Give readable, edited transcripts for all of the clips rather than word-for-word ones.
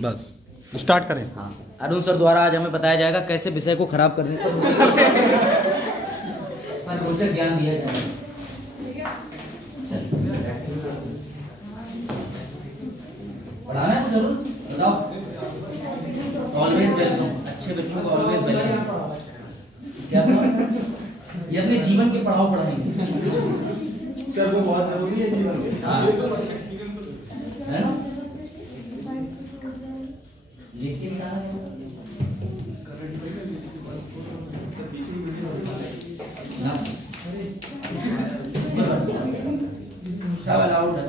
बस स्टार्ट करें। हाँ, अरुण सर द्वारा आज हमें बताया जाएगा कैसे विषय को खराब करने पर रोचक ज्ञान दिया जाएगा। पढ़ाना है चलो बताओ। ऑलवेज वेलकम, अच्छे बच्चों को ऑलवेज वेलकम। क्या ये अपने जीवन के पढ़ाओ पढ़ाएंगे सर, वो बहुत जरूरी है जीवन में। है ना, लेकिन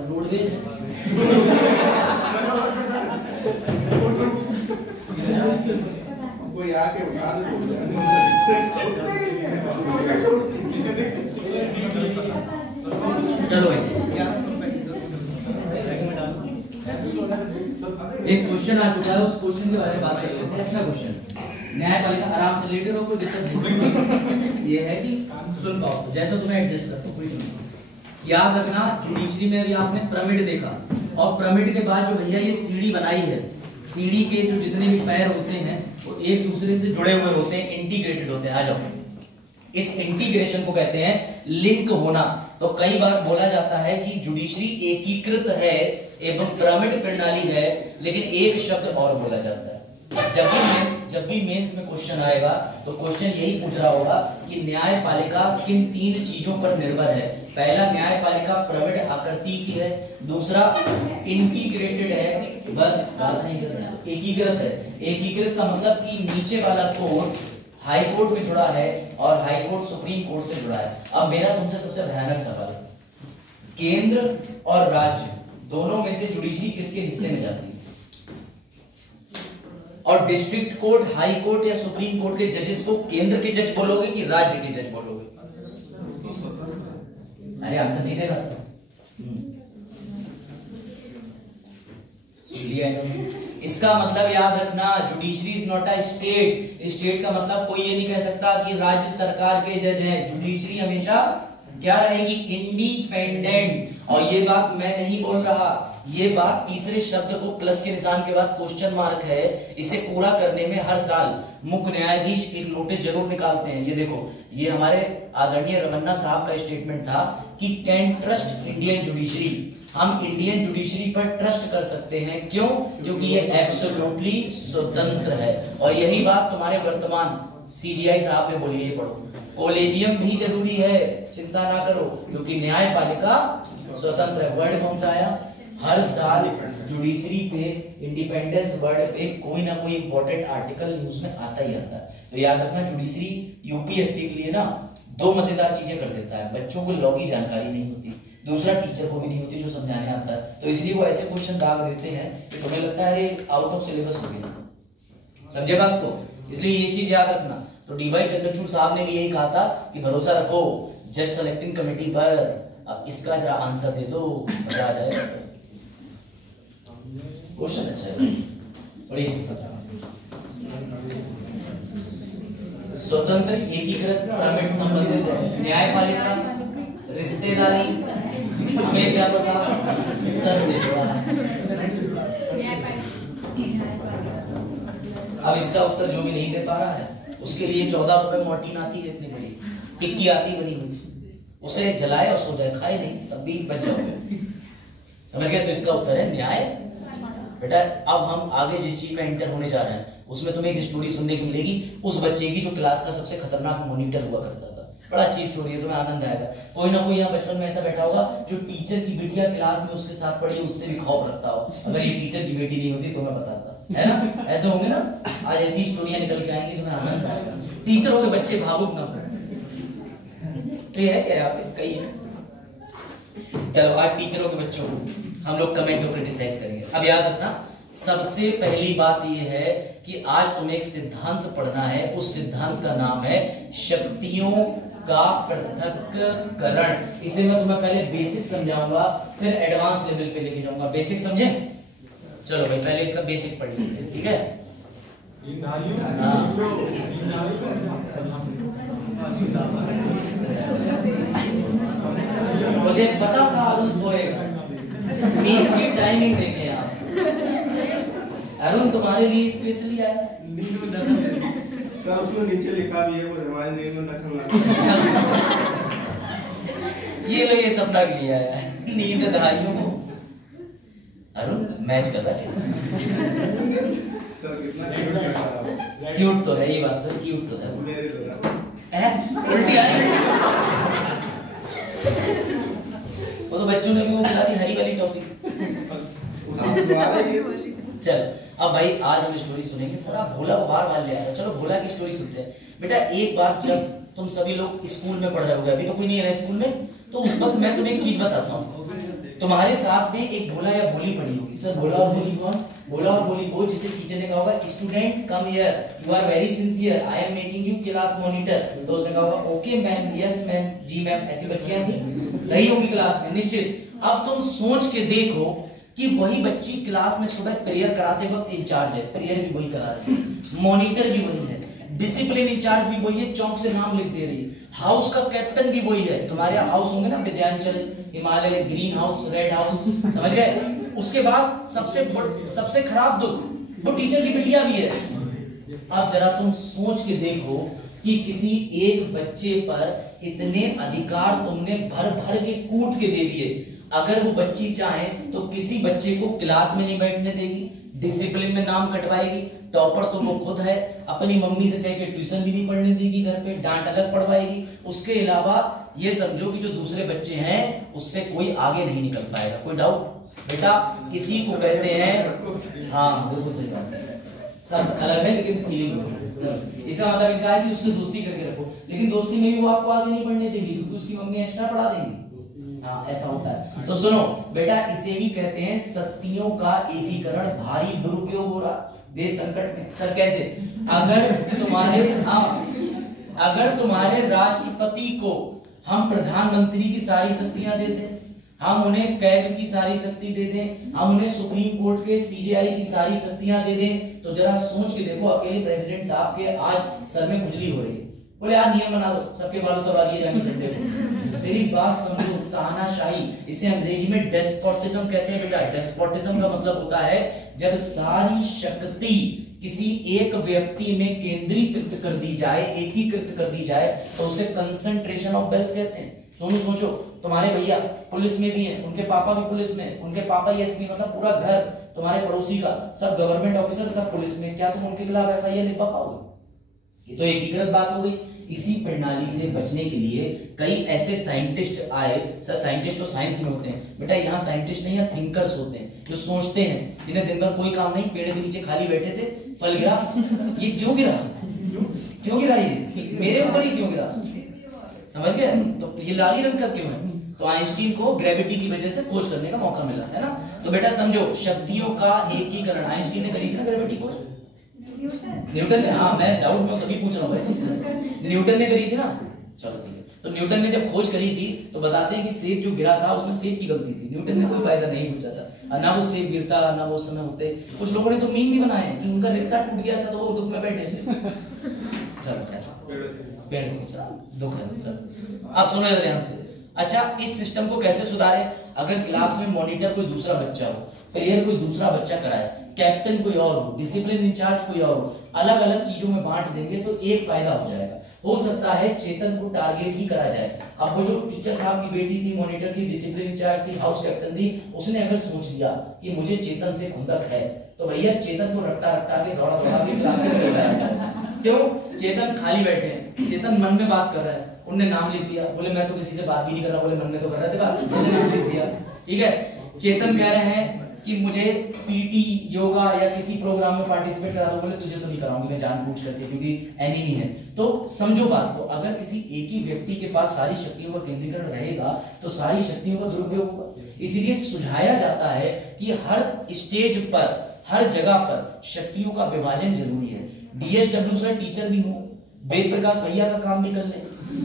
रोडवेज कोई आके उठा दे। चलो एक क्वेश्चन आ चुका है, उस क्वेश्चन के बारे में बात कर लेते हैं। अच्छा क्वेश्चन, न्यायपालिका, आराम से लेटे रहो, कोई दिक्कत नहीं। ये है कि सुन पाओ, जैसा तुम्हें एडजस्ट करते हो, कोई सुनो। याद रखना, जुडिशरी में भी आपने पिरामिड देखा, और पिरामिड के बाद जो भैया ये सीढ़ी बनाई है, सीढ़ी के जो जितने भी पैर होते हैं वो एक दूसरे से जुड़े हुए होते हैं, इंटीग्रेटेड होते हैं। आ जाओ, इस इंटीग्रेशन को कहते हैं लिंक होना। तो कई बार बोला जाता है कि जुडिशरी एकीकृत है एवं पिरामिड प्रणाली है, लेकिन एक शब्द और बोला जाता है। जब भी मेंस में क्वेश्चन आएगा तो क्वेश्चन यही पूछ रहा होगा कि न्यायपालिका किन 3 चीजों पर निर्भर है। पहला, न्यायपालिका पिरामिड आकृति की है। दूसरा, इंटीग्रेटेड है, बस बात नहीं कर रहे हैं, एकीकृत है। एकीकृत का मतलब कि नीचे वाला कोर्ट हाई कोर्ट में जुड़ा है और हाई कोर्ट सुप्रीम कोर्ट से जुड़ा है। अब मेरा तुमसे सबसे भयानक सवाल है, केंद्र और राज्य दोनों में से जुडिशरी किसके हिस्से में जाती है? और डिस्ट्रिक्ट कोर्ट, हाई कोर्ट या सुप्रीम कोर्ट के जजेस को केंद्र के जज बोलोगे कि राज्य के जज बोलोगे? अरे आंसर नहीं देगा। इसका मतलब याद रखना, judiciary is not a state. State का मतलब कोई ये नहीं कह सकता कि राज्य सरकार के जज हैं। जुडिशरी हमेशा क्या रहेगी? इंडिपेंडेंट। और ये बात मैं नहीं बोल रहा, ये बात तीसरे शब्द को प्लस के निशान के बाद क्वेश्चन मार्क है। इसे पूरा करने में हर साल मुख्य न्यायाधीश एक नोटिस जरूर निकालते हैं। ये देखो, ये हमारे आदरणीय रमन्ना साहब का स्टेटमेंट था कि कैन ट्रस्ट इंडियन जुडिशरी। हम इंडियन जुडिशरी पर ट्रस्ट कर सकते हैं। क्यों? क्योंकि ये एब्सोल्युटली स्वतंत्र है। और यही बात तुम्हारे वर्तमान सीजीआई साहब ने बोली है, पढ़ो। कॉलेजियम भी जरूरी है, चिंता ना करो, क्योंकि न्यायपालिका स्वतंत्र है। वर्ड कौन सा आया? हर साल जुडिशरी पे, इंडिपेंडेंस वर्ड पे कोई ना कोई इंपॉर्टेंट आर्टिकल न्यूज में आता ही आता है। तो याद रखना, जुडिशरी यूपीएससी के लिए ना 2 मजेदार चीजें कर देता है। बच्चों को लॉ की जानकारी नहीं होती, दूसरा टीचर को भी नहीं होती जो समझाने आता है। तो इसलिए वो ऐसे क्वेश्चन दाग देते हैं कि तुम्हें लगता है अरे आउट ऑफ सिलेबस हो गया। समझे बात को? इसलिए ये चीज याद रखना। तो डीवाई चंद्रचूड़ साहब ने भी यही कहा था कि भरोसा रखो जज सेलेक्टिंग कमेटी पर। अब इसका जरा आंसर दे दो, मजा आ जाएगा। क्वेश्चन अच्छा है, बड़ी स्वतंत्र, एकीकृत, पिरामिड संबंधित है। न्यायपालिका, रिश्तेदारी, हमें क्या पता, सर से जुड़ा है। अब इसका उत्तर जो भी नहीं दे पा रहा है उसके लिए 14 रुपए मॉर्टिन आती है, इतनी बड़ी टिक्की आती बनी हुई, उसे जलाए और सो जाए, खाए नहीं तब भी बच जाओ। समझ गए? तो इसका उत्तर है न्याय। बेटा अब हम आगे जिस चीज में एंटर होने जा रहे हैं उसमें तुम्हें एक स्टोरी सुनने की मिलेगी, उस बच्चे की जो क्लास का सबसे खतरनाक मॉनिटर हुआ करता था। बड़ा अच्छी स्टोरी है, तुम्हें आनंद आएगा। कोई ना कोई यहाँ बचपन में ऐसा बैठा होगा जो टीचर की बेटिया क्लास में उसके साथ पढ़ी, उससे भी खौफ रखता हो। अगर ये टीचर की बेटी नहीं होती तो मैं बताता, है ना? ऐसे होंगे ना, आज ऐसी स्टोरियां निकल के आएंगी, तुम्हें आनंद आएगा। टीचरों के बच्चे भावुक ना हो, तो ये है क्या यहाँ पे कई है। चलो आज टीचरों के बच्चों को हम लोग कमेंट में क्रिटिसाइज करेंगे। अब याद रखना, सबसे पहली बात यह है कि आज तुम्हें एक सिद्धांत पढ़ना है। उस सिद्धांत का नाम है शक्तियों का पृथक्करण। इसे मैं तुम्हें पहले बेसिक समझाऊंगा, फिर एडवांस लेवल पे लेके जाऊंगा। बेसिक समझे? चलो भाई पहले इसका बेसिक पढ़ लीजिए, ठीक है? मुझे पता था अरुण सोएगा, नींद की टाइमिंग देखें आप। अरुण तुम्हारे लिए स्पेशली आया। नींद में दखल है सर, उसमें नीचे लिखा भी है वो हमारी नींद में दखल ना। ये लो, ये सपना के लिए आया है नींदधारियों को। अरुण मैच कर रहा है सर, कितना क्यूट तो है, ये बात तो क्यूट तो है। मेरे तो उल्टी आई वो तो बच्चों ने भी वो खिला दी हरी वाली टॉफी। उसी से बात है ये। चल अब भाई आज हम स्टोरी सुनेंगे। सर आप भोला को बार ले आ रहे हो, चलो भोला की स्टोरी सुनते हैं। बेटा एक बार जब तुम सभी लोग स्कूल में पढ़ रहे होगे, अभी तो कोई नहीं है ना स्कूल में, तो उस वक्त मैं तुम्हें एक चीज बताता हूँ। तुम्हारे साथ में एक भोला या भोली पड़ी होगी। सर भोला और भोली कौन? भोला और भोली वो जिसे टीचर ने कहा होगा student come here, you are very sincere, I am making you class monitor. तो उसने कहा होगा ओके मैम, यस मैम, जी मैम। ऐसी बच्चियां थी रही होंगी क्लास में निश्चित। अब तुम सोच के देखो कि वही बच्ची क्लास में सुबह प्रेयर कराते वक्त इंचार्ज है, प्रेयर भी वही करा रही है, मॉनिटर भी वही है, डिसिप्लिन इंचार्ज भी वही है, चौक से नाम लिख दे रही है, हाउस का कैप्टन भी वही है। तुम्हारे हाउस होंगे ना Vindhyachal, Himalaya, green house, red house, समझ गए? उसके बाद सबसे खराब दुख वो टीचर की बिटिया भी है। अब जरा तुम सोच के देखो कि किसी एक बच्चे पर इतने अधिकार तुमने भर भर के कूट के दे दिए। अगर वो बच्ची चाहे तो किसी बच्चे को क्लास में नहीं बैठने देगी, डिसिप्लिन में नाम कटवाएगी, टॉपर तो वो खुद है, अपनी मम्मी से कह के ट्यूशन भी नहीं पढ़ने देगी, घर पे डांट अलग पढ़वाएगी। उसके अलावा ये समझो कि जो दूसरे बच्चे हैं उससे कोई आगे नहीं निकल पाएगा। कोई डाउट? बेटा इसी को कहते हैं, हाँ बिल्कुल सही बात है, सब अलग है लेकिन फीलिंग। इसका मतलब इनका है कि उससे दोस्ती करके रखो, लेकिन दोस्ती में भी वो आपको आगे नहीं बढ़ने देगी क्योंकि उसकी मम्मी एक्स्ट्रा पढ़ा देंगी। हाँ ऐसा होता है। तो सुनो बेटा, इसे ही कहते हैं शक्तियों का एकीकरण। भारी दुरुपयोग हो रहा देश संकट में। सर कैसे? अगर तुम्हारे राष्ट्रपति को हम प्रधानमंत्री की सारी शक्तियां दे दें, हम उन्हें कैग की सारी शक्ति दे दें, हम उन्हें सुप्रीम कोर्ट के सीजेआई की सारी शक्तियां दे दें, तो जरा सोच के देखो अकेले प्रेसिडेंट साहब के आज सर में खुजली हो रही है। बोले यार नियम बना दो, सबके बाल उतरवा दिए जाएंगे संडे को। मेरी बात समझो, तानाशाही, इसे अंग्रेजी में डेस्पोटिज्म कहते हैं। बेटा डेस्पोटिज्म का मतलब होता है जब सारी शक्ति किसी एक व्यक्ति में केंद्रीकृत कर दी जाए, एकीकृत कर दी जाए, तो उसे कंसंट्रेशन ऑफ वेल्थ कहते हैं। सोनू सोचो, तुम्हारे भैया पुलिस में भी हैं, उनके पापा भी पुलिस में, उनके पापा एसपी, मतलब पूरा घर तुम्हारे पड़ोसी का सब गवर्नमेंट ऑफिसर सब पुलिस में, क्या तुम उनके खिलाफ एफआईआर लिखवा पाओगे? ये तो एकीकृत बात हो गई। इसी प्रणाली से बचने के लिए कई ऐसे साइंटिस्ट आए। सर साइंटिस्ट तो साइंस में होते हैं बेटा, यहाँ साइंटिस्ट नहीं, यहाँ थिंकर्स होते हैं जो सोचते हैं, जिन्हें दिन भर कोई काम नहीं, पेड़ के नीचे खाली बैठे थे, फल गिरा, ये क्यों गिरा, क्यों गिरा, ये मेरे ऊपर ही क्यों गिरा, समझ गए? तो ये लाली रंग का क्यों है? तो आइंस्टीन को ग्रेविटी की वजह से खोज करने का मौका मिला है ना। तो बेटा समझो, शक्तियों का एकीकरण आइंस्टीन ने करी थी ना, ग्रेविटी खोज न्यूटन ने। हाँ मैं डाउट में तभी पूछ रहा हूँ भाई तुमसे, न्यूटन ने करी थी ना। चलो ठीक है, तो न्यूटन ने जब खोज करी थी तो बताते हैं कि सेब जो गिरा था उसमें सेब की गलती थी, न्यूटन ने कोई फायदा नहीं पहुंचाता, ना वो सेब गिरता ना वो समय होते। कुछ लोगों ने तो मीम भी बनाए कि उनका रिश्ता टूट गया था तो वो दुख में बैठे थे। दुख है। अब सुनो ध्यान से। अच्छा इस सिस्टम को कैसे सुधारे? अगर क्लास में मॉनिटर कोई दूसरा बच्चा हो, प्रेयर कोई दूसरा बच्चा कराए, कैप्टन कोई और हो, डिसिप्लिन इंचार्ज कोई और हो, अलग अलग चीजों में बांट देंगे तो एक फायदा हो जाएगा। हो सकता है चेतन को टारगेट ही करा जाए। अब वो जो टीचर साहब की बेटी थी, मॉनिटर थी, डिसिप्लिन इंचार्ज थी, हाउस कैप्टन थी, उसने अगर सोच लिया कि मुझे चेतन से खुंदक है, तो भैया चेतन को रट्टा रट्टा के दौड़ा दौड़ा के क्लास से निकलवाया। क्यों? चेतन खाली बैठे हैं, चेतन मन में बात कर रहा है, उनने नाम लिख दिया, बोले मैं तो किसी से बात भी नहीं कर रहा, बोले मन में तो कर रहे थे बात, उन्होंने नाम लिख दिया। ठीक है, चेतन कह रहे हैं कि मुझे पीटी, योगा या किसी प्रोग्राम में पार्टिसिपेट करा दो, बोले तुझे तो नहीं कराऊंगी मैं जानबूझ करके, क्योंकि एनिमी है। तो समझो बात को, अगर किसी एक ही व्यक्ति के पास सारी शक्तियों का केंद्रीकरण रहेगा तो सारी शक्तियों का दुरुपयोग होगा। इसीलिए सुझाया जाता है कि हर स्टेज पर, हर जगह पर शक्तियों का विभाजन जरूरी है। डीएसडब्ल्यू से टीचर भी हो, वेद प्रकाश भैया का काम भी कर ले,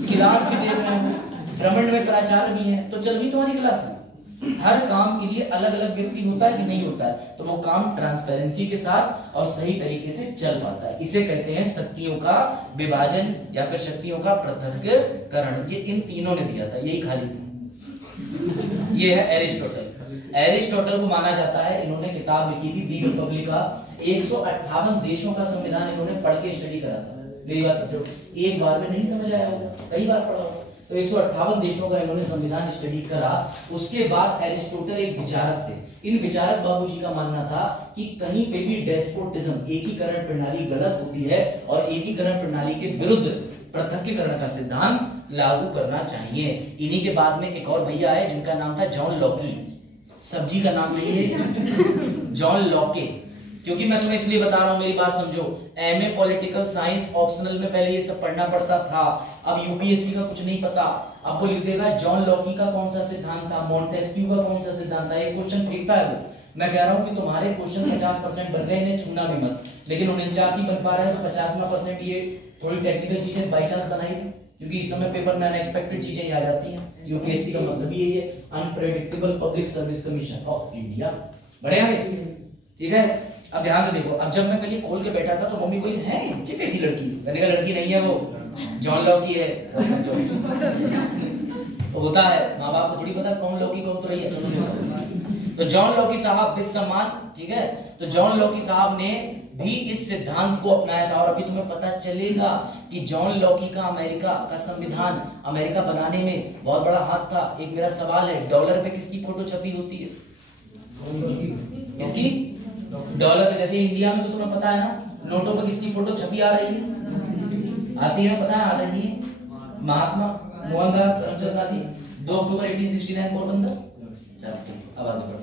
क्लास भी देख रहे हो, ब्रह्मांड में प्राचार्य भी है, तो चल भी तुम्हारी क्लास है। हर काम के लिए अलग अलग व्यक्ति होता है कि नहीं होता है, तो वो काम ट्रांसपेरेंसी के साथ और सही तरीके से चल पाता है। इसे कहते हैं शक्तियों का विभाजन या फिर शक्तियों का पृथक्करण। ये इन तीनों ने दिया था, यही खाली थी। ये है एरिस्टोटल। एरिस्टोटल को माना जाता है, इन्होंने किताब लिखी थी दी रिपब्लिका। 158 देशों का संविधान इन्होंने पढ़ के स्टडी करा था। मेरी बात समझो, एक बार में नहीं समझ आया होगा, कई बार पढ़ा होगा। तो 158 देशों का इन्होंने संविधान स्टडी करा। उसके बाद एरिस्टोटल एक विचारक थे। इन विचारक बाबूजी का मानना था कि कहीं पे भी डेस्पोटिज्म, एकीकरण प्रणाली गलत होती है और एकीकरण प्रणाली के विरुद्ध पृथक्कीकरण का सिद्धांत लागू करना चाहिए। इन्हीं के बाद में एक और भैया आए जिनका नाम था जॉन लॉकी। सब्जी का नाम नहीं है, जॉन लॉके। क्योंकि मैं तुम्हें इसलिए बता रहा हूं, मेरी बात समझो। एमए पॉलिटिकल साइंस ऑप्शनल में पहले ये सब पढ़ना पड़ता था, अब यूपीएससी का कुछ नहीं पता। अब वो लिख देगा जॉन लॉकी का कौन सा सिद्धांत था, मॉन्टेस्क्यू का कौन सा सिद्धांत था। एक क्वेश्चन फेंकता है वो। मैं कह रहा हूं कि तुम्हारे क्वेश्चन 50% बन गए, इन्हें छूना भी मत। लेकिन 49 बन पा रहे हैं तो 50% ये थोड़ी टेक्निकल चीजें बाई चांस बनाई थी, क्योंकि इस समय पेपर में अनएक्सपेक्टेड चीजें ही आ जाती हैं। यूपीएससी का मतलब यही है, unpredictable public service commission of India. बढ़िया है, ठीक है। अब ध्यान से देखो, अब जब मैं कल ये खोल के बैठा था तो मम्मी बोली है ये कैसी लड़की, मैंने कहा लड़की नहीं है वो, जॉन लॉकी है। तो होता है, माँ बाप को थोड़ी पता कौन लॉकी कौन तो रही है। चलो तो जॉन लॉकी साहब विद सम्मान, ठीक है। तो जॉन लॉकी साहब ने भी इस सिद्धांत को अपनाया था। और अभी तुम्हें पता चलेगा कि जॉन लॉकी का अमेरिका का संविधान, अमेरिका बनाने में बहुत बड़ा हाथ था। एक मेरा सवाल है, डॉलर पे किसकी फोटो छपी होती है? किसकी? डॉलर पे। जैसे इंडिया में तो तुम्हें पता है ना, नोटों पे किसकी फोटो छपी आ रही है? आती है, पता है, आदरणीय महात्मा मोहनदास करमचंद गांधी, 2 अक्टूबर 1869 पोरबंदर। अब आगे बढ़ते,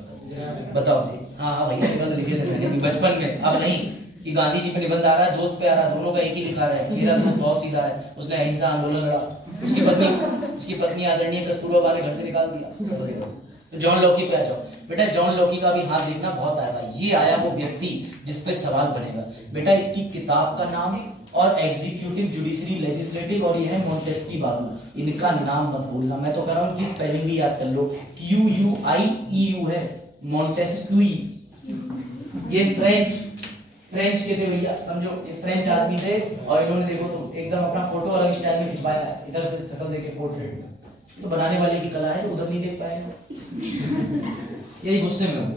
बताओ जी। हाँ भैया, निबंध लिखे थे मैंने भी बचपन में। अब नहीं कि गांधी जी पे निबंध आ रहा है, दोस्त पे आ रहा है, दोनों का एक ही लिखा रहा है। मेरा दोस्त बहुत सीधा है, उसने अहिंसा आंदोलन लड़ा, उसकी पत्नी आदरणीय कस्तूरबा ने घर से निकाल दिया। चलो देखो, तो जॉन लॉकी पे आ जाओ बेटा। जॉन लॉकी का भी हाथ देखना बहुत आएगा। ये आया वो व्यक्ति जिस पे सवाल बनेगा बेटा। इसकी किताब का नाम और एग्जीक्यूटिव, जुडिशरी, लेजिस्लेटिव, और ये है मॉन्टेस्क्यू बाबू। इनका नाम मत भूलना, मैं तो कह रहा हूँ कि स्पेलिंग भी याद कर लो। QUIEU है, मॉन्टेस्क्यू। ये फ्रेंच के थे भैया, समझो। ये फ्रेंच आदमी थे और इन्होंने देखो तो एकदम अपना फोटो अलग स्टाइल में खिंचवाया है, इधर से शक्ल देके पोर्ट्रेट। तो बनाने वाले की कला है, तो उधर नहीं देख पाएगा। यही गुस्से में हूं,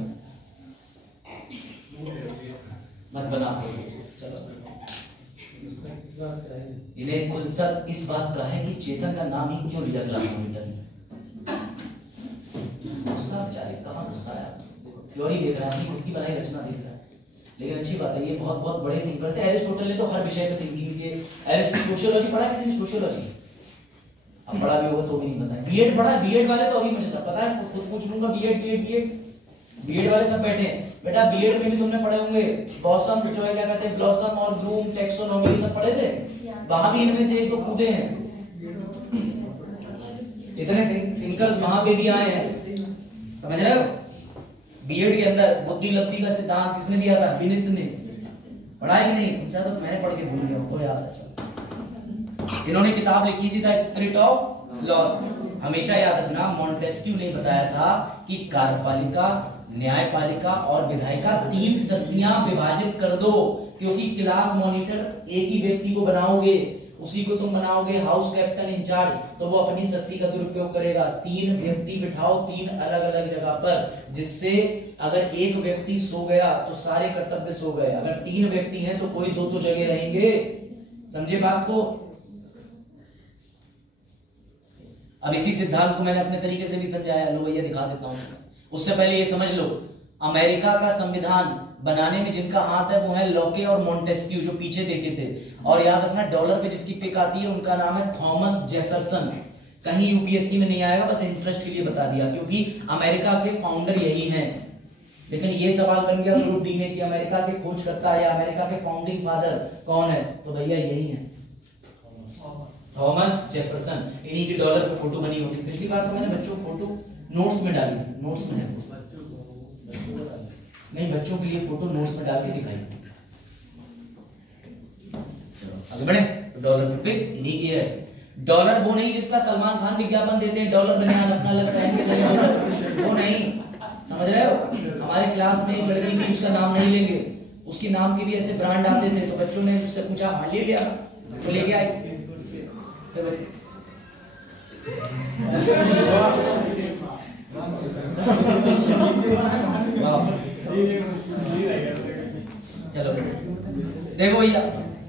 मत बना। चलो, इन्हें कुल सर इस बात का है कि चेतन का नाम ही क्यों लिया क्लास मॉनिटर में। गुस्सा बेचारे, कहाँ गुस्सा आया? थ्योरी देख रहा है, खुद की बनाई रचना देख रहा है। लेकिन अच्छी बात है, ये बहुत बहुत बड़े थिंकर थे। एरिस्टोटल ने तो हर विषय पे थिंकिंग की। सोशियोलॉजी पढ़ा किसी ने? सोशियोलॉजी अब पढ़ा भी होगा तो भी नहीं पता है। बीएड पढ़ा, बीएड वाले तो अभी मुझे सब पता है, खुद पूछ लूंगा। बीएड वाले सब बैठे हैं बेटा। बीएड में भी तुमने पढ़े होंगे ब्लॉसम, जो है क्या कहते हैं, ब्लॉसम और ब्लूम, टैक्सोनॉमी, सब पढ़े थे। वहां भी इनमें से एक तो कूदे हैं। इतने थिंकर्स वहां पे भी आए हैं, समझ रहे हो। बीएड के अंदर बुद्धि लब्धि का सिद्धांत किसने दिया था? विनित ने। पढ़ा है कि नहीं? तुमसे तो मैंने पढ़ के भूल गया, तो याद है। इन्होंने किताब लिखी थी द स्पिरिट ऑफ लॉज। हमेशा याद रखना, मॉन्टेस्क्यू ने बताया था कि कार्यपालिका, न्यायपालिका और विधायिका 3 शक्तियां विभाजित कर दो। क्योंकि क्लास मॉनिटर एक ही व्यक्ति को बनाओगे, उसी को तुम बनाओगे हाउस कैप्टन इंचार्ज, तो वो अपनी शक्ति का दुरुपयोग करेगा। 3 व्यक्ति बिठाओ 3 अलग अलग जगह पर, जिससे अगर एक व्यक्ति सो गया तो सारे कर्तव्य सो गए। अगर 3 व्यक्ति हैं तो कोई 2 तो जगह रहेंगे। समझे बात को? अब इसी सिद्धांत को मैंने अपने तरीके से भी समझाया। लो भैया दिखा देता हूं। उससे पहले ये समझ लो, अमेरिका का संविधान बनाने में जिनका हाथ है वो है लॉके और मॉन्टेस्क्यू, जो पीछे देखे थे। और याद रखना, डॉलर पे जिसकी पिक आती है उनका नाम है थॉमस जेफरसन। कहीं यूपीएससी में नहीं आएगा, बस इंटरेस्ट के लिए बता दिया, क्योंकि अमेरिका के फाउंडर यही हैं। लेकिन ये सवाल बन गया ग्रुप डी में कि अमेरिका के खोजकर्ता या अमेरिका के फाउंडिंग फादर कौन है? तो भैया यही है, थॉमस जेफरसन। इन्हीं की डॉलर पे फोटो बनी होती। पिछली बार तो मैंने बच्चों को फोटो नोट्स में डाली थी, नोट्स में है फोटो नहीं, बच्चों के लिए फोटो नोट्स में डाल के दिखाई। चलो आगे बढ़े। डॉलर पे पिक इन्हीं की है। डॉलर वो नहीं जिसका सलमान खान विज्ञापन देते हैं, डॉलर बने अपना लग पहन के, वो नहीं, समझ रहे हो। हमारे क्लास में एक लड़की थी, उसका नाम नहीं लेंगे, उसके नाम के भी ऐसे ब्रांड आते थे। तो बच्चों ने उससे पूछा, हाँ ले लिया, तो लेके आई। चलो देखो भैया,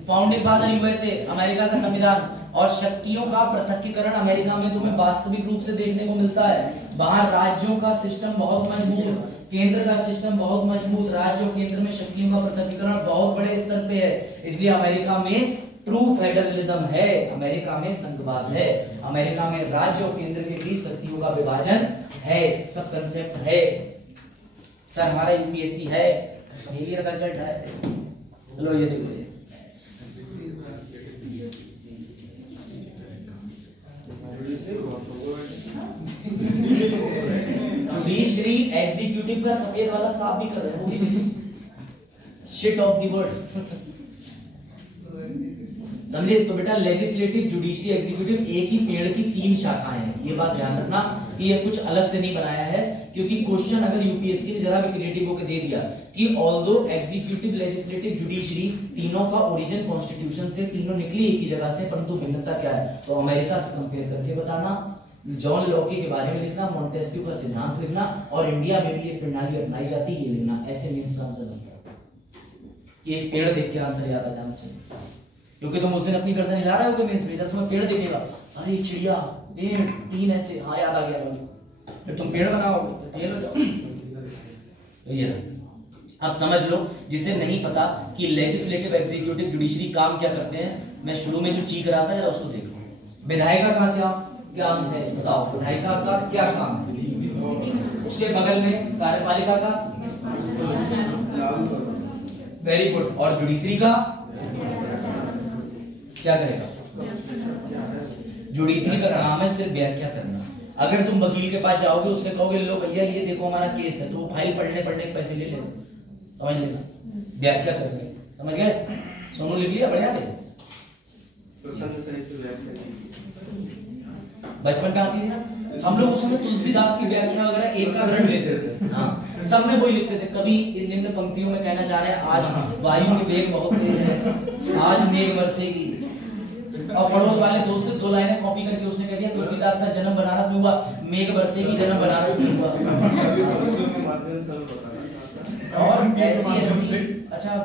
फाउंडिंग फादर यूएसए, अमेरिका का संविधान और शक्तियों का पृथक्कीकरण अमेरिका में तुम्हें वास्तविक रूप से देखने को मिलता है। बाहर राज्यों का सिस्टम बहुत मजबूत, केंद्र का सिस्टम बहुत मजबूत, राज्य और केंद्र में शक्तियों का पृथक्कीकरण बहुत बड़े स्तर पे है। इसलिए अमेरिका में ट्रू फेडरलिज्म है, अमेरिका में संघवाद है, अमेरिका में राज्य और केंद्र के बीच शक्तियों का विभाजन है, सब कंसेप्ट है। सर हमारा यूपीएससी है, बिहेवियर का रिजल्ट है। लो ये देखो, ये जुडिशरी एग्जीक्यूटिव का सफेद वाला साफ भी कर रहे हैं, शिट ऑफ द वर्ड्स। समझे? तो बेटा लेजिस्लेटिव, जुडिशरी, एग्जीक्यूटिव एक ही पेड़ की 3 शाखाएं हैं। ये बात ध्यान रखना कि ये कुछ अलग से नहीं बनाया है, क्योंकि क्वेश्चन अगर यूपीएससी ने जरा भी क्रिएटिव होकर दे दिया कि ऑल्दो एग्जीक्यूटिव, लेजिस्लेटिव, जुडिशरी तीनों का ओरिजिन कॉन्स्टिट्यूशन से, तीनों निकली एक ही जगह से, परंतु भिन्नता क्या है, तो अमेरिका से कंपेयर करके बताना, जॉन लॉकी के बारे में लिखना, मॉन्टेस्क्यू का सिद्धांत लिखना, और इंडिया में भी एक प्रणाली अपनाई जाती है ये लिखना। ऐसे मीन्स का आंसर बनता है। एक पेड़ देख के आंसर याद आ जाना चाहिए, क्योंकि तुम उस दिन अपनी गर्दन हिला रहे होगे मेंस में, इधर तुम्हें पेड़ दिखेगा, अरे चिड़िया, पेड़, 3 ऐसे, हाँ याद आ गया मुझे, फिर तुम पेड़ बनाओगे, फेल हो जाओ। ये अब समझ लो, जिसे नहीं पता कि लेजिस्लेटिव, एग्जीक्यूटिव, जुडिशरी काम क्या करते हैं, मैं शुरू में जो चीख रहा था जरा उसको देख लो। विधायिका का क्या काम है बताओ, विधायिका का क्या काम है? उसके बगल में कार्यपालिका का, वेरी गुड, और जुडिशरी का क्या करेगा? जुडिशरी का काम है सिर्फ व्याख्या करना। अगर तुम वकील के पास जाओगे, उससे कहोगे लो भैया ये देखो हमारा केस है, तो वो फाइल पढ़ने के पैसे ले लेगा, समझ लेना, व्याख्या करके, समझ गए? सोनू लिख लिया, बढ़िया थे। बचपन में आती थी ना हम लोग, उस समय तुलसीदास की व्याख्या वगैरह एक का ग्रंथ लेते थे, हाँ सब में वही लिखते थे। कभी निम्न पंक्तियों में कहना चाह रहे हैं आज वायु की वेग बहुत तेज है, आज मेघ बरसेगी, और पड़ोस वाले दोस्त से 2 लाइनें कॉपी करके उसने कह दिया तुलसीदास का जन्म बनारस में हुआ, मेघ बरसेगी जन्म बनारस में हुआ। और ऐसी अच्छा,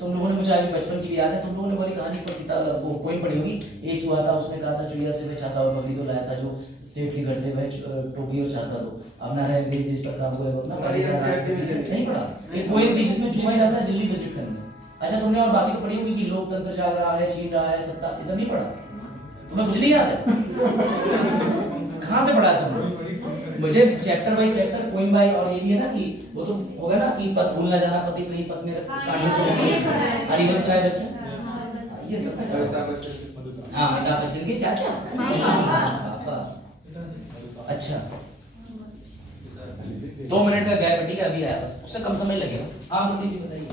तुम लोगों ने, मुझे अभी बचपन की याद है, तुम लोगों ने वाली कहानी पर किताब वो पोएम पढ़ी होगी, एक चूहा था, उसने कहा था चुहिया से मैं चाहता हूँ बकरी को लाया था, जो सेठ के घर से मैं टोपी और चाहता तो अपना रहे देश देश पर काम को अपना नहीं पढ़ा। एक पोएम थी जिसमें चूहा जाता है दिल्ली विजिट करने। अच्छा तुमने और बाकी तो पढ़ी होगी कि लोकतंत्र चल रहा है, छीन रहा है सत्ता, ये सब नहीं पढ़ा? तुम्हें कुछ नहीं याद है? कहाँ से पढ़ा तुमने? मुझे chapter by chapter, poem by, और ये भी है ना कि वो तो होगा ना कि पद भूल ना जाना, पति कहीं पद में काटने से हरिवंश राय बच्चन, ये सब हाँ अमिताभ बच्चन के चाचा पापा। अच्छा 2 मिनट का गैप, ठीक है, अभी आया, बस उससे कम समय लगेगा। हाँ मुझे भी बताइए।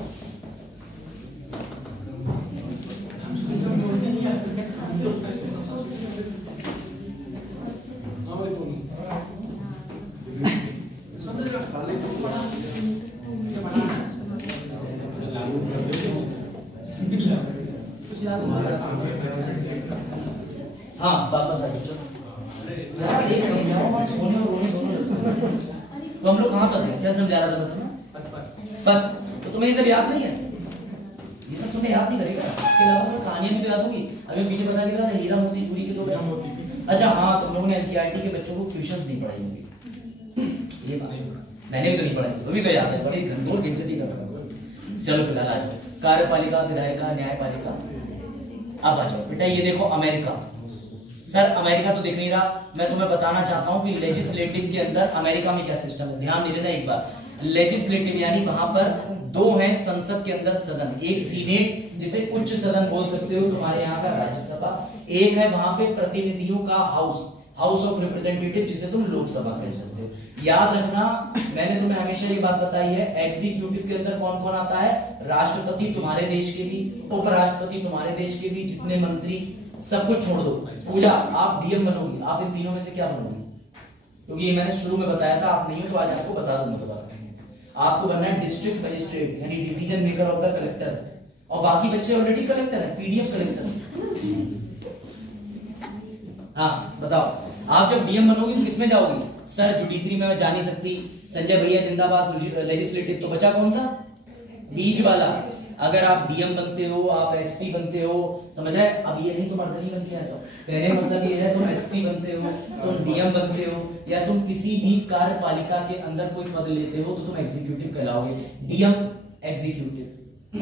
हाँ वापस आ जाओ, सोने और रोने दोनों। तो हम लोग कहाँ पर थे, क्या समझा रहा था मैं तुम्हें? पद। तो तुम्हें ये सब याद नहीं है, ये सब तुम्हें याद नहीं करेगा। इसके अलावा मैं कहानियां भी तो याद होगी। अभी पीछे बता दिया था हीरा मोती चूड़ी के 2 अच्छा हाँ, तुम लोगों ने एनसीईआरटी के बच्चों को ट्यूशंस नहीं पढ़ाई होंगी, ये बात मैंने भी तो नहीं पढ़ाई, तुम्हें तो याद है, बड़ी घनघोर बेइज्जती कर रहा हूं। चलो फिलहाल आ जाओ, कार्यपालिका, विधायिका, न्यायपालिका। अब आ जाओ बेटा, ये देखो अमेरिका। सर अमेरिका तो दिख नहीं रहा, मैं तुम्हें बताना चाहता हूं कि लेजिस्लेटिव के अंदर अमेरिका में क्या सिस्टम है, ध्यान दे लेना एक बार। लेजिस्लेटिव यानी वहां पर 2 हैं संसद के अंदर सदन, एक सीनेट जिसे उच्च सदन बोल सकते हो तुम्हारे यहाँ का राज्यसभा, एक है वहां पे प्रतिनिधियों का हाउस ऑफ रिप्रेजेंटेटिव जिसे तुम लोकसभा कह सकते हो। याद रखना, मैंने तुम्हें हमेशा ये बात बताई है, एग्जीक्यूटिव के अंदर कौन कौन आता है? राष्ट्रपति तुम्हारे देश के भी, उपराष्ट्रपति तुम्हारे देश के भी, जितने मंत्री, सब कुछ छोड़ दो। पूजा आप डीएम बनोगी, आप इन तीनों में से क्या बनोगी? क्योंकि ये मैंने शुरू में बताया था, आप नहीं हो तो आज आपको बता दूं मैं दोबारा। आपको बनना है डिस्ट्रिक्ट मजिस्ट्रेट यानी decision maker of the collector, और बाकी बच्चे ऑलरेडी कलेक्टर है, पीडीएफ कलेक्टर। हाँ बताओ, आप जब डीएम बनोगी तो किसमें जाओगी? सर जुडिशरी में मैं जा नहीं सकती, संजय भैया जिंदाबाद, लेजिस्लेटिव तो बचा कौन सा, बीच वाला। अगर आप डीएम बनते हो, आप एसपी बनते हो, समझ रहे, अब ये नहीं तुम अर्दली बन के आए हो, कहने मतलब ये है तुम एसपी बनते हो, तुम डीएम बनते हो, या तुम किसी भी कार्यपालिका के अंदर कोई पद लेते हो तो तुम एग्जीक्यूटिव कहलाओगे। DM executive,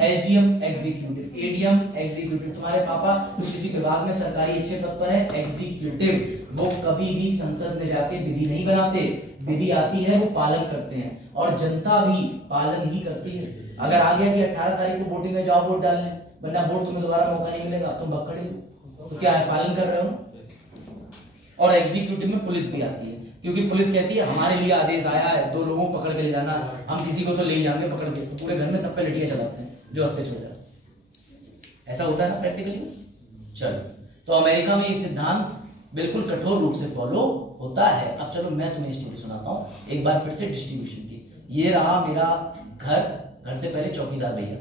SDM executive, ADM executive. तुम्हारे पापा तो किसी विभाग में सरकारी अच्छे पद पर है, एग्जीक्यूटिव। वो कभी भी संसद में जाके विधि नहीं बनाते, विधि आती है वो पालन करते हैं, और जनता भी पालन ही करती है। अगर आ गया कि 18 तारीख को वोटिंग में जाओ वोट डालने, वरना वोट तुम्हें दोबारा मौका नहीं मिलेगा, तुम भक्कड़े हो, तो क्या है, पालन कर रहे हो। और एग्जीक्यूटिव में पुलिस भी आती है, क्योंकि पुलिस कहती है हमारे लिए आदेश आया है 2 लोगों को पकड़ के ले जाना, हम किसी को तो ले जाएंगे पकड़ के, तो पूरे घर में सब पे लठियां चलाते हैं जो हत्या छोड़ जाए। ऐसा होता है ना प्रैक्टिकली। चलो, तो अमेरिका में ये सिद्धांत बिल्कुल कठोर रूप से फॉलो होता है। अब चलो मैं तुम्हें स्टोरी सुनाता हूँ एक बार फिर से डिस्ट्रीब्यूशन की। ये रहा मेरा घर से पहले चौकीदार भैया,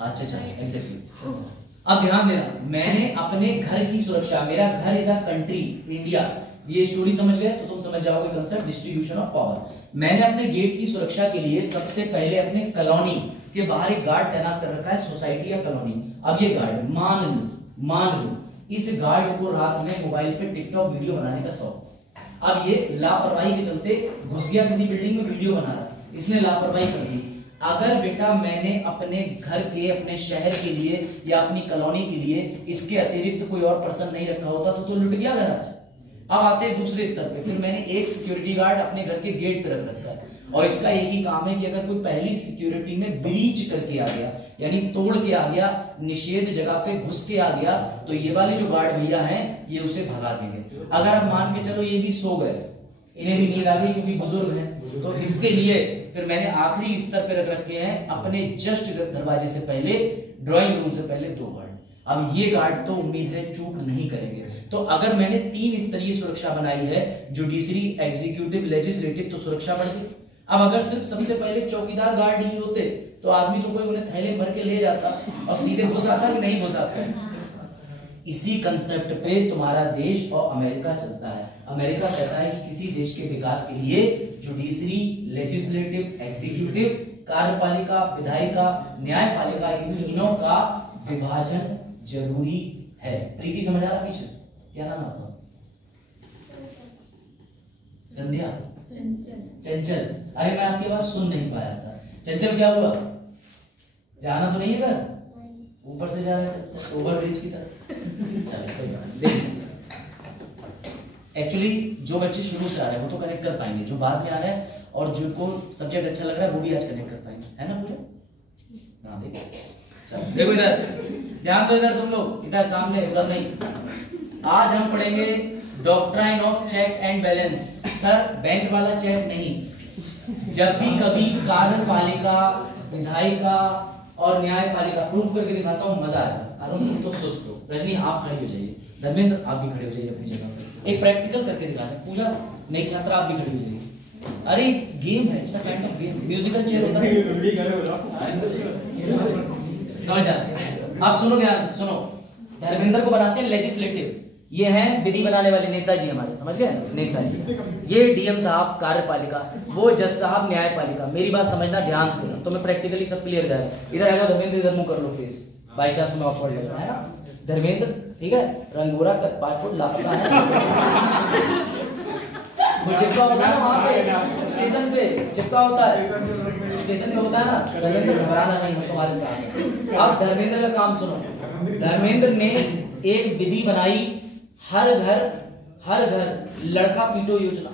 अच्छा एग्जैक्टली। अब ध्यान देना, मैंने अपने घर की सुरक्षा, मेरा घर इज अ कंट्री इंडिया, ये स्टोरी समझ गए तो तुम समझ जाओगे कंसेप्ट डिस्ट्रीब्यूशन ऑफ पावर। मैंने अपने गेट की सुरक्षा के लिए सबसे पहले अपने कॉलोनी के बाहर एक गार्ड तैनात कर रखा है, सोसाइटी या कॉलोनी। अब ये गार्ड मान लो इस गार्ड को रात में मोबाइल पे टिकटॉक वीडियो बनाने का शौक, अब ये लापरवाही के चलते घुस गया किसी बिल्डिंग में वीडियो बना रहा, इसने लापरवाही कर दी। अगर बेटा मैंने अपने घर के, अपने शहर के लिए या अपनी कॉलोनी के लिए इसके अतिरिक्त कोई और पर्सन नहीं रखा होता तो लुट गया घर आज। अब आते हैं दूसरे स्तर पे, फिर मैंने एक सिक्योरिटी गार्ड अपने घर के गेट पे रख रखा है, और इसका एक ही काम है कि अगर कोई पहली सिक्योरिटी में ब्रीच करके आ गया, यानी तोड़ के आ गया, निषेध जगह पे घुस के आ गया, तो ये वाले जो गार्ड भैया हैं ये उसे भगा देंगे। अगर आप मान के चलो ये भी सो गए, इन्हें भी नींद आ गई क्योंकि बुजुर्ग हैं, तो इसके लिए फिर मैंने आखिरी स्तर पे रख रखे हैं अपने जस्ट दरवाजे से पहले, ड्राइंग रूम से पहले 2 गार्ड। अब ये गार्ड तो उम्मीद है चूक नहीं करेंगे। तो अगर मैंने 3 स्तरीय सुरक्षा बनाई है, जुडिशरी, एग्जीक्यूटिव, लेजिस्लेटिव, तो सुरक्षा बढ़ गई। अब अगर सिर्फ सबसे पहले चौकीदार गार्ड ही होते तो आदमी तो कोई उन्हें थैले भर के ले जाता और सीधे घुस आता कि नहीं घुस आता। इसी कंसेप्ट पे तुम्हारा देश और अमेरिका चलता है। अमेरिका कहता है कि किसी देश के विकास के लिए जुडिशरी, लेजिस्लेटिव, एग्जीक्यूटिव, कार्यपालिका, विधायिका, न्यायपालिका, इन तीनों का विभाजन जरूरी है। प्रीति समझ आ रहा पीछे? क्या नाम है आपका? संध्या? चंचल। अरे मैं आपकी बात सुन नहीं पाया था। चंचल क्या हुआ? जाना तो नहीं है घर? ऊपर से जा रहे हैं ओवर ब्रिज की तरफ। एक्चुअली जो बच्चे शुरू से आ रहे हैं वो तो कनेक्ट कर पाएंगे, जो बाद में आ रहे हैं और जिनको सब्जेक्ट अच्छा लग रहा है वो भी आज कनेक्ट कर पाएंगे, है ना पूजा? हाँ देखो इधर ध्यान दो, इधर तुम लोग, इधर सामने, उधर नहीं। आज हम पढ़ेंगे doctrine of check and balance. Sir bank वाला चेक नहीं, जब भी कभी कार्यपालिका, विधायिका और न्यायपालिका, प्रूफ करके दिखाता हूँ, मजा आएगा। अरुण तुम तो सुस्त हो, रजनी आप खड़ी हो जाइए, धर्मेंद्र आप भी खड़े हो जाइए अपनी जगह पर, एक प्रैक्टिकल करके दिखाते हैं। पूजा नई छात्रा आप भी खड़ी हो जाइए। अरे गेम है, it's a kind of game, musical chair होता है, समझ आ? आप सुनो, ध्यान से सुनो। धर्मेंद्र को बनाते हैं लेजिस्लेटिव, ये हैं विधि बनाने वाले नेताजी हमारे, समझ गए? नेताजी। ये डीएम साहब कार्यपालिका, वो जज साहब न्यायपालिका। मेरी बात समझना ध्यान से, तो मैं प्रैक्टिकली सब क्लियर कर। इधर आ जाओ धर्मेंद्र, इधर मुंह कर लो फेस, बाई चांस में ऑकवर्ड लग रहा है ना। धर्मेंद्र ठीक है, रंगोरा कद 5 फुट लापता है, वो चिपका होता है ना वहां पे स्टेशन पे, चिपका होता है स्टेशन पे होता है ना। धर्मेंद्र घबराना नहीं, हो तुम्हारे साथ। अब धर्मेंद्र का काम सुनो। धर्मेंद्र ने एक विधि बनाई, हर घर लड़का पीटो योजना।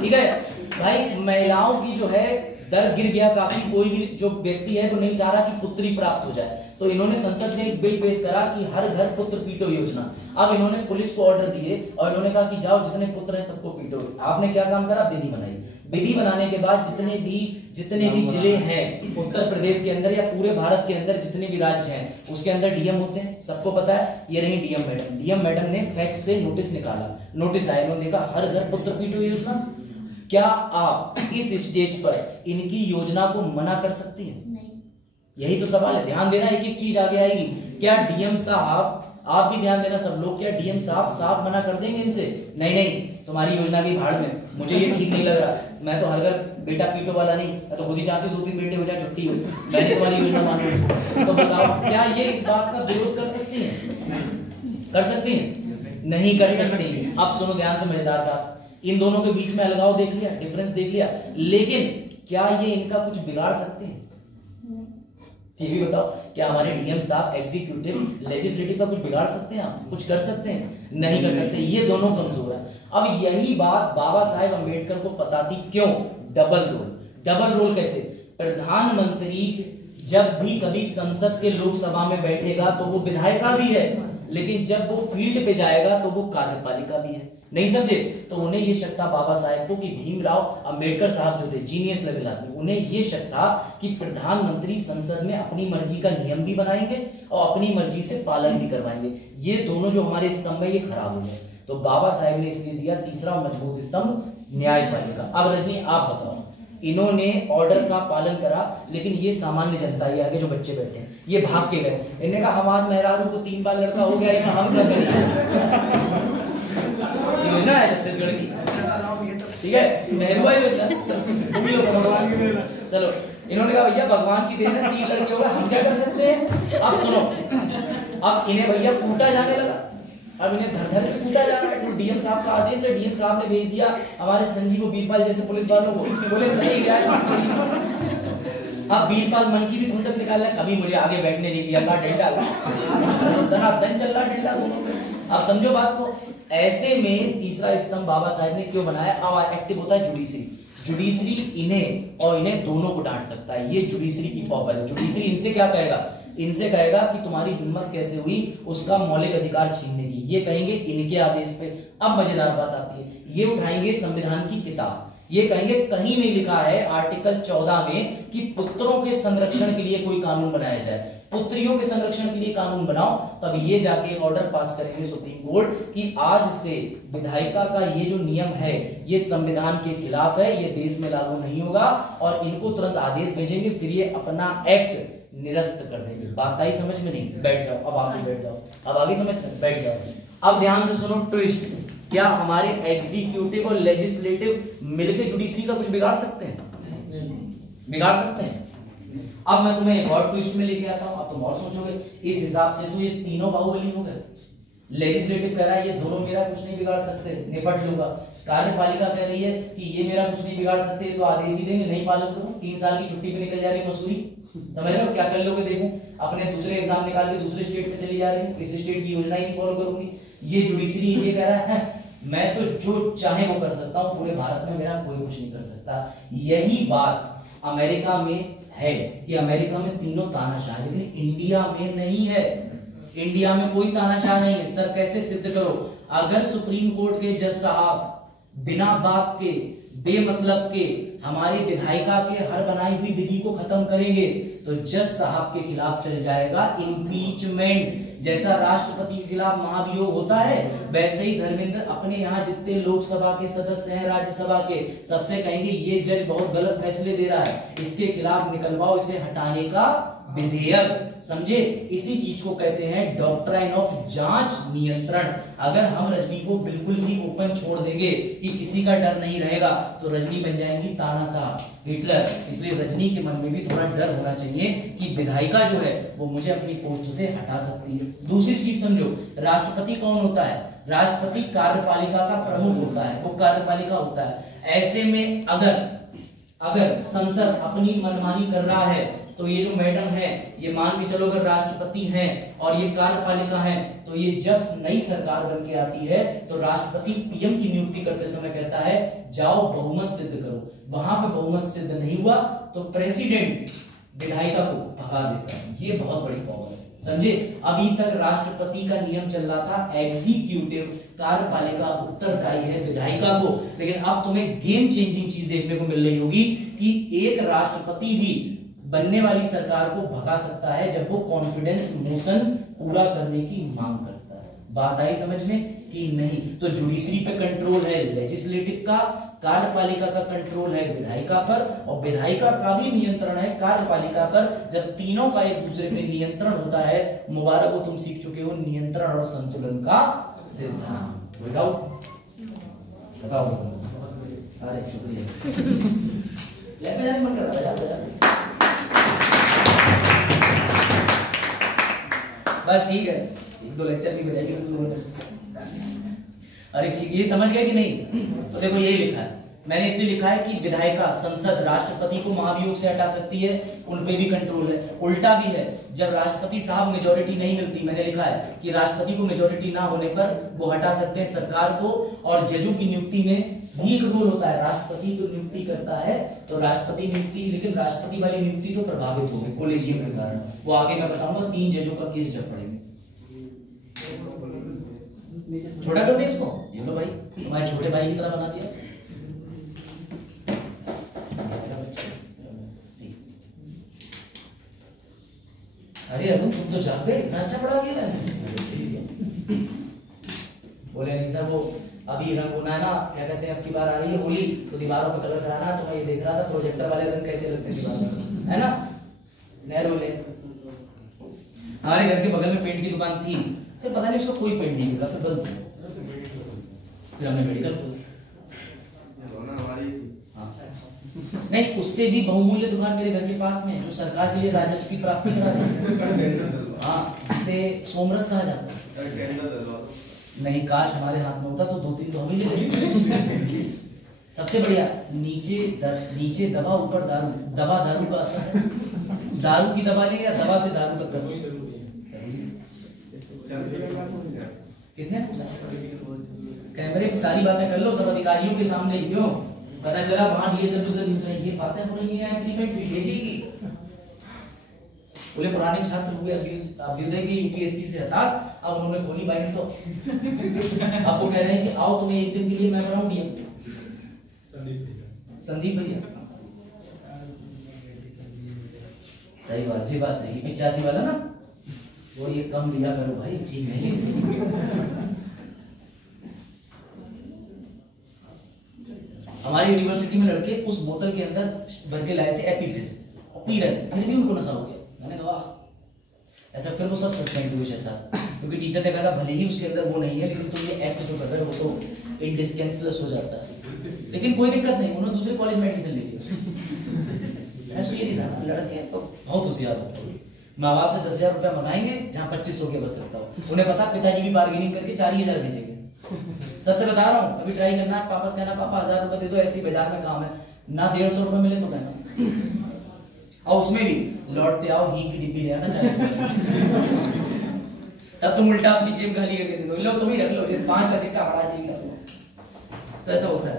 ठीक है भाई, महिलाओं की जो है दर गिर गया काफी, कोई भी जो व्यक्ति है वो नहीं चाह रहा कि पुत्री प्राप्त हो जाए, तो इन्होंने संसद में एक बिल पेश करा कि हर घर पुत्र पीटो योजना। अब इन्होंने पुलिस को ऑर्डर दिए और इन्होंने कहा कि जाओ जितने पुत्र हैं सबको पीटो। आपने क्या काम करा? विधि बनाई। विधि बनाने के बाद जितने भी जिले हैं उत्तर प्रदेश के अंदर या पूरे भारत के अंदर जितने भी राज्य हैं उसके अंदर डीएम होते हैं, सबको पता है। ये रही डीएम मैडम। डीएम मैडम ने फैक्स से नोटिस निकाला, नोटिस आया, इन्होंने देखा हर घर पुत्र पीटो योजना। क्या आप इस स्टेज पर इनकी योजना को मना कर सकती हैं? नहीं। यही तो सवाल है, ध्यान देना, एक एक चीज आगे आएगी। क्या डीएम साहब, आप भी ध्यान देना सब लोग, क्या डीएम साहब मना कर देंगे इनसे? नहीं, तुम्हारी योजना की भाड़ में। मुझे ये ठीक नहीं लग रहा, मैं तो हर घर बेटा पीटो वाला नहीं, मैं तो खुद ही चाहती हूँ 2-3 बेटे हो जाए, छुट्टी हो, मैंने तुम्हारी योजना मानी। तो बताओ क्या ये इस बात का विरोध कर सकती है? कर सकती है? नहीं कर सकती। अब सुनो ध्यान से, मजेदार था, इन दोनों के बीच में अलगाव देख लिया, डिफरेंस देख लिया, लेकिन क्या ये इनका कुछ बिगाड़ सकते हैं? ये भी बताओ, क्या हमारे डीएम साहब एग्जीक्यूटिव लेजिस्लेटिव का कुछ बिगाड़ सकते हैं? आप कुछ कर सकते हैं? नहीं कर सकते। ये दोनों कमजोर है। अब यही बात बाबा साहेब अंबेडकर को पता थी। क्यों? Double role. डबल रोल कैसे? प्रधानमंत्री जब भी कभी संसद के लोकसभा में बैठेगा तो वो विधायिका भी है, लेकिन जब वो फील्ड पे जाएगा तो वो कार्यपालिका भी है। नहीं समझे? तो उन्हें ये शक था बाबा साहेब को कि भीमराव अंबेडकर साहब जो थे जीनियस लेवल आदमी, उन्हें ये शक था कि प्रधानमंत्री संसद में अपनी मर्जी का नियम भी बनाएंगे और अपनी मर्जी से पालन भी करवाएंगे। ये दोनों जो हमारे स्तंभ है ये खराब हो गए। तो बाबा साहेब ने इसलिए दिया तीसरा मजबूत स्तंभ, न्यायपालिका। अब रजनी आप बताओ, इन्होंने ऑर्डर का पालन करा, लेकिन ये सामान्य जनता, ये आगे जो बच्चे बैठे हैं, ये भाग के गए। इन्होंने कहा हमारे मेहरारू को 3 बार लड़का हो गया, हम क्या करें? योजना है छत्तीसगढ़ की, ठीक है, मेहरुआ योजना। चलो, इन्होंने कहा भैया भगवान की देन है, 3 लड़के हो गए, हम क्या कर सकते हैं? अब सुनो, अब इन्हें भैया कूटा जाने लगा, अब इन्हें धर धर के कूटा जा रहा है। तो डीएम साहब का आदेश है, डीएम साहब ने भेज दिया हमारे संजीव बीरपाल जैसे पुलिस वालों को, बोले नहीं गया। अब बीरपाल मन की भी खुंदक निकाल रहा है, कभी मुझे आगे बैठने नहीं दिया, दन चल रहा डंडा दोनों में। अब समझो बात को। ऐसे में तीसरा स्तंभ बाबा साहब ने क्यों बनाया? अब एक्टिव होता है जुडिशरी। जुडिशरी इन्हें और इन्हें दोनों को डांट सकता है, ये जुडिशरी की पावर है। जुडिशरी इनसे क्या कहेगा? इनसे कहेगा कि तुम्हारी हिम्मत कैसे हुई उसका मौलिक अधिकार छीनने की, ये कहेंगे इनके आदेश पे। अब मजेदार बात आती है, ये उठाएंगे संविधान की किताब, ये कहेंगे कहीं नहीं लिखा है आर्टिकल 14 में कि पुत्रों के संरक्षण के लिए कोई कानून बनाया जाए, पुत्रियों के संरक्षण के लिए कानून बनाओ। तब ये जाके ऑर्डर पास करेंगे सुप्रीम कोर्ट कि आज से विधायिका का ये जो नियम है ये संविधान के खिलाफ है, ये देश में लागू नहीं होगा, और इनको तुरंत आदेश भेजेंगे, फिर ये अपना एक्ट निरस्त कर देंगे। बात आई समझ में? नहीं? बैठ जाओ, अब आप भी बैठ जाओ, अब आगे समझ में बैठ जाओ। अब ध्यान से सुनो ट्विस्ट, क्या हमारे एग्जीक्यूटिव और लेजिस्लेटिव मिलकर जुडिशरी का कुछ बिगाड़ सकते हैं? बिगाड़ सकते हैं? अब मैं तुम्हें एक और ट्विस्ट में लेके आता हूं, अब तुम और सोचोगे, इस हिसाब से तो ये तीनों बाहुबली हो गए। लेजिस्लेटिव कह रहा है ये दोनों मेरा कुछ नहीं बिगाड़ सकते, निपट लूंगा। कार्यपालिका कह रही है कि ये मेरा कुछ नहीं बिगाड़ सकते, तो आदेश ही देंगे, नहीं पालन करूं, 3 साल की छुट्टी पे निकल जा रही मसूरी, समझ रहे हो? क्या कर लोगे देखो, अपने दूसरे एग्जाम निकाल के दूसरे स्टेट में चली जा रही हूँ, इस स्टेट की योजना ही फॉलो करूंगी। ये जुडिशरी ये कह रहा है मैं तो जो चाहे वो कर सकता हूँ, पूरे भारत में मेरा कोई कुछ नहीं कर सकता। यही बात अमेरिका में है कि अमेरिका में तीनों तानाशाह, लेकिन इंडिया में नहीं है। इंडिया में कोई तानाशाह नहीं है। सर कैसे सिद्ध करो? अगर सुप्रीम कोर्ट के जज साहब बिना बात के, बेमतलब के हमारी विधायिका के हर बनाई हुई विधि को खत्म करेंगे तो जज साहब के खिलाफ चल जाएगा इम्पीचमेंट। जैसा राष्ट्रपति के खिलाफ महाभियोग होता है, वैसे ही धर्मेंद्र अपने यहाँ जितने लोकसभा के सदस्य हैं, राज्यसभा के, सबसे कहेंगे ये जज बहुत गलत फैसले दे रहा है, इसके खिलाफ निकलवाओ, इसे हटाने का विधेयक। समझे? इसी चीज को कहते हैं डॉक्ट्राइन ऑफ जांच नियंत्रण। अगर हम रजनी को बिल्कुल ही ओपन छोड़ देंगे कि किसी का डर नहीं रहेगा, तो रजनी बन जाएंगी तानाशाह, हिटलर। इसलिए रजनी के मन में भी थोड़ा डर होना चाहिए कि विधायिका जो है वो मुझे अपनी पोस्ट से हटा सकती है। दूसरी चीज समझो, राष्ट्रपति कौन होता है? राष्ट्रपति कार्यपालिका का प्रमुख होता है, वो कार्यपालिका होता है। ऐसे में अगर संसद अपनी मनमानी कर रहा है तो ये जो मैडम है, ये मान के चलो अगर राष्ट्रपति हैं और ये कार्यपालिका है, तो ये जब नई सरकार बन के आती है तो राष्ट्रपति पीएम की नियुक्ति करते समय कहता है जाओ बहुमत सिद्ध करो। वहां पे बहुमत सिद्ध नहीं हुआ तो प्रेसिडेंट विधायिका को भगा देता है। ये बहुत बड़ी पावर है, समझे? अभी तक राष्ट्रपति का नियम चल रहा था, एग्जीक्यूटिव कार्यपालिका उत्तरदायी है विधायिका को, लेकिन अब तुम्हें गेम चेंजिंग चीज देखने को मिल रही होगी कि एक राष्ट्रपति भी बनने वाली सरकार को भगा सकता है जब वो कॉन्फिडेंस मोशन पूरा करने की मांग करता है। बात आई समझ में कि नहीं? तो जुडिशरी पे कंट्रोल है लेजिस्लेटिव का, कार्यपालिका का कंट्रोल है विधायिका पर, और विधायिका का भी नियंत्रण है कार्यपालिका पर। जब तीनों का एक दूसरे पे नियंत्रण होता है, मुबारक हो तुम सीख चुके हो नियंत्रण और संतुलन का सिद्धांत। बताओ अरे शुक्रिया। लैब में जाने मन कर रहा है, बस ठीक है, एक दो लेक्चर भी बजाएंगे तो। अरे ठीक, ये समझ गए कि नहीं? तो देखो यही लिखा है, मैंने इसलिए लिखा है कि विधायिका संसद राष्ट्रपति को महाभियोग से हटा सकती है, उन पे भी कंट्रोल है। उल्टा भी है, जब राष्ट्रपति साहब मेजोरिटी नहीं मिलती, मैंने लिखा है कि राष्ट्रपति को मेजोरिटी ना होने पर वो हटा सकते हैं सरकार को। और जजों की नियुक्ति में भी एक रोल होता है, राष्ट्रपति तो नियुक्ति करता है, तो राष्ट्रपति नियुक्ति, लेकिन राष्ट्रपति वाली नियुक्ति तो प्रभावित हो गई कोलेजियम के कारण। वो आगे मैं बताऊंगा, 3 जजों का केस जब पड़ेंगे। छोटा कर दे इसको, ये लो भाई, तुम्हारे छोटे भाई की तरह बना दिया। अरे अरुण तुम तो जाग गए, इतना अच्छा पढ़ा दिया। बोले नहीं सर, वो अभी रंग होना है ना, क्या कहते हैं, अब की बार आ रही है होली, तो दीवारों पे कलर कराना है, तो मैं ये देख रहा था प्रोजेक्टर वाले रंग कैसे लगते हैं दीवारों पे, है ना। नेहरू ले, हमारे घर के बगल में पेंट की दुकान थी, फिर पता नहीं उसका कोई पेंट नहीं मिला, फिर बंद, फिर हमने मेडिकल खोल। नहीं, उससे भी बहुमूल्य दुकान मेरे घर के पास में, जो सरकार के लिए राजस्व की प्राप्ति करा रही है, हाँ, जिसे सोमरस कहा जाता है। नहीं, काश हमारे हाथ में होता तो 2-3 तो हम ही ले लेते। सबसे बढ़िया, नीचे दवा, ऊपर दारू, दवा दारू का असर है, दारू की दवा ले या दवा से दारू तक का कितने कैमरे पे सारी बातें कर लो, सब अधिकारियों के सामने। क्यों पता चला वहां डीएसडब्ल्यू से ये बातें हो रही हैं, एग्रीमेंट भेजेगी। बोले पुराने छात्र हुए अभ्युदय के यूपीएससी से हताश, अब उन्होंने खोली 2200। आपको कह रहे हैं कि आओ तुम्हें एक दिन के लिए मैं बनाऊं डीएम। संदीप भैया, सही बात, जी बात सही। 85 वाला ना, वो ये कम लिया करो भाई, ठीक नहीं। हमारी यूनिवर्सिटी में लड़के उस बोतल के अंदर भर के लाए थे एपीफिज, और पी रहे थे, फिर भी उनको नशा हो गया। मैंने कहा ऐसा, फिर वो सब सस्पेंड हुए ऐसा, क्योंकि टीचर ने कहा भले ही उसके अंदर वो नहीं है, लेकिन तुम ये एक्ट जो कर रहे हो वो तो इनडिस्केंसलेस हो जाता है। लेकिन कोई दिक्कत नहीं, उन्होंने दूसरे कॉलेज में एडमिशन ले लिया। एसटीडी था, लड़के तो बहुत होशियार होते हैं, माँ बाप से 10,000 रुपया मंगाएंगे जहाँ 2500 के बस सकता हो। उन्हें पता पिताजी भी बार्गेनिंग करके 4,000 भेजेंगे। सत्य बता रहा हूँ, कभी ट्राई करना, पापा से कहना पापा 1000 रुपए दे दो, ऐसे ही बाजार में काम है ना, 150 रुपए मिले तो कहना। और उसमें भी लौटते आओ ही की डिब्बी ले आना 40 तब तुम उल्टा अपनी जेब खाली करके दे दो, लो तुम ही रख लो, 5 का सिक्का हटा जाएगा। तो ऐसा होता है।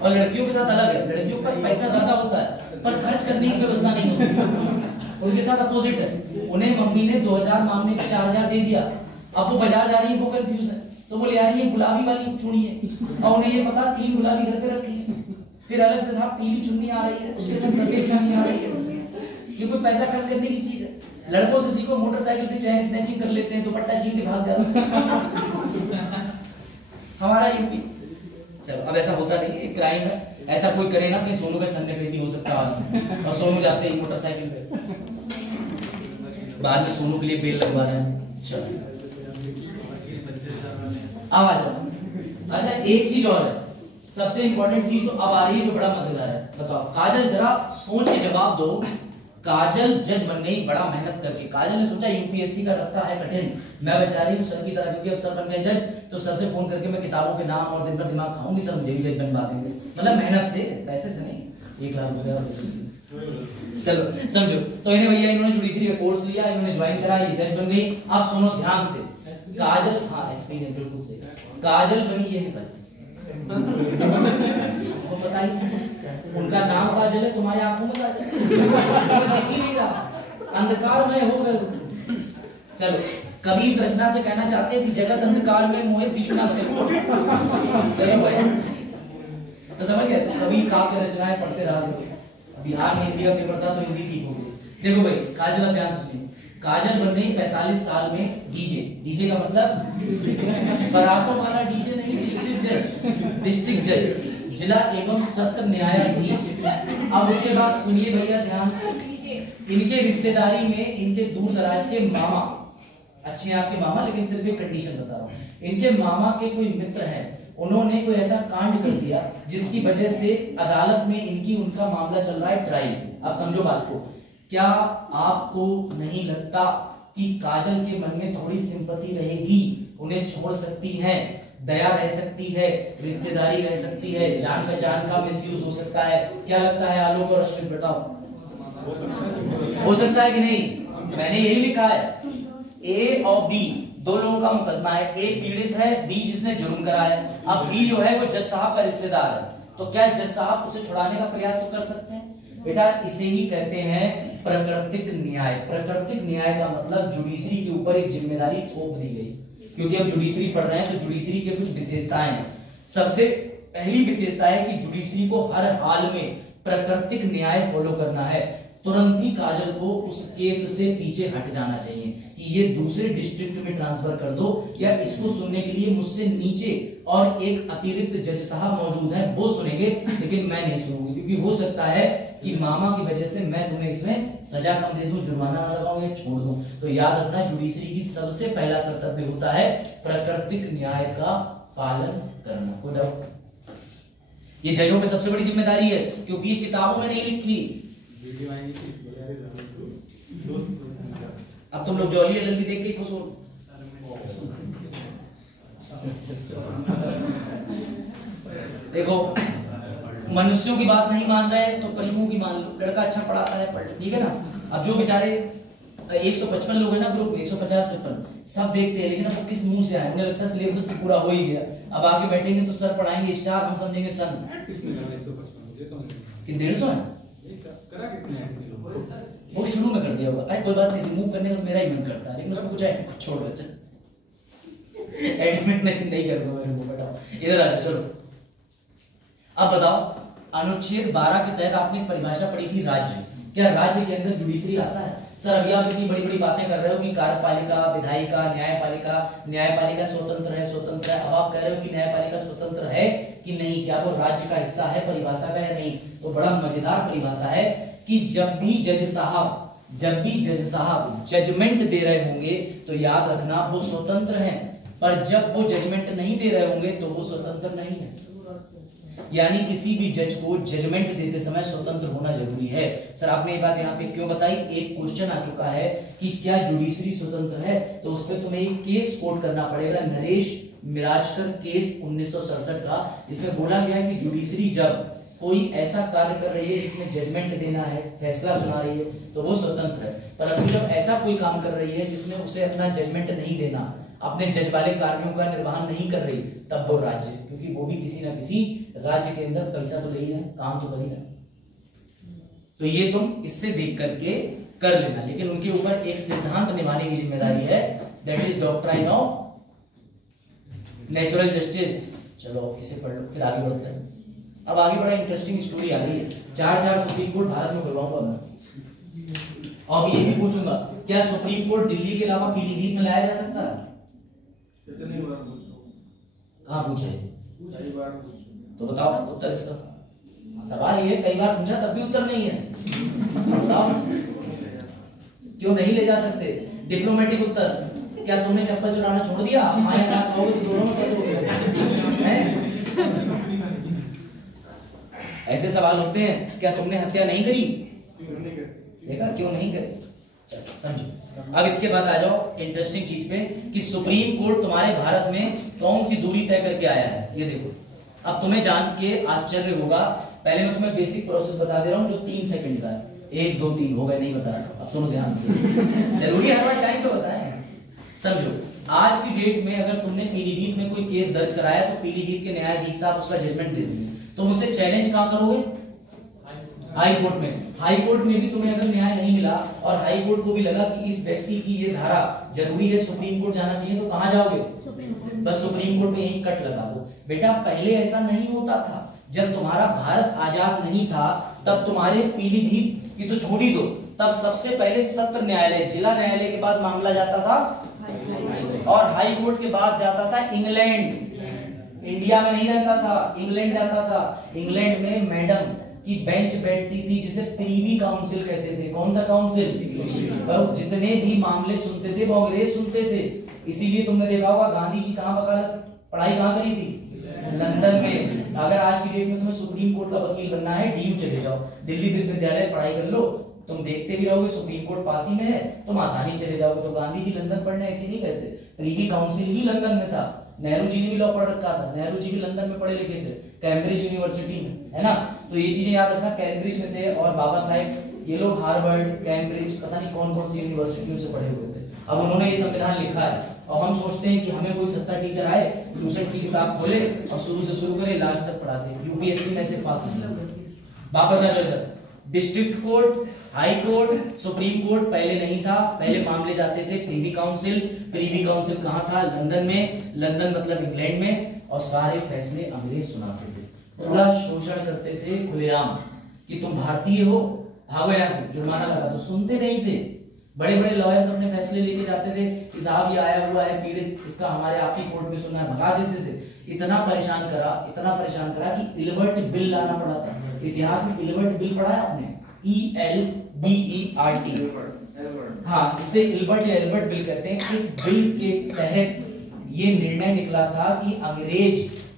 और लड़कियों के साथ अलग है, लड़कियों के पास पैसा ज्यादा होता है पर खर्च करने की व्यवस्था नहीं होती। उनके साथ अपोजिट है, उन्हें मम्मी ने 2000 मांगने पे 4000 दे दिया, अब वो बाजार जा रही है, वो कंफ्यूज है, तो बोले यार ये गुलाबी वाली चुनी है, और उन्हें ये पता 3 गुलाबी घर पे रखी है, फिर अलग से साहब पीली चुन्नी आ रही है, उसके संग सफेद चुन्नी आ रही है। ये कोई पैसा खर्च करने की चीज है। लड़कों से सीखो, मोटरसाइकिल पे चैन स्नैचिंग कर लेते हैं, दुपट्टा छीन के भाग जाते हैं। हमारा यूपी, चलो अब ऐसा होता नहीं, एक क्राइम है, ऐसा कोई करे ना, कहीं सोनू का संगठित हो सकता है, और सोनू जाते हैं मोटरसाइकिल पे, बाद में सोनू के लिए बेल लगवा रहे हैं। चलो अब आ जाओ। अच्छा एक चीज और है, सबसे इंपॉर्टेंट चीज तो अब आ रही है जो बड़ा मजेदार है। बताओ काजल, जरा सोच के जवाब दो। काजल जज बन गई बड़ा मेहनत करके। काजल ने सोचा यूपीएससी का रास्ता है कठिन, मैं बेचारी हूँ सर की तरह, क्योंकि अब सर बन गए जज, तो सर से फोन करके मैं किताबों के नाम और दिन भर दिमाग खाऊंगी, सर मुझे भी जज बनवा देंगे। मतलब मेहनत से, पैसे से नहीं, 1 लाख रुपया। चलो समझो, तो इन्हें भैया इन्होंने जुडिशरी का कोर्स लिया, इन्होंने ज्वाइन करा, ये जज बन गई। अब सुनो ध्यान से, काजल, हाँ एक्सपीरियंस बिल्कुल सही, काजल बनी ये है कल। तो बताइए, उनका नाम काजल है, तुम्हारी आंखों में काजल, अंधकार में हो गए। चलो कवि इस रचना से कहना चाहते हैं कि जगत अंधकार में मोहे दीप ना करे। चलो भाई, तो समझ गए, कवि काव्य रचनाएं पढ़ते रहा। बिहार में हिंदी का पेपर था तो हिंदी ठीक हो गई। देखो भाई काजल, ध्यान सुनिए, काजल बन गई 45 साल में डीजे। डीजे का मतलब बरातों वाला डीजे नहीं, डिस्ट्रिक्ट जज, डिस्ट्रिक्ट जज, जिला एवं सत्र न्यायाधीश। अब उसके बाद सुनिए भैया ध्यान से, इनके रिश्तेदारी में इनके दूर दराज के मामा, अच्छे आपके मामा, लेकिन सिर्फ एक कंडीशन बता रहा हूँ, इनके मामा के कोई मित्र हैं, उन्होंने कोई ऐसा कांड कर दिया जिसकी वजह से अदालत में उनका मामला चल रहा है ट्रायल। अब समझो बात को, क्या आपको नहीं लगता कि काजल के मन में थोड़ी सिंपैथी रहेगी, उन्हें छोड़ सकती है, दया रह सकती है, रिश्तेदारी रह सकती है, जान पहचान का मिसयूज हो सकता है? क्या लगता है आलोक और अश्विन, बताओ? हो सकता है कि नहीं? मैंने यही लिखा है, ए और बी दो लोगों का मुकदमा है, ए पीड़ित है, बी जिसने जुर्म कराया। अब बी जो है वो जज साहब का रिश्तेदार है, तो क्या जज साहब उसे छुड़ाने का प्रयास तो कर सकते हैं? बेटा इसे ही कहते हैं प्राकृतिक न्याय। प्राकृतिक न्याय का मतलब जुडिशरी के ऊपर एक जिम्मेदारी थोप दी गई, क्योंकि अब जुडिशरी पढ़ रहे हैं तो जुडिशरी के कुछ विशेषताएं हैं। सबसे पहली विशेषता है कि जुडिशरी को हर हाल में प्राकृतिक न्याय फॉलो करना है। तुरंत ही काजल को उस केस से पीछे हट जाना चाहिए कि ये दूसरे डिस्ट्रिक्ट में ट्रांसफर कर दो, या इसको सुनने के लिए मुझसे नीचे और एक अतिरिक्त जज साहब मौजूद हैं, वो सुनेंगे, लेकिन मैं नहीं सुनूंगी, क्योंकि हो सकता है कि मामा की वजह से मैं तुम्हें इसमें सजा कम दे दूं, जुर्माना ना लगाऊं या छोड़ दूं। तो याद रखना, जुडिशरी की सबसे पहला कर्तव्य होता है प्राकृतिक न्याय का पालन करना। कोई डाउट? ये जजों पे सबसे बड़ी जिम्मेदारी है, क्योंकि ये किताबों में नहीं लिखी। अब तुम लोग जॉली एलएलबी देख के खुश हो। देखो, मनुष्यों की बात नहीं मान रहे तो पशुओं की मान लो। लड़का अच्छा पढ़ाता है, पढ़, ठीक है ना। अब जो बेचारे 155 लोग हैं ना ग्रुप में, 150-53 सब देखते हैं, लेकिन अब वो किस मुंह से आए? उन्हें लगता है सिलेबस तो पूरा हो ही गया, अब आगे बैठेंगे तो सर पढ़ाएंगे स्टार, हम समझेंगे सन। कि 150 है वो शुरू में कर दिया होगा। अरे कोई बात नहीं, रिमूव करने का मेरा ही मन करता है, लेकिन उसमें कुछ है, छोड़ बच्चा एडमिट नहीं कर दूंगा रिमूव। बताओ इधर आ जाओ, चलो। अब बताओ, अनुच्छेद 12 के तहत आपने परिभाषा पढ़ी थी राज्य। क्या राज्य के अंदर जुडिशरी आता है? सर अभी आप इतनी बड़ी बड़ी बातें कर रहे हो कि कार्यपालिका, विधायिका, न्यायपालिका, न्यायपालिका स्वतंत्र है, स्वतंत्र है। अब आप कह रहे हो कि न्यायपालिका स्वतंत्र है कि नहीं, क्या वो राज्य का हिस्सा है परिभाषा का या नहीं? तो बड़ा मजेदार परिभाषा है कि जब भी जज साहब जजमेंट दे रहे होंगे तो याद रखना वो स्वतंत्र हैं, पर जब वो जजमेंट नहीं दे रहे होंगे तो वो स्वतंत्र नहीं है। यानी किसी भी जज को जजमेंट देते समय स्वतंत्र होना जरूरी है। सर आपने ये बात यहाँ पे क्यों बताई? एक क्वेश्चन आ चुका है कि क्या जुडिशरी स्वतंत्र है, तो उस पर तुम्हें एक केस कोट करना पड़ेगा, नरेश मिराजकर केस 1967 का। इसमें बोला गया कि जुडिशरी जब कोई ऐसा कार्य कर रही है जिसमें जजमेंट देना है, फैसला सुना रही है, तो वो स्वतंत्र है। परंतु जब ऐसा कोई काम कर रही है जिसमें उसे अपना जजमेंट नहीं देना, अपने जज वाले कार्यों का निर्वहन नहीं कर रही, तब वो राज्य, क्योंकि वो भी किसी ना किसी राज्य के अंदर पैसा तो ले ही है, काम तो कर ही रहा। तो ये तुम इससे देख करके कर लेना, लेकिन उनके ऊपर एक सिद्धांत निभाने की जिम्मेदारी है, that is doctrine of natural justice. चलो इसे पढ़ लो, फिर आगे बढ़ते हैं। अब आगे बड़ा इंटरेस्टिंग स्टोरी आ गई है। 4 सुप्रीम कोर्ट भारत में खुलवाऊंगा मैं, और ये भी पूछूंगा, क्या सुप्रीम कोर्ट दिल्ली के अलावा पीलीभीत में लाया जा सकता है? कितनी बार पूछो? कहाँ पूछे? कई बार पूछो। तो बताओ उत्तर इसका। सवाल ये कई बार पूछा तब भी उत्तर नहीं है, बताओ क्यों नहीं ले जा सकते? डिप्लोमेटिक उत्तर, क्या तुमने चप्पल चुराना छोड़ दिया? हाँ या ना कहोगे तो दोनों में कैसे हो गया? ऐसे सवाल होते हैं, क्या तुमने हत्या नहीं करी? देखा क्यों नहीं करी, समझो। अब इसके बाद आ जाओ इंटरेस्टिंग चीज पे कि सुप्रीम कोर्ट तुम्हारे भारत में कौन सी दूरी तय करके आया है। ये देखो, अब तुम्हें जान के आश्चर्य होगा, पहले मैं तुम्हें बेसिक प्रोसेस बता दे रहा हूँ जो 3 सेकंड का है। 1 2 3 हो गए, नहीं बता रहा, अब सुनो ध्यान से, जरूरी है हर टाइम पे बताएं। समझो, आज की डेट में अगर तुमने पीलीभीत में कोई केस दर्ज कराया तो पीलीभीत के न्यायाधीश साहब उसका जजमेंट दे देंगे, तुम उसे चैलेंज कहां करोगे? हाई कोर्ट में। हाई कोर्ट में भी तुम्हें अगर न्याय नहीं मिला और हाई कोर्ट को भी लगा कि इस व्यक्ति की ये धारा जरूरी है, सुप्रीम कोर्ट जाना चाहिए, तो कहां जाओगे? बस सुप्रीम कोर्ट में यही कट लगा दो। बेटा पहले ऐसा नहीं होता था, जब तुम्हारा भारत आजाद नहीं था तब तुम्हारे पीलीभीत की तो छोड़ ही दो, तब सबसे पहले सत्र न्यायालय, जिला न्यायालय के बाद मामला जाता था और हाई कोर्ट के बाद जाता था इंग्लैंड। इंडिया में नहीं रहता था, इंग्लैंड जाता था। इंग्लैंड में मैडम की बेंच बैठती थी जिसे प्रीवी काउंसिल कहते थे। कौन सा काउंसिल? जितने भी मामले सुनते थे वो अंग्रेज सुनते थे। इसीलिए तुमने देखा होगा गांधी जी कहां वकालत पढ़ाई कहां करी थी? लंदन में। अगर आज की डेट में तुम्हें सुप्रीम कोर्ट का वकील बनना है, डीयू चले जाओ, दिल्ली विश्वविद्यालय पढ़ाई कर लो, तुम देखते भी रहोगे सुप्रीम कोर्ट पास ही में है, तुम आसानी से चले जाओगे। तो गांधी जी लंदन पढ़ने ऐसे नहीं कहते, प्रीवी काउंसिल ही लंदन में था। नेहरू जी ने भी लॉ पढ़ रखा था, नेहरू जी भी लंदन में पढ़े लिखे थे, कैम्ब्रिज यूनिवर्सिटी में, है ना। तो ये चीजें याद रखना, कैम्ब्रिज में थे, और बाबा साहेब ये लोग हार्वर्ड, कैम्ब्रिज, पता नहीं कौन कौन सी यूनिवर्सिटियों से पढ़े हुए थे। अब उन्होंने ये संविधान लिखा है, और हम सोचते हैं कि हमें कोई सस्ता टीचर आए, ट्यूशन की किताब खोले और शुरू से शुरू करे, लास्ट तक पढ़ा दे। यूपीएससी में ऐसे पास नहीं होते। वापस आ जाओ इधर, district court, high court, supreme court पहले नहीं था। पहले मामले जाते थे प्रीवी काउंसिल। प्रीवी काउंसिल कहाँ था? लंदन में। लंदन मतलब इंग्लैंड में। और सारे फैसले अंग्रेज सुनाते थे, पूरा शोषण करते थे खुलेआम, कि तुम भारतीय हो, भागो यहाँ से, जुर्माना लगा। तो सुनते नहीं थे। बड़े बड़े लॉयर्स अपने फैसले लेके जाते थे कि साहब ये आया हुआ है पीड़ित, इसका हमारे आप ही कोर्ट में सुनना है, भगा देते थे। इतना परेशान करा कि इल्बर्ट बिल लाना पड़ा था। इतिहास में इल्बर्ट बिल पढ़ा है आपने? ELBERT। हाँ, इसे इल्बर्ट या एल्बर्ट बिल कहते हैं। इस बिल के तहत ये निर्णय निकला था कि अंग्रेज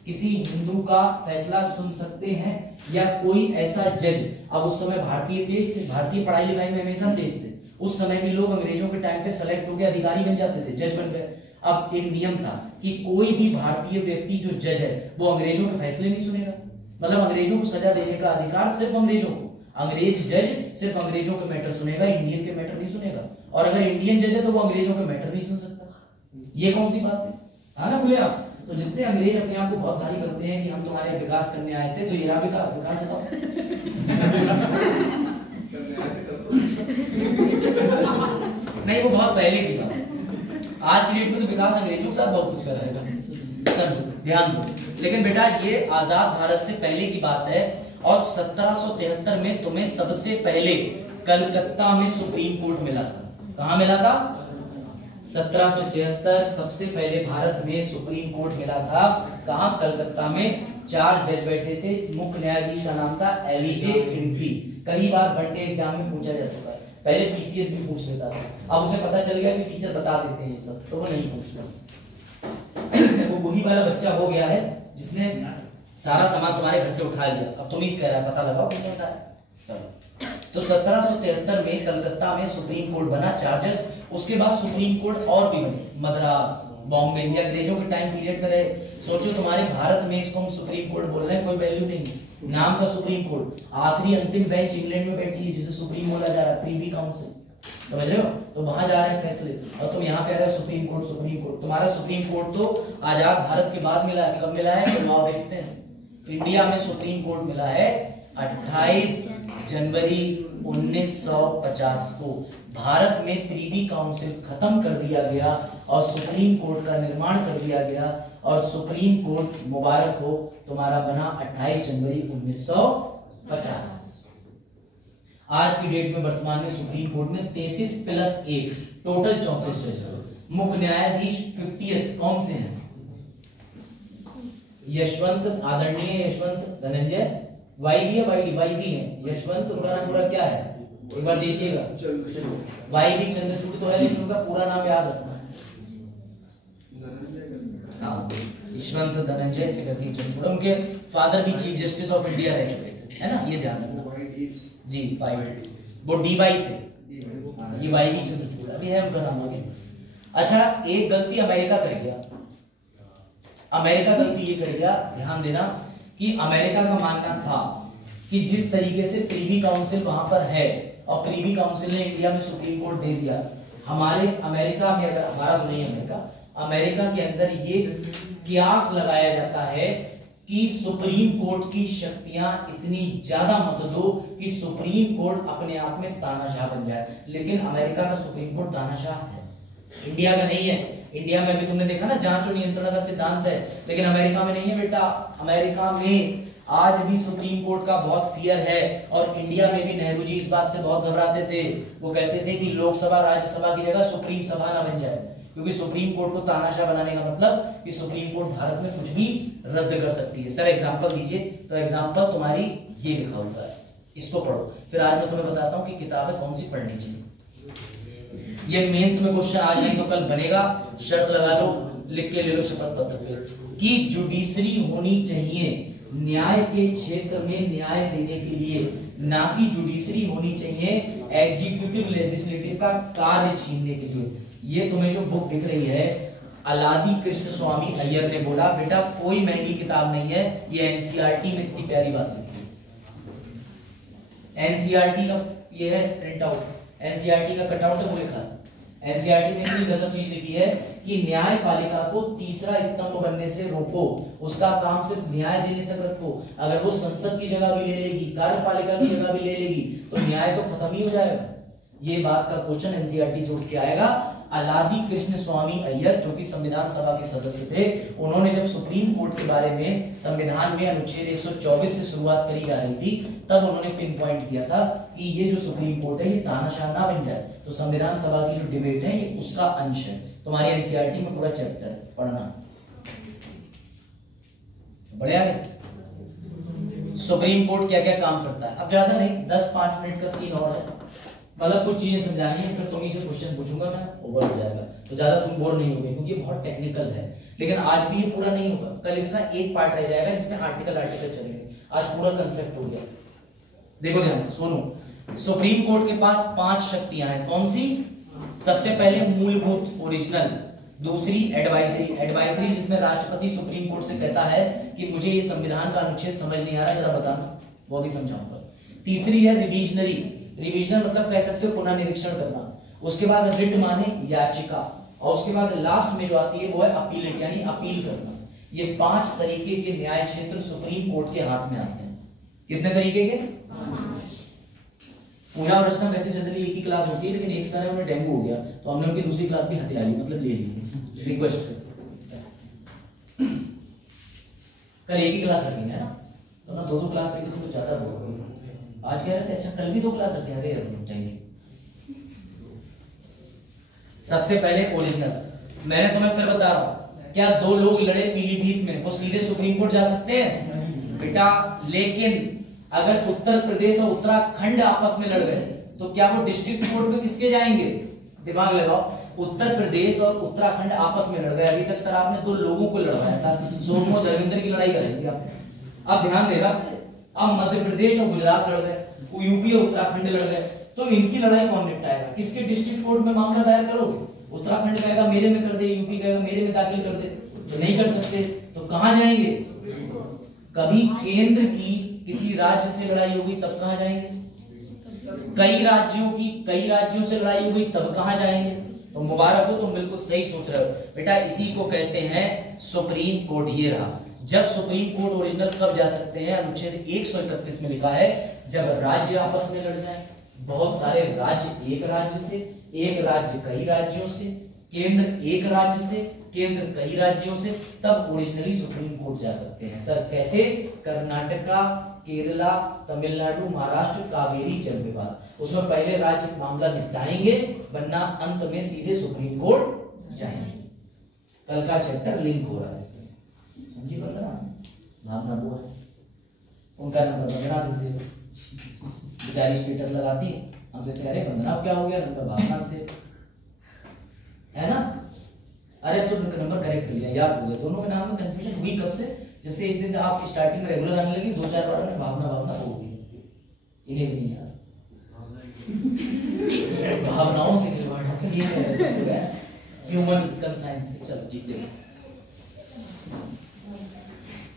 किसी हिंदू का फैसला सुन सकते हैं, या कोई ऐसा जज। अब उस समय भारतीय देश थे, भारतीय पढ़ाई लिखाई में हमेशा देश थे। उस समय भी लोग अंग्रेजों के टाइम पे सेलेक्ट होकर अधिकारी बन जाते थे, जज बन गए। अब एक नियम था कि कोई भी भारतीय व्यक्ति जो जज है वो अंग्रेजों के फैसले नहीं सुनेगा। मतलब अंग्रेजों को सजा देने का अधिकार सिर्फ अंग्रेजों को। अंग्रेज जज सिर्फ अंग्रेजों के मैटर सुनेगा, इंडियन के मैटर नहीं सुनेगा। और अगर इंडियन जज है तो वो अंग्रेजों के मैटर नहीं सुन सकता। ये कौन सी बात है? हाँ ना, बोले आप। तो जितने अंग्रेज अपने आप को बहुत भारी करते हैं कि हम तुम्हारे विकास करने आए थे, तो ये रहा विकास, विकास बताओ। नहीं, वो बहुत पहले की बात। आज की डेट में तो विकास अंग्रेजों के साथ बहुत कुछ कर रहा है, समझो, ध्यान दो। लेकिन बेटा ये आजाद भारत से पहले की बात है। और 1773 में तुम्हें सबसे पहले कलकत्ता में सुप्रीम कोर्ट मिला था। कहां मिला था? 1773 सबसे पहले भारत में सुप्रीम कोर्ट मिला था। कहां? कलकत्ता में। 4 जज बैठे थे। मुख्य न्यायाधीश का नाम था एलिजे इन्फी। कई बार वनडे एग्जाम में पूछा जा चुका है, पहले पीसीएस भी पूछ लेता था। अब उसे पता चल गया कि टीचर बता देते हैं ये सब, तो वो नहीं पूछता। वो वही वाला बच्चा हो गया है जिसने सारा सामान तुम्हारे घर से उठा लिया। अब तुम ही कह रहा है, पता लगाओ किसने उठाया। चलो, तो 1773 में कलकत्ता में सुप्रीम कोर्ट बना, 4 जज। उसके बाद सुप्रीम कोर्ट और भी बने, मद्रास, बॉम्बे। ये अंग्रेजों के टाइम पीरियड में रहे। सोचो तुम्हारे भारत में इसको हम सुप्रीम कोर्ट बोल रहे हैं, कोई वैल्यू नहीं, नाम का सुप्रीम कोर्ट। आखिरी अंतिम बेंच इंग्लैंड में बैठी है जिसे सुप्रीम बोला जा रहा है, प्रीवी काउंसिल, समझ रहे हो। तो वहां जा रहे हैं फैसले, और तुम यहाँ कह रहे हो सुप्रीम कोर्ट, सुप्रीम कोर्ट। तुम्हारा सुप्रीम कोर्ट तो आजाद भारत के बाद मिला है। कब मिला है? तो लाओ देखते हैं। इंडिया में सुप्रीम कोर्ट मिला है 28 जनवरी 1950 को। भारत में प्रीवी काउंसिल खत्म कर दिया गया और सुप्रीम कोर्ट का निर्माण कर दिया गया। और सुप्रीम कोर्ट, मुबारक हो, तुम्हारा बना 28 जनवरी 1950। आज की डेट में वर्तमान में सुप्रीम कोर्ट में 33 + 1 टोटल 34 जज। मुख्य न्यायाधीश 50th कौन से हैं? यशवंत, आदरणीय यशवंत धनंजय। वाईवी है यशवंत। उनका नाम पूरा क्या है? एक बार देखिएगा। वाईवी चंद्रचूड़ तो है, लेकिन उनका पूरा नाम याद रखना। यशवंत धनंजय से करके चंद्रचूड़। उनके फादर भी चीफ जस्टिस ऑफ इंडिया रह चुके थे, है ना, ये ध्यान रखना जी। वाईवी, वो डीवाई थे, ये वाईवी चंद्रचूड़ अभी है उनका नाम आगे। अच्छा, एक गलती अमेरिका कर गया। अमेरिका गलती ये कर गया, ध्यान देना, कि अमेरिका का मानना था कि जिस तरीके से प्रीवी काउंसिल वहां पर है और प्रीवी काउंसिल ने इंडिया में सुप्रीम कोर्ट दे दिया, हमारे अमेरिका में, अगर हमारा तो नहीं अमेरिका के अंदर ये कियास लगाया जाता है कि सुप्रीम कोर्ट की शक्तियां इतनी ज्यादा मत दो कि सुप्रीम कोर्ट अपने आप में तानाशाह बन जाए। लेकिन अमेरिका का सुप्रीम कोर्ट तानाशाह है, इंडिया का नहीं है। इंडिया में भी तुमने देखा ना, जांच और नियंत्रण का सिद्धांत है, लेकिन अमेरिका में नहीं है बेटा। अमेरिका में आज भी सुप्रीम कोर्ट का बहुत फियर है। और इंडिया में भी नेहरू जी इस बात से बहुत घबराते थे। वो कहते थे कि लोकसभा राज्यसभा की जगह सुप्रीम सभा ना बन जाए, क्योंकि सुप्रीम कोर्ट को तानाशाह बनाने का मतलब कि सुप्रीम कोर्ट भारत में कुछ भी रद्द कर सकती है। सर एग्जांपल दीजिए। तो एग्जांपल तुम्हारी ये लिखा होता है, इसको पढ़ो। फिर आज मैं तुम्हें बताता हूँ कि किताबें कौन सी पढ़नी चाहिए। ये मेंस में क्वेश्चन आज नहीं तो कल बनेगा, शर्त लगा लो। लिख के ले लो शपथ पत्र पे कि जुडिशरी होनी चाहिए न्याय के क्षेत्र में न्याय देने के लिए, ना कि जुडिशरी होनी चाहिए एग्जीक्यूटिव लेजिस्लेटिव का कार्य छीनने के लिए। ये तुम्हें जो बुक दिख रही है अलादी कृष्ण स्वामी अय्यर ने बोला बेटा कोई महंगी किताब नहीं है, ये एनसीईआरटी में इतनी प्यारी बात लिखी है। एनसीईआरटी का ये है प्रिंट आउट, एनसीईआरटी का कटआउट है वो लिखा है। एनसीईआरटी में इतनी गजब चीज लिखी है कि न्यायपालिका को तीसरा स्तंभ बनने से रोको, उसका काम सिर्फ न्याय देने तक रखो। अगर वो संसद की जगह भी ले लेगी, कार्यपालिका की जगह भी ले लेगी तो न्याय तो खत्म ही हो जाएगा। ये बात का क्वेश्चन एनसीईआरटी से उठ के आएगा। अलादी कृष्ण स्वामी अय्यर जो कि संविधान सभा के सदस्य थे, उन्होंने जब सुप्रीम कोर्ट के बारे में संविधान में अनुच्छेद 124 से शुरुआत करी जा रही थी तब उन्होंने पिन पॉइंट किया था कि ये जो सुप्रीम कोर्ट है ये तानाशाह ना बन जाए, तो संविधान सभा की जो डिबेट है ये उसका अंश है। तुम्हारी एनसीईआरटी में पूरा चैप्टर है, पढ़ना बढ़िया है। सुप्रीम कोर्ट क्या क्या काम करता है, अब ज्यादा नहीं 10-5 मिनट का सीन और है, मतलब कुछ चीजें समझानी है, फिर तुम्ही से क्वेश्चन पूछूंगा मैं, ओवर हो जाएगा तो ज्यादा तुम बोर नहीं होगे क्योंकि बहुत टेक्निकल है। लेकिन आज भी ये पूरा नहीं होगा, कल इसका एक पार्ट रह जाएगा जिसमें आर्टिकल चलेंगे, आज पूरा कंसेप्ट हो गया। देखो ध्यान से सुनो, सुप्रीम कोर्ट के पास 5 शक्तियां हैं, कौन सी? सबसे पहले मूलभूत ओरिजिनल, दूसरी एडवाइजरी, एडवाइजरी जिसमें राष्ट्रपति सुप्रीम कोर्ट से कहता है कि मुझे ये संविधान का अनुच्छेद समझ नहीं आ रहा जरा बताना, वो भी समझाऊंगा। तीसरी है रिविजनरी, रिविजनल मतलब कह सकते हो पुनर्निरीक्षण करना। उसके बाद रिट माने याचिका, और उसके बाद लास्ट में जो आती है वो है अपीलेट यानी अपील करना। ये 5 तरीके के न्याय क्षेत्र सुप्रीम कोर्ट के हाथ में आते हैं। कितने तरीके के? पूजा और रचना वैसे जनरली एक ही क्लास होती है, लेकिन एक साल उन्हें डेंगू हो गया तो हमने उनकी दूसरी क्लास भी हथिया ली, मतलब ले ली, रिक्वेस्ट कल एक ही क्लास रखेंगे ना, तो ना 2-2 क्लास रखेंगे तो ज्यादा होगा। आज कह रहे थे अच्छा कल भी 2 क्लास रखें, अरे थैंक यू। सबसे पहले ओरिजिनल, मैंने तुम्हें फिर बता रहा हूं, क्या 2 लोग लड़े पीलीभीत में वो सीधे सुप्रीम कोर्ट जा सकते हैं बेटा? लेकिन अगर उत्तर प्रदेश और उत्तराखंड आपस में लड़ गए तो क्या वो डिस्ट्रिक्ट कोर्ट में किसके जाएंगे? दिमाग लगाओ, उत्तर प्रदेश और उत्तराखंड आपस में लड़ गए, अभी तक सर आपने 2 लोगों को लड़वाया था, सोमो धर्मेंद्र की लड़ाई करेंगे आप। अब ध्यान देना, अब मध्य प्रदेश और गुजरात लड़ गए, यूपी और उत्तराखंड लड़ गए, तो इनकी लड़ाई कौन निपटाएगा? किसके डिस्ट्रिक्ट कोर्ट में मामला दायर करोगे? उत्तराखंड कहेगा मेरे में कर दे, यूपी कहेगा मेरे में दाखिल कर दे, तो नहीं कर सकते, तो कहां जाएंगे? कभी केंद्र की किसी राज्य से लड़ाई होगी तब कहां जाएंगे? कई राज्यों से लड़ाई होगी तब कहां जाएंगे? तो मुबारक हो, तुम बिल्कुल सही सोच रहे हो बेटा, इसी को कहते हैं सुप्रीम कोर्ट। ये रहा, जब सुप्रीम कोर्ट ओरिजिनल कब जा सकते हैं? अनुच्छेद 131 में लिखा है जब राज्य आपस में लड़ जाए, बहुत सारे राज्य एक राज्य से, एक राज्य कई राज्यों से, केंद्र एक राज्य से, केंद्र कई राज्यों से, तब ओरिजिनली सुप्रीम कोर्ट जा सकते हैं। सर कैसे? कर्नाटका, केरला, तमिलनाडु, महाराष्ट्र, कावेरी जल विवाद, उसमें पहले राज्य मामला निपटाएंगे वरना अंत में सीधे सुप्रीम कोर्ट जाएंगे। कल का चैप्टर लिंक हो रहा है इसमें, समझिए बता रहा भावना वो है, उनका नंबर 15 से बेचारी स्टेटस लगाती है, हमसे कह रहे 15 क्या हो गया, नंबर भावना से है ना। अरे तो नंबर करेक्ट कर लिया, याद हो गया, दोनों के नाम में कंफ्यूजन हुई कब से? जब से एक दिन आप स्टार्टिंग में रेगुलर आने लगी, 2-4 बार में भावना हो गई, इन्हें भी नहीं याद, भावनाओं से खिलवाड़ है, ह्यूमन कंसाइंस से। चलो ठीक है,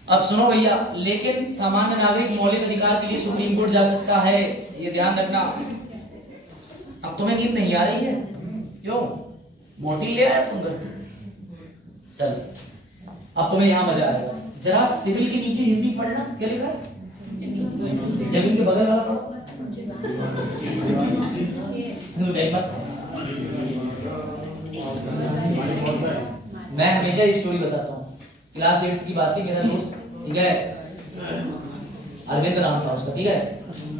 अब सुनो भैया, लेकिन सामान्य नागरिक मौलिक अधिकार के लिए सुप्रीम कोर्ट जा सकता है, ये ध्यान रखना। अब तुम्हें नींद नहीं आ रही है? क्यों? मोटी ले आया तुम घर से? चल अब तुम्हें यहां मजा आएगा, जरा सिविल के नीचे हिंदी पढ़ना, क्या लिखा है? जमीन के बगल वाला पढ़ो, मैं हमेशा ये स्टोरी बताता हूँ, क्लास 8 की बात थी, मेरा दोस्त ठीक है अरविंद नाम था उसका, ठीक है,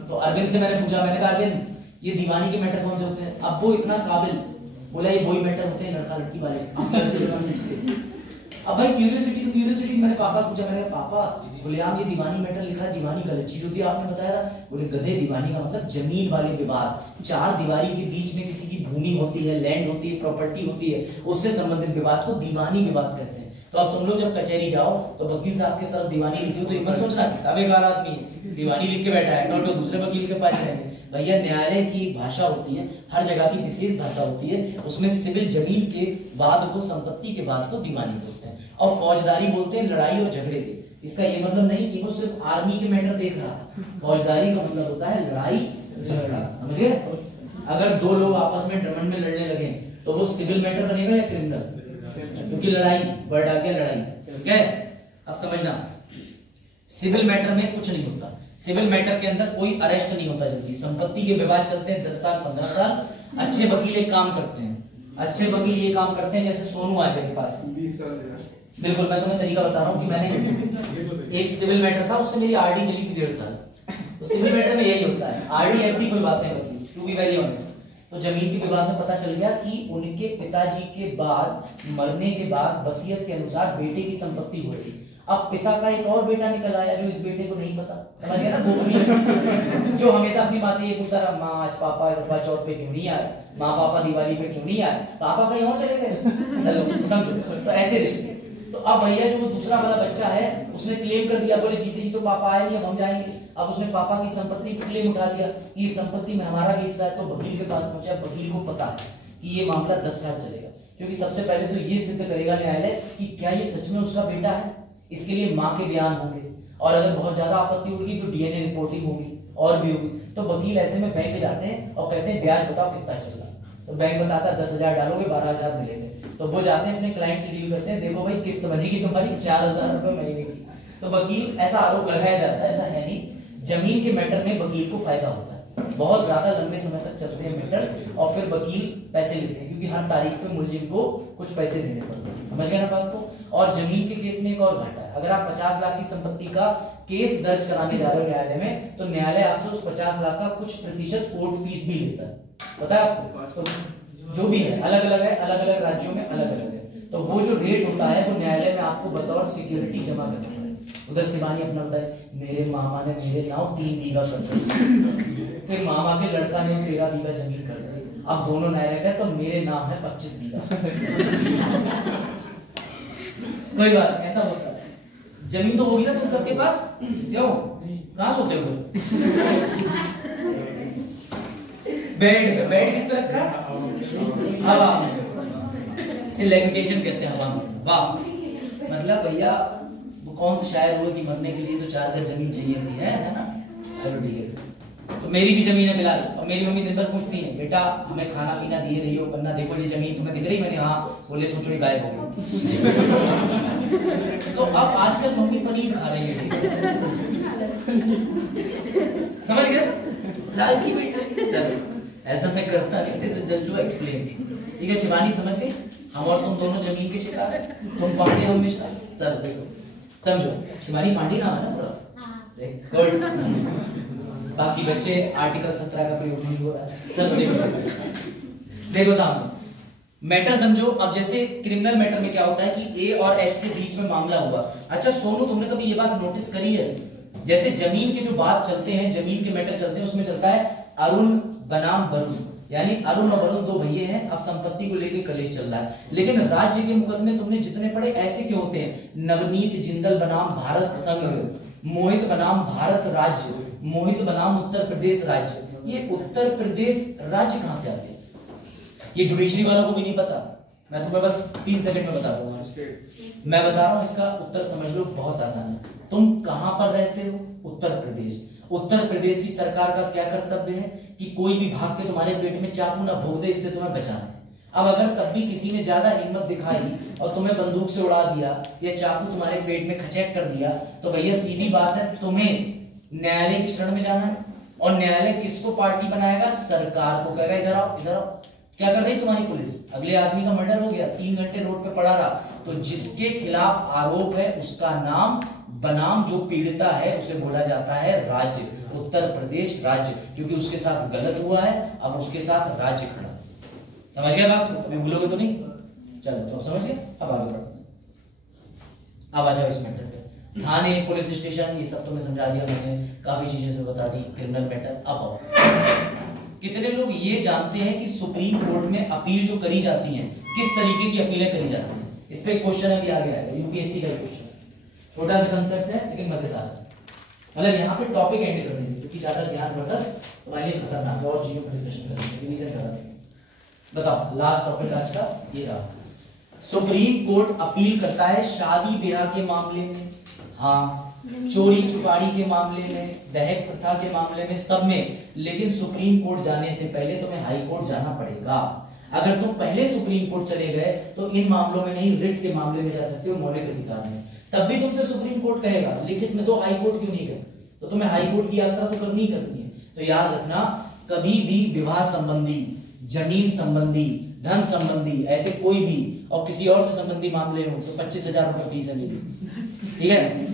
तो अरविंद से मैंने पूछा, मैंने कहा अरविंद ये दीवानी के मैटर कौन से होते हैं? अब वो इतना काबिल, बोला ये वही मैटर होते हैं लड़का लड़की वाले, अब भाई क्यूरियोसिटी मैंने पापा से पूछा, मैंने कहा पापा खुलेआम ये दीवानी मैटर लिखा है, दीवानी गलत चीज होती है, आपने बताया था। बोले गधे दीवानी का मतलब जमीन वाले विवाद, चार दीवारी के बीच में किसी की भूमि होती है, लैंड होती है, प्रॉपर्टी होती है, उससे संबंधित विवाद को दीवानी विवाद कहते हैं। तो अब तुम लोग जब कचहरी जाओ तो वकील साहब की तरफ दीवानी लिखी हो तो मत सोचना कितना बेकार आदमी है, दीवानी लिख के बैठा है, कल तो दूसरे वकील के पास जाएंगे। भैया न्यायालय की एक भाषा होती है, हर जगह की विशेष भाषा होती है, उसमें सिविल जमीन के बाद को, संपत्ति के बाद को दीवानी बोलते हैं, और फौजदारी बोलते हैं लड़ाई और झगड़े के। इसका ये मतलब नहीं कि वो सिर्फ आर्मी के मैटर देख रहा है, फौजदारी का मतलब होता है लड़ाई झगड़ा, समझे? अगर दो लोग आपस में ड्रमन में लड़ने लगे तो वो सिविल मैटर बनेगा या क्रिमिनल? क्योंकि लड़ाई वर्ड आ गया, लड़ाई, ठीक है? अब समझना, सिविल मैटर में कुछ नहीं होता, सिविल मैटर के अंदर कोई अरेस्ट नहीं होता जल्दी, संपत्ति के विवाद चलते हैं 10 साल 15 साल। अच्छे वकील एक काम करते हैं, अच्छे वकील ये काम करते हैं, जैसे सोनू आ जाए के पास 20 साल। बिल्कुल, मैं तुम्हें तरीका बता रहा हूँ कि मैंने एक सिविल मैटर था, उससे मेरी आरडी चली थी 1.5 साल। तो सिविल मैटर में यही होता है, आरडी एफडी कोई बात नहीं वकील, टू बी वेरी ऑनेस्ट। तो जमीन के विवाद में पता चल गया कि उनके पिताजी के बाद, मरने के बाद वसीयत के अनुसार बेटे की संपत्ति हुई थी। अब पिता का एक और बेटा निकल आया जो इस बेटे को नहीं पता, समझ गया ना? गोपनीय, जो हमेशा अपनी माँ से ये पूछता रहा, माँ आज पापा चौथ पे क्यों नहीं आए, माँ पापा दिवाली पे क्यों नहीं आए, पापा कहीं और चले गए, चलो समझो। तो ऐसे रिश्ते। तो अब भैया जो दूसरा वाला बच्चा है उसने क्लेम कर दिया, बोले जीते जी तो पापा आए नहीं, अब हम जाएंगे। अब उसने पापा की संपत्ति को क्लेम उठा दिया, ये संपत्ति में हमारा भी हिस्सा है। तो वकील के पास पहुंचा, वकील को पता है कि ये मामला 10 साल चलेगा, क्योंकि सबसे पहले तो ये सिद्ध करेगा न्यायालय कि क्या ये सच में उसका बेटा है। इसके लिए माँ के बयान होंगे, और अगर बहुत ज्यादा आपत्ति उठगी तो डीएनए रिपोर्टिंग होगी और भी होगी। तो वकील ऐसे में बैंक जाते हैं और कहते हैं ब्याज बताओ कितना चल रहा है। तो बैंक बताता है 10,000 डालोगे 12,000 मिलेंगे। तो वो जाते हैं अपने क्लाइंट से डील करते हैं, देखो भाई किस्त बनेगी तुम्हारी 4,000 रुपए महीने की। तो वकील, ऐसा आरोप लगाया जाता है, ऐसा है नहीं, जमीन के मैटर में वकील को फायदा होता है, बहुत ज्यादा लंबे समय तक चलते हैं मैटर्स, और फिर वकील पैसे लेते हैं क्योंकि हर तारीख पे मुलजिम को कुछ पैसे देने पड़ते हैं, समझ गए ना बात को? और जमीन के केस में एक और घाटा है, अगर आप 50 लाख की संपत्ति का केस दर्ज कराने जा रहे हो न्यायालय में, तो न्यायालय आपसे उस 50 लाख का कुछ प्रतिशत कोर्ट फीस भी लेता है, पता है आपको? तो जो भी है अलग अलग है, अलग अलग राज्यों में अलग अलग है। तो वो जो रेट होता है वो न्यायालय में आपको बतौर सिक्योरिटी जमा करना है। उधर शिवानी अपना बताए, मेरे मामा ने मेरे नाम 3 बीघा कर दी, फिर मामा के लड़का ने 13 बीघा जमीन कर दी, अब दोनों न्यायालय का तो मेरे नाम है 25 बीघा। कोई बात ऐसा होता है, जमीन तो होगी ना तुम सबके पास, क्यों कहां सोते हो? बेड पे, बेड किस पे रखा है? हवा में, इसे लेविटेशन कहते हैं, हवा में। वाह, मतलब भैया वो कौन से शायर हुए कि मरने के लिए तो 4 गज जमीन चाहिए थी, है ना? चलो ठीक है। तो मेरी भी जमीन है बिलाल, और मेरी मम्मी दिन भर पूछती है, बेटा हमें खाना पीना दिए रही हो, वरना देखो ये जमीन तुम्हें दिख रही? मैंने हाँ, बोले सोचो ये गायब हो गई। तो अब आजकल मम्मी पनीर खा रही है, समझ गए? लालची बेटा। चलो ऐसा मैं करता नहीं, this is just to explain, ठीक है? शिवानी समझ गई? हम और तुम दोनों जमीन के शिकार है, तुम पांडे हम मिश्रा। चलो देखो, समझो, शिवानी पांडे नाम है ना पूरा? गुड। बाकी बच्चे आर्टिकल 17 का प्रयोग नहीं हो रहा है। चलो देखो सामने मैटर समझो। अब जैसे क्रिमिनल मैटर में क्या होता है कि ए और एस के बीच में मामला हुआ। अच्छा सोनू, तुमने कभी ये बात नोटिस करी है, जैसे जमीन के जो बात चलते हैं, जमीन के मैटर चलते हैं, उसमें चलता है अरुण बनाम वरुण, यानी अरुण और वरुण 2 भैये हैं, अब संपत्ति को लेकर कलेश चल रहा है। लेकिन राज्य के मुकदमे तुमने जितने पढ़े ऐसे क्यों होते हैं? नवनीत जिंदल बनाम भारत संघ, मोहित बनाम भारत राज्य, मोहित बनाम उत्तर प्रदेश राज्य। ये उत्तर प्रदेश राज्य कहां से आते हैं? ये जुडिशरी वालों को भी नहीं पता, मैं तुम्हें बस 3 सेकंड में बता दूंगा। मैं बता रहा हूं, इसका उत्तर समझ लो, बहुत आसान है। तुम कहां पर रहते हो? उत्तर प्रदेश। उत्तर प्रदेश की सरकार का क्या कर्तव्य है कि कोई भी भाग के तुम्हारे पेट में चाकू ना भोग दे, इससे तुम्हें बचाना है। अब अगर तब भी किसी ने ज्यादा हिम्मत दिखाई और तुम्हें बंदूक से उड़ा दिया या चाकू तुम्हारे पेट में खचैक कर दिया, तो भैया सीधी बात है, तुम्हें न्यायालय की शरण में जाना है। और न्यायालय किसको पार्टी बनाएगा? सरकार को कहेगा इधर आओ, इधर आओ। क्या कर रही तुम्हारी पुलिस? अगले आदमी का मर्डर हो गया, 3 घंटे रोड पे पड़ा रहा, तो जिसके खिलाफ आरोप है उसका नाम बनाम जो पीड़िता है उसे बोला जाता है राज्य, उत्तर प्रदेश राज्य, क्योंकि उसके साथ गलत हुआ है, अब उसके साथ राज्य खड़ा। समझ गए बात? अभी भूलोगे तो नहीं? चलो तो समझ गए, अब आगे बढ़ो। अब आ जाओ इस मैटर पे। थाने, पुलिस स्टेशन, ये सब तो मैं समझा दिया, मैंने काफी चीजें इसमें बता दी। Criminal matter. अब आओ, कितने लोग ये जानते हैं कि सुप्रीम कोर्ट में अपील जो करी जाती है किस तरीके की अपीलें करी जाती हैं? इस पे क्वेश्चन अभी आ गया है, यूपीएससी का क्वेश्चन। छोटा सा कंसेप्ट है लेकिन मजेदार है। मतलब यहाँ पे टॉपिक एंड कर देंगे क्योंकि ज्यादा ज्ञान बढ़कर तुम्हारे लिए खतरनाक है, और चीजों पर डिस्कशन करेंगे, रिवीजन करा देंगे। बताओ, लास्ट टॉपिक आज का ये रहा। सुप्रीम कोर्ट अपील करता है शादी ब्याह के मामले में, हाँ, चोरी चुकारी के मामले में, दहेज प्रथा के मामले में, सब में। लेकिन सुप्रीम कोर्ट जाने से पहले तुम्हें हाई कोर्ट जाना पड़ेगा। अगर तुम पहले सुप्रीम कोर्ट चले गए तो इन मामलों में नहीं, रिट के मामले में जा सकते हो, मौलिक अधिकार में। तब भी तुमसे सुप्रीम कोर्ट कहेगा लिखित में तो हाई कोर्ट क्यों नहीं गए, तो तुम्हें हाई कोर्ट की यात्रा तो करनी है। तो याद रखना, कभी भी विवाह संबंधी, जमीन संबंधी, धन संबंधी, ऐसे कोई भी और किसी और से संबंधी मामले हो तो 25,000 रुपए फीस है मेरी, ठीक है।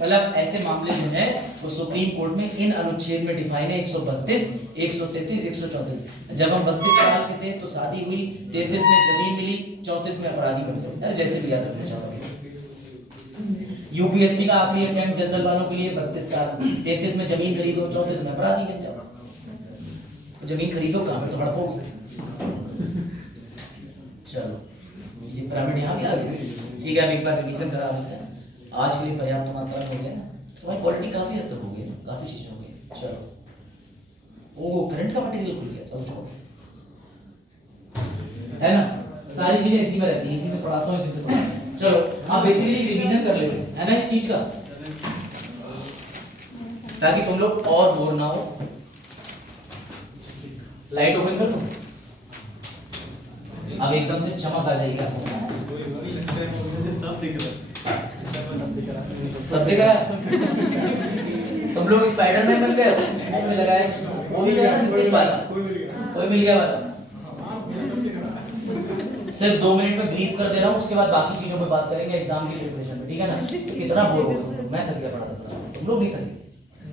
मतलब ऐसे मामले जो है वो सुप्रीम कोर्ट में इन अनुच्छेद में डिफाइन है, 132, 133, 134। जब हम 32 साल के थे तो शादी हुई, 33 में जमीन मिली, 34 में अपराधी बन गए, जैसे भी याद रखना चाहो। यूपीएससी का आखिरी अटेम्प्ट जनरल वालों के लिए 32 साल, 33 में जमीन खरीदो, 34 में अपराधी बन जाओ। तो जमीन खरीदो कहां पे, तो हड़पोगे। चलो, ये पिरामिड यहाँ भी आ गई, ठीक है। अब एक बार रिवीजन करा देते हैं। आज के लिए पर्याप्त मात्रा हो गया ना, तुम्हारी क्वालिटी काफी हद तक हो गई, काफी चीजें हो गई। चलो, ओ करंट का मटेरियल खुल गया, चलो छोड़ो, है ना। सारी चीजें इसी में रहती हैं, इसी से पढ़ाता हूँ, इसी से पढ़ाता हूँ। चलो, आप बेसिकली रिवीजन कर लेते है ना इस चीज का, ताकि तुम लोग और बोर ना हो। लाइट ओपन कर दो, अब एकदम से चमक आ जाएगा। सब दिख रहा है। तुम लोग स्पाइडरमैन बन गए, ऐसे लगाए, वो भी गया, कोई मिल गया वाला। सिर्फ 2 मिनट में ब्रीफ कर दे रहा हूँ, उसके बाद बाकी चीजों पे बात करेंगे एग्जाम की प्रिपरेशन में, ठीक है ना। कितना बोर हो गए, मैं थक गया पढ़ाता, तुम लोग नहीं थके।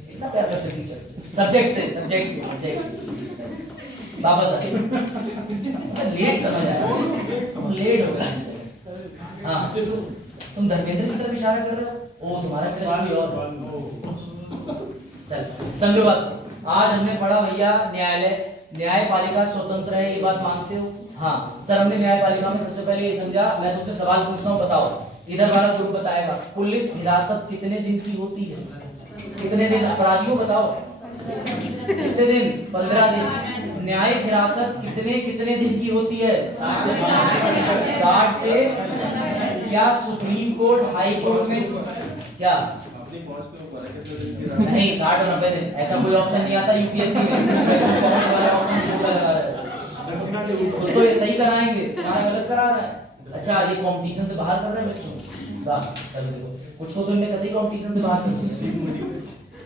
कितना प्यार करते टीचर्स, सब्जेक्ट वापस आ लेट समझ आया, लेट हो गया। हाँ, तुम धर्मेंद्र की तरफ इशारा कर रहे हो, ओ तुम्हारा क्रश भी और। चल समझो बात। आज हमने पढ़ा भैया न्यायपालिका स्वतंत्र है, ये बात मानते हो? हाँ सर, हमने न्यायपालिका में सबसे पहले ये समझा। मैं तुमसे सवाल पूछता हूँ, बताओ, इधर वाला ग्रुप बताएगा पुलिस हिरासत कितने दिन की होती है? कितने दिन? अपराधियों बताओ कितने दिन? 15 दिन। न्यायिक हिरासत कितने दिन की होती है? 60 से। क्या सुप्रीम कोर्ट हाई कोर्ट में क्या नहीं 60 और 90 दिन, ऐसा कोई ऑप्शन नहीं आता यूपीएससी में। तो ये सही कराएंगे, गलत करा रहा है। अच्छा, ये कंपटीशन से बाहर कर रहे हैं बच्चों, कुछ को तो इनने कतई कंपटीशन से बाहर कर दिया।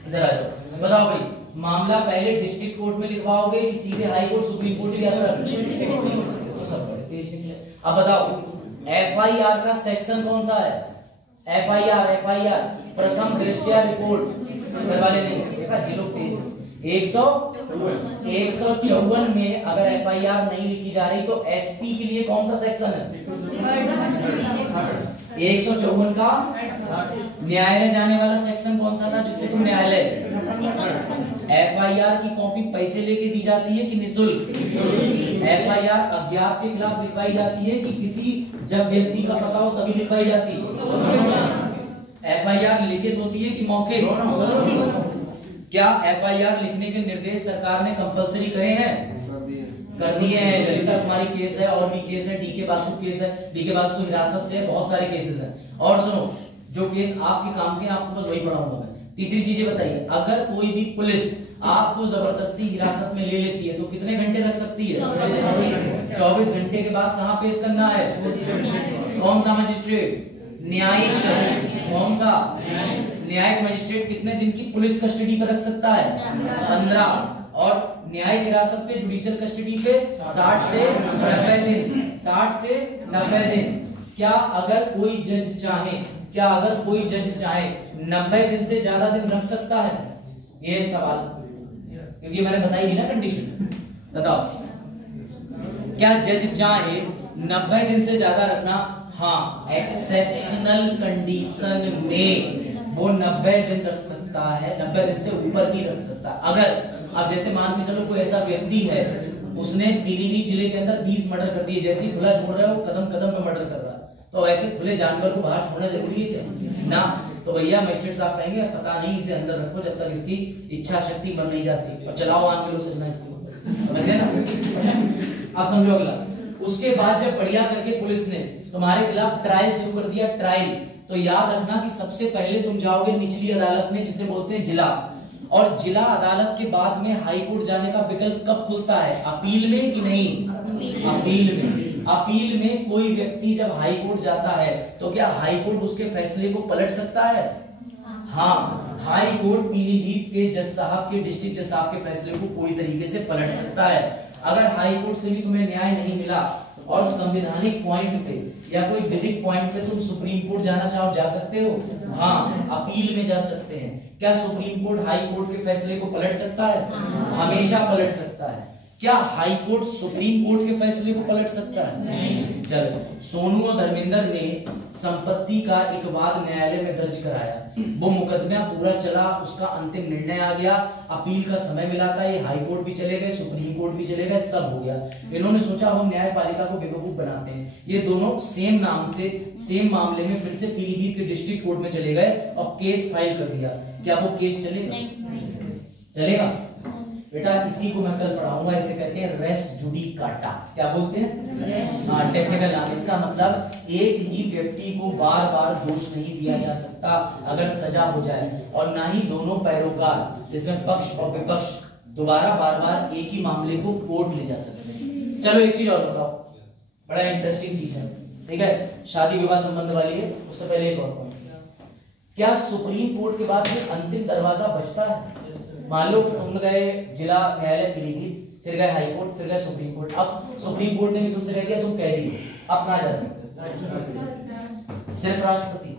इधर आ जाओ, बताओ भाई, मामला पहले डिस्ट्रिक्ट कोर्ट में लिखवाओगे कि सीधे हाई कोर्ट सुप्रीम कोर्ट की यात्रा? तो सब बड़े तेज निकले। अब बताओ, एफआईआर का सेक्शन कौन सा है? एफआईआर प्रथम दृष्टया रिपोर्ट। इधर वाले नहीं देखा, जी लोग तेज। 154 में अगर एफआईआर नहीं लिखी जा रही तो एसपी के लिए कौन सा सेक्शन है? 154 का न्यायालय जाने वाला सेक्शन कौन सा था जिससे तुम न्यायालय? एफआईआर की कॉपी पैसे लेके दी जाती है कि निःशुल्क? एफआईआर अज्ञात के खिलाफ लिखवाई जाती है कि किसी जब व्यक्ति का पता हो तभी लिखवाई जाती है? एफआईआर लिखित होती है कि मौखिक? क्या एफआईआर लिखने के निर्देश सरकार ने कंपलसरी करे हैं? कर दिए हैं। ललिता कुमारी केस है, और भी केस है, डीके बासु केस है। डीके बासु तो हिरासत से है, बहुत सारे केसेस हैं। और सुनो, जो केस आपके काम के आपको बस वही पढ़ाऊंगा मैं। तीसरी चीजें बताइए, अगर कोई भी पुलिस आपको जबरदस्ती हिरासत में ले लेती है तो कितने घंटे रख सकती है? 24 घंटे के बाद कहाँ पेश करना है? कौन सा मजिस्ट्रेट? न्यायिक। कौन सा? न्यायिक मजिस्ट्रेट कितने दिन की पुलिस कस्टडी पर रख सकता है? 15। और न्यायिक हिरासत पे, जुडिशियल कस्टडी पे 60 से 90 दिन। 60 से 90 दिन। क्या अगर कोई जज चाहे 90 दिन से ज्यादा दिन रख सकता है? ये सवाल, क्योंकि मैंने बताई नहीं ना कंडीशन। बताओ, क्या जज चाहे 90 दिन से ज्यादा रखना हाँ, एक्सेप्शनल कंडीशन में वो 90 दिन रख सकता है, 90 दिन से ऊपर भी रख सकता है। अगर अब जैसे मान के चलो कोई ऐसा व्यक्ति है, उसने पीलीभीत जिले के अंदर 20 मर्डर कर दिए, जैसे ही खुला छोड़ रहा है वो कदम कदम पे मर्डर कर रहा है, तो ऐसे खुले जानवर को बाहर छोड़ना जरूरी है क्या? ना। तो भैया मजिस्ट्रेट साहब कहेंगे पता नहीं, इसे अंदर रखो जब तक इसकी इच्छा शक्ति बन नहीं जाती, और चलाओ आन मिलो सजना इसको, समझे ना? आप समझो। अगला, उसके बाद जब बढ़िया करके पुलिस ने तुम्हारे खिलाफ ट्रायल शुरू कर दिया, ट्रायल, तो याद रखना कि सबसे पहले तुम जाओगे निचली अदालत में, जिसे बोलते हैं जिला, और जिला अदालत के बाद में हाई कोर्ट जाने का विकल्प कब खुलता है? अपील में कि नहीं? अपील में। अपील में कोई व्यक्ति जब हाई कोर्ट जाता है तो क्या हाई कोर्ट उसके फैसले को पलट सकता है? हाँ, हाई कोर्ट पीलीभीत के जज साहब के, डिस्ट्रिक्ट जज साहब के फैसले को पूरी तरीके से पलट सकता है। अगर हाई कोर्ट से भी तुम्हें न्याय नहीं मिला और संवैधानिक पॉइंट पे या कोई विधिक पॉइंट पे तुम सुप्रीम कोर्ट जाना चाहो, जा सकते हो। हाँ, अपील में जा सकते हैं। क्या सुप्रीम कोर्ट हाई कोर्ट के फैसले को पलट सकता है? हमेशा पलट सकता है। क्या हाई कोर्ट सुप्रीम कोर्ट के फैसले को पलट सकता है? नहीं। चलो, सोनू और धर्मेंद्र ने संपत्ति का इकबाल न्यायालय में दर्ज कराया, वो मुकदमा पूरा चला, उसका अंतिम निर्णय आ गया, अपील का समय मिला था, ये हाई कोर्ट भी चले गए, सुप्रीम कोर्ट भी चले गए, सब हो गया। इन्होंने सोचा हम न्यायपालिका को बेवकूफ बनाते हैं, ये दोनों सेम नाम से सेम मामले में फिर से पीलीभीत के डिस्ट्रिक्ट कोर्ट में चले गए और केस फाइल कर दिया। क्या वो केस चलेगा? चलेगा बेटा, इसी को मैं कल पढ़ाऊंगा, इसे कहते हैं रेस जुडिकाटा। क्या बोलते हैं? हाँ, टेक्निकल नाम। इसका मतलब एक ही व्यक्ति को बार बार दोष नहीं दिया जा सकता अगर सजा हो जाए, और ना ही दोनों पैरोकार, जिसमें पक्ष और विपक्ष, दोबारा बार बार एक ही मामले को कोर्ट ले जा सकते। चलो एक चीज और बताओ, बड़ा इंटरेस्टिंग चीज है, ठीक है, शादी विवाह संबंध वाली है। उससे पहले एक और पॉइंट, क्या सुप्रीम कोर्ट के बाद भी अंतिम दरवाजा बचता है? मान लो तुम गए जिला न्यायालय पीलीभीत, फिर गए हाई कोर्ट, फिर गए सुप्रीम कोर्ट। अब सुप्रीम कोर्ट ने भी तुमसे कह दिया तुम कैदी हो, अब कहां जा सकते? सिर्फ राष्ट्रपति।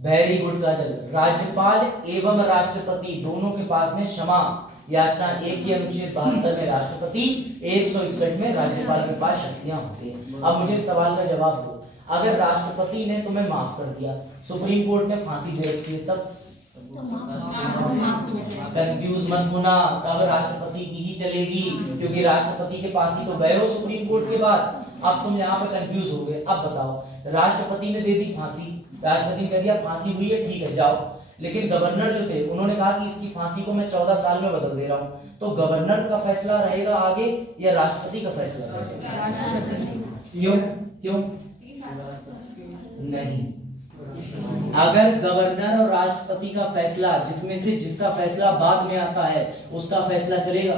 वेरी गुड काजल। राज्यपाल एवं राष्ट्रपति दोनों के पास में क्षमा याचना 1 के अनुच्छेद 72 में राष्ट्रपति, 161 में राज्यपाल के पास शक्तियां होती है। अब मुझे सवाल का जवाब दो, अगर राष्ट्रपति ने तुम्हें माफ कर दिया, सुप्रीम कोर्ट ने फांसी दे रखी है, तब कंफ्यूज मत होना, तब राष्ट्रपति की ही चलेगी, क्योंकि राष्ट्रपति के पास ही तो गए हो सुप्रीम कोर्ट के बाद। अब तुम यहाँ पे कंफ्यूज हो गए। अब बताओ, राष्ट्रपति ने दे दी फांसी, राष्ट्रपति ने कह दिया फांसी हुई है, ठीक है जाओ, लेकिन गवर्नर जो थे उन्होंने कहा कि इसकी फांसी को मैं 14 साल में बदल दे रहा हूँ, तो गवर्नर का फैसला रहेगा आगे या राष्ट्रपति का फैसला रहेगा? क्यों? क्यों नहीं? अगर गवर्नर और राष्ट्रपति का फैसला, जिसमें से जिसका फैसला बाद में आता है उसका फैसला चलेगा।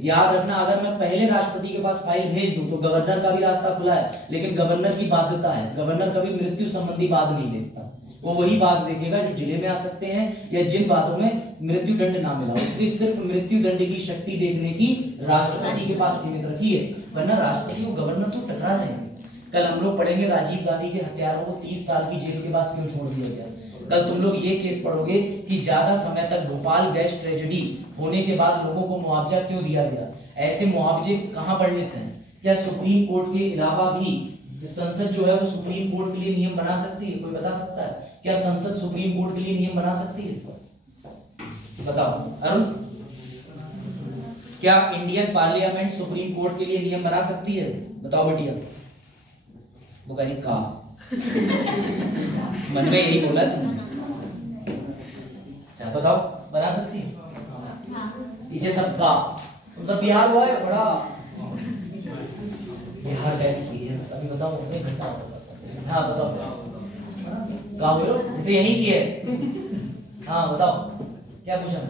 याद रखना, अगर मैं पहले राष्ट्रपति के पास फाइल भेज दूं तो गवर्नर का भी रास्ता खुला है, लेकिन गवर्नर की बाध्यता है, गवर्नर कभी मृत्यु संबंधी बात नहीं देखता, वो वही बात देखेगा जो जिले में आ सकते हैं या जिन बातों में मृत्यु दंड ना मिला, इसलिए सिर्फ मृत्यु दंड की शक्ति देखने की राष्ट्रपति के पास सीमित रखी है, वरना राष्ट्रपति और गवर्नर तो टकरा रहे हैं। कल हम लोग पढ़ेंगे राजीव गांधी के हत्यारों को 30 साल की जेल के बाद क्यों छोड़ दिया गया। कल तुम लोग ये केस पढ़ोगे कि ज्यादा समय तक भोपाल गैस ट्रेजेडी होने के बाद लोगों को मुआवजा क्यों दिया गया। ऐसे मुआवजे कहां पर लेते हैं? क्या सुप्रीम कोर्ट के अलावा भी संसद जो है वो सुप्रीम कोर्ट के लिए नियम बना सकती है? कोई बता सकता है? क्या संसद सुप्रीम कोर्ट के लिए नियम बना सकती है? बताओ अरुण, क्या इंडियन पार्लियामेंट सुप्रीम कोर्ट के लिए नियम बना सकती है? बताओ बेटिया। वो कहीं का मन में यही बोला तुम, अच्छा बताओ, बना सकती है? पीछे सब का, तुम सब बिहार हुआ है, बड़ा बिहार का एक्सपीरियंस अभी बताओ। हाँ बताओ, कहा बोलो, तो यही की है। हाँ बताओ क्या पूछा?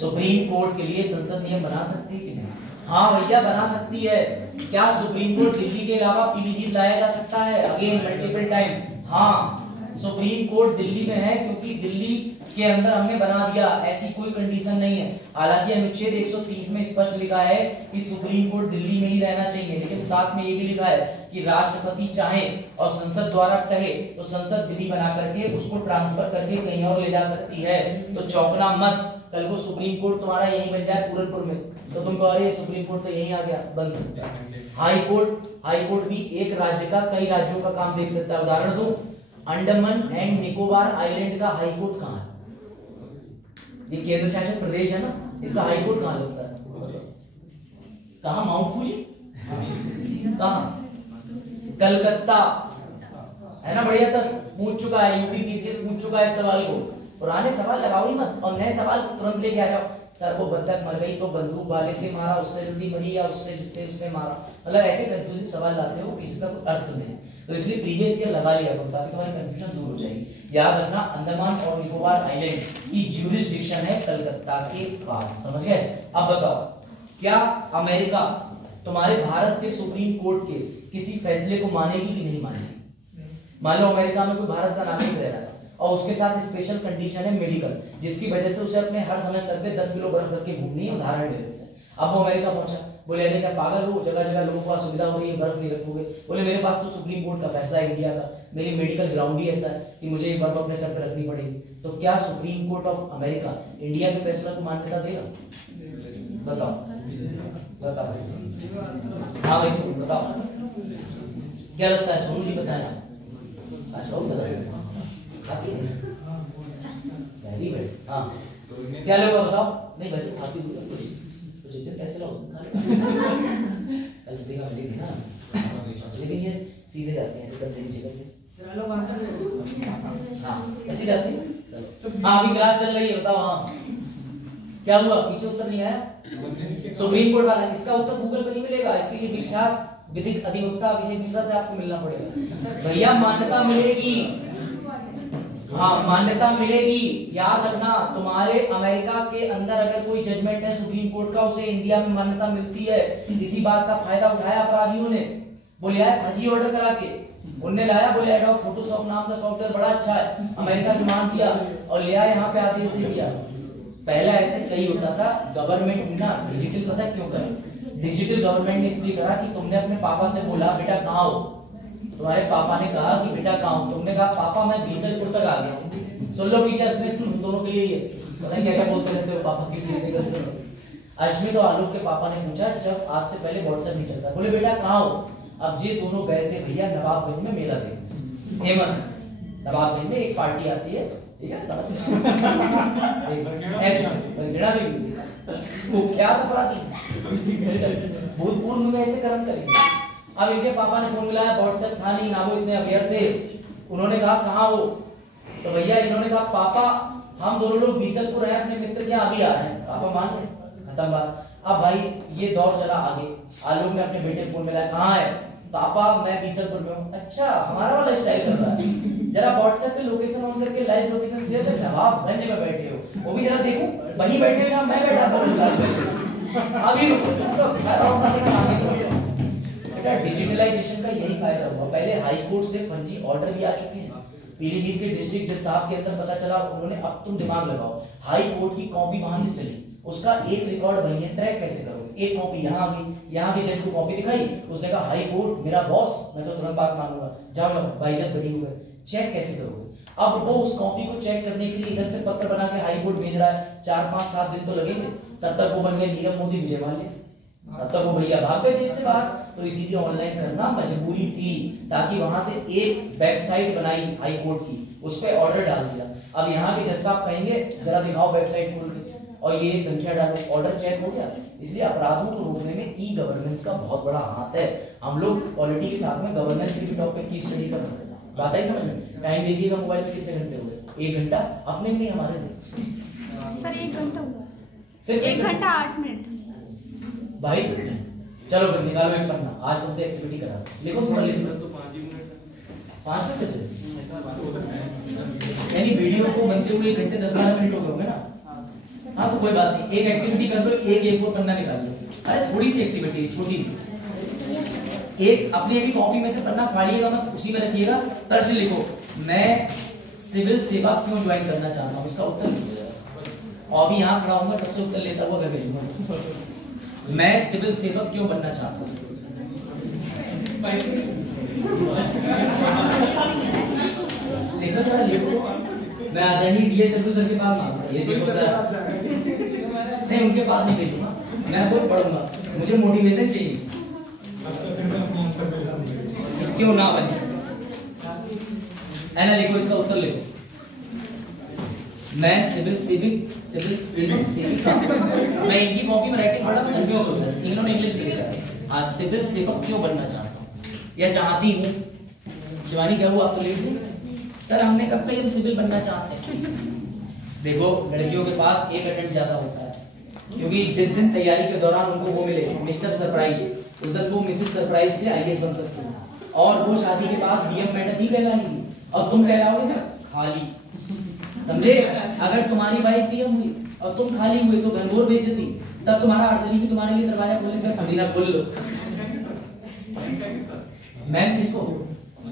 सुप्रीम कोर्ट के लिए संसद नियम बना सकती है कि नहीं? हाँ भैया बना सकती है। क्या सुप्रीम कोर्ट दिल्ली के अलावा पीलीभीत लाया जा सकता है? Again multiple time. हाँ, सुप्रीम कोर्ट दिल्ली में है क्योंकि दिल्ली के अंदर हमने बना दिया, ऐसी कोई कंडीशन नहीं है। हालांकि अनुच्छेद 130 में स्पष्ट लिखा है कि सुप्रीम कोर्ट दिल्ली में ही रहना चाहिए, लेकिन साथ में ये भी लिखा है कि राष्ट्रपति चाहे और संसद द्वारा कहे तो संसद विधि बना करके उसको ट्रांसफर करके कहीं और ले जा सकती है। तो चौंकना मत, कल को सुप्रीम कोर्ट तुम्हारा यही बन जाए पूरनपुर में, तो तुम कहो अरे सुप्रीम कोर्ट तो यही आ गया, बन सकता है। हाई कोर्ट हाई कोर्ट भी एक राज्य का कई राज्यों का काम देख सकता है। उदाहरण दो, अंडमान एंड निकोबार आइलैंड का हाई कोर्ट कहाँ है? ये केंद्र शासित प्रदेश है ना, इसका हाई कोर्ट कहाँ लगता है? कहाँ? Mount Fuji? कहाँ? कलकत्ता है ना। बढ़िया तक पूछ चुका है, यूपीपीसीएस पूछ चुका है इस सवाल को। पुराने सवाल लगाओ ही मत और नए सवाल को तुरंत लेके आ जाओ। सर वो बंदक मर गई तो बंदूक वाले से मारा, उससे जल्दी मरी, या उससे जिससे उसने मारा। मतलब ऐसे कंफ्यूजिंग सवाल लाते हो कि जिसका कोई अर्थ नहीं। तो इसलिए प्रीवियस ईयर लगा लिया करो ताकि तुम्हारी कंफ्यूजन दूर हो जाएगी। याद रखना, अंडमान और निकोबार आइलैंड की ज्यूरिसडिक्शन है कलकत्ता के पास। समझ गए? अब बताओ, क्या अमेरिका तुम्हारे भारत के सुप्रीम कोर्ट के किसी फैसले को मानेगी कि नहीं मानेगी? मान लो अमेरिका में कोई भारत का नागरिक रह रहा था और उसके साथ स्पेशल कंडीशन है मेडिकल, जिसकी वजह से उसे अपने हर समय सर पे 10 किलो बर्फ रख के घूमनी है। उदाहरण दे देते हैं। अब वो अमेरिका पहुंचा, बोले अरे क्या पागल हो, जगह जगह लोगों को असुविधा हो रही है, बर्फ नहीं रखोगे? बोले मेरे पास तो सुप्रीम कोर्ट का फैसला है इंडिया का, मेरी मेडिकल ग्राउंड ही ऐसा है कि मुझे ये बर्फ अपने सर पे रखनी पड़ेगी। तो क्या supreme court of America India के फैसला को मान्यता देगा? बताओ बताओ। हाँ भाई सुन, बताओ क्या लगता है? सोनू जी बताए। अच्छा वो बता वेरी गुड। हाँ क्या लोग बताओ? नहीं वैसे खाती हुई तो जितने पैसे लो उसने खा लिया। कल देखा मिली थी ना, लेकिन ये सीधे जाते हैं ऐसे करते नीचे करते। हाँ ऐसी जाती है। हाँ अभी क्लास चल रही है, बताओ। हाँ क्या हुआ? पीछे उत्तर नहीं आया? सुप्रीम कोर्ट वाला। इसका उत्तर गूगल पर नहीं मिलेगा, इसके लिए विख्यात विधिक अधिवक्ता अभिषेक मिश्रा से आपको मिलना पड़ेगा। भैया मान्यता मिलेगी, हाँ मान्यता मिलेगी। याद रखना, तुम्हारे अमेरिका के अंदर अगर कोई जजमेंट है सुप्रीम कोर्ट का, उसे इंडिया में मान्यता मिलती है। इसी बात का फायदा उठाया अपराधियों ने। बोले आए फर्जी ऑर्डर करा के, उनने लाया, बोले एडोब फोटोशॉप नाम का सॉफ्टवेयर बड़ा अच्छा है, अमेरिका से मान दिया और ले आए यहाँ पे आदेश दे दिया। पहला ऐसे कई होता था। गवर्नमेंट ना डिजिटल, पता क्यों करा? डिजिटल गवर्नमेंट ने इसलिए करा कि तुमने अपने पापा से बोला बेटा कहाँ हो, तुम्हारे पापा ने कहा कि बेटा कहाँ हो, तुमने कहा पापा मैं बीसलपुर तक आ गया। सुन लो पीछे अश्मित, तुम दोनों के लिए पता नहीं क्या क्या बोलते रहते हो पापा के लिए। अश्मित और आलोक के पापा ने पूछा, जब आज से पहले व्हाट्सएप नहीं चलता, बोले बेटा कहाँ हो? अब ये दोनों गए थे भैया नवाबगंज में मेला देखने। फेमस नवाबगंज में एक पार्टी आती है, ठीक है समझ वो क्या अपराधी भूतपूर्व में ऐसे कर्म करेंगे। अब इनके पापा ने फोन मिलाया, व्हाट्सएप था नहीं ना, वो इतने अवेयर थे। उन्होंने कहा कहाँ हो? तो भैया इन्होंने कहा पापा हम दोनों लोग बीसलपुर हैं, अपने मित्र के यहाँ अभी आ रहे हैं। पापा मान गए, खत्म बात। अब भाई ये दौर चला आगे। आलोक ने अपने बेटे को फोन मिलाया, कहाँ है? पापा मैं बीसलपुर में हूँ। अच्छा हमारा वाला स्टाइल कर रहा है, जरा व्हाट्सएप पे लोकेशन ऑन करके लाइव लोकेशन शेयर कर, आप गंज में बैठे हो, वो भी जरा देखो, वहीं बैठे जहाँ मैं बैठा था अभी बेटा। डिजिटलाइजेशन का यही फायदा हुआ। पहले हाई कोर्ट से फर्जी ऑर्डर भी आ चुके हैं। पीलीभीत के डिस्ट्रिक्ट जज साहब के अंदर पता चला, उन्होंने अब तुम दिमाग लगाओ, हाई कोर्ट की कॉपी वहां से चली, उसका एक रिकॉर्ड वही है, ट्रैक कैसे करोगे? एक कॉपी यहाँ आ गई, यहाँ के जज को कॉपी दिखाई, उसने कहा हाई कोर्ट मेरा बॉस, मैं तो तुरंत बात मानूंगा, जाओ जाओ बाइज्जत बरी हुए। चेक कैसे करोगे? अब वो उस कॉपी को चेक करने के लिए इधर से पत्र बना के हाई कोर्ट भेज रहा है, 4 5 7 दिन तो लगेंगे। तब तक वो बन गए नीरव मोदी विजय माल्या, तब तक वो भैया भाग गए देश से बाहर। तो इसीलिए ऑनलाइन करना मजबूरी थी, ताकि वहां से एक वेबसाइट बनाई हाई कोर्ट की, उस पर ऑर्डर डाल दिया। अब यहाँ के जज साहब कहेंगे जरा दिखाओ वेबसाइट खोल के, और ये संख्या डालो, ऑर्डर चेक हो गया। इसलिए अपराधों को रोकने में ई गवर्नेंस का बहुत बड़ा हाथ है। हम लोग पॉलिटी के साथ में गवर्नेंस के टॉपिक की स्टडी कर रहे हैं, बात आई समझ में? टाइम देखिएगा मोबाइल पे कितने घंटे हो गए? 1 घंटा अपने में हमारे सर 1 घंटा हुआ, सिर्फ 1 घंटा 8 मिनट 22 मिनट। चलो फिर निकालो एक पन्ना, आज तुमसे एक्टिविटी करा, लिखो थोड़ा, लिखो तो 5 मिनट से यानी वीडियो को बनते हुए 1 घंटे 10-12 मिनट हो गए ना। हाँ तो कोई बात नहीं, एक एक्टिविटी कर लो, एक A4 पन्ना निकाल लो। अरे थोड़ी सी एक्टिविटी, छोटी सी। एक अपनी अभी कॉपी में से पन्ना फाड़िएगा मत, उसी में रखिएगा, प्रश्न लिखो, मैं सिविल सेवा क्यों ज्वाइन करना चाहता हूँ, इसका उत्तर लिखो। और भी यहाँ खड़ा होऊंगा, सबसे उत्तर लेता हुआ घर भेजूंगा। मैं सिविल सेवक क्यों बनना चाहता हूँ? लिखो जरा, लिखो। मैं आदरणीय DSW सर के पास मांगूंगा, ये देखो सर, नहीं उनके पास नहीं भेजूंगा, मैं खुद पढ़ूंगा, मुझे मोटिवेशन चाहिए। क्यों ना बने? है ना, लिखो इसका उत्तर लिखो। मैं सिविल सेविका मैं इनकी कॉपी में राइटिंग बड़ा कंफ्यूज होता है, इन्होंने इंग्लिश में लिखा है। हाँ, सिविल सेवक क्यों बनना चाहता हूँ या चाहती हूँ? शिवानी क्या हुआ, आप तो लेट गए सर, हमने कब कही हम सिविल बनना चाहते हैं। देखो लड़कियों के पास एक अटेम्प्ट ज्यादा होता है, क्योंकि जिस दिन तैयारी के दौरान उनको वो मिले मिस्टर सरप्राइज, उस दिन वो मिसेस सरप्राइज से आईएएस बन सकते हैं, और वो शादी के बाद डीएम मैडम ही कहलाएंगी और तुम कहलाओगे ना खाली। समझे? अगर तुम्हारी वाइफ डीएम हुई और तुम खाली हुए तो घनघोर बेइज्जती, तब तुम्हारा अर्दली भी तुम्हारे लिए दरवाजा खोले से खड़ीना खोल लो। मैम किसको?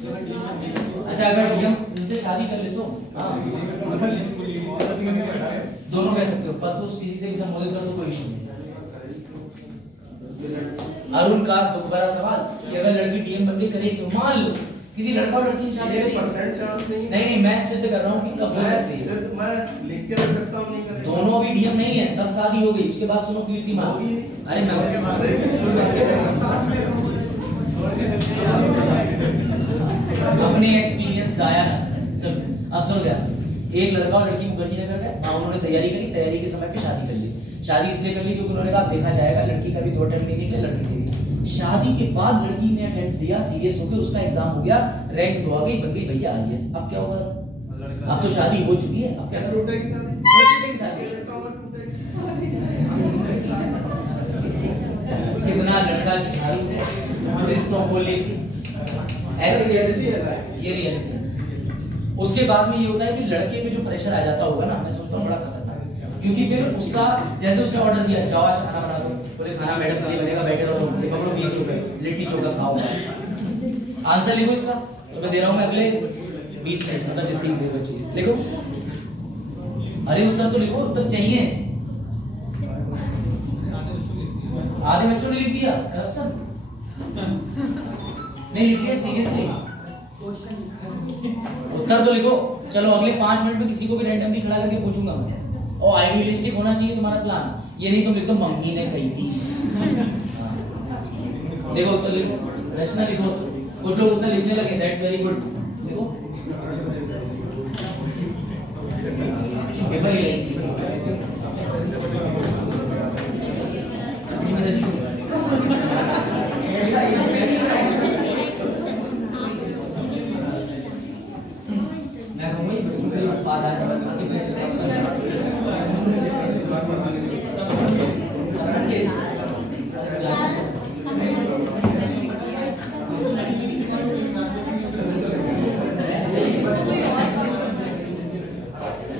अच्छा, अगर डीएम उनसे शादी कर ले तो हाँ दोनों कह सकते हो, पर तो किसी से भी संबोधित कर दो, कोई इशू नहीं। अरुण का दुख भरा सवाल कि अगर लड़की डीएम बन गई करेगी, मान लो किसी लड़का और लड़की की शादी करेगी, नहीं मैं सिद्ध कर रहा हूँ कि कब हो सकती है। मैं लिख के रख सकता हूँ, नहीं करेगा। दोनों अभी डीएम नहीं है, तब शादी हो गई, उसके बाद सुनो कीर्तिमान। अरे अपने एक्सपीरियंस जाया ना। चलो अब सुनो ध्यान से, एक लड़का और लड़की मुखर्जी नगर गए, वहां उन्होंने तैयारी करी, तैयारी के समय पे शादी कर ली। शादी इसलिए कर ली क्योंकि उन्होंने कहा देखा जाएगा, लड़की का भी 2 अटेम्प्ट नहीं निकले, लड़की के भी। शादी के बाद लड़की ने अटेम्प्ट दिया, सीरियस होकर उसका एग्जाम हो गया, रैंक 2 आ गई, बन गई भैया आईएएस। अब क्या होगा? अब तो शादी हो चुकी है, अब क्या करोगे? कितना लड़का झाड़ू है रिश्तों को लेके, ऐसे ये रियलिटी। उसके बाद में ये होता है कि लड़के पे जो प्रेशर आ जाता होगा ना, मैं सोचता हूँ बड़ा खतरनाक, क्योंकि फिर उसका जैसे उसने ऑर्डर दिया जाओ आज खाना बना दो, बोले खाना मैडम के लिए बनेगा, बैठे रहो, पकड़ो 20 रुपए लिट्टी चोखा खाओ। आंसर लिखो इसका, तो मैं दे रहा हूँ मैं अगले 20 मिनट, मतलब जितनी देर बची लिखो। अरे उत्तर तो लिखो, उत्तर चाहिए। आधे बच्चों ने लिख दिया, करप्शन नहीं लिख दिया, सीरियसली उत्तर तो लिखो। चलो अगले 5 मिनट में किसी को भी रैंडमली खड़ा करके पूछूंगा मैं, और आइडियलिस्टिक होना चाहिए तुम्हारा प्लान, ये नहीं तुम लिख दो मम्मी ने कही थी। देखो उत्तर लिखो, रचना लिखो। कुछ लोग उत्तर लिखने लगे, दैट्स वेरी गुड। लिखो पेपर ही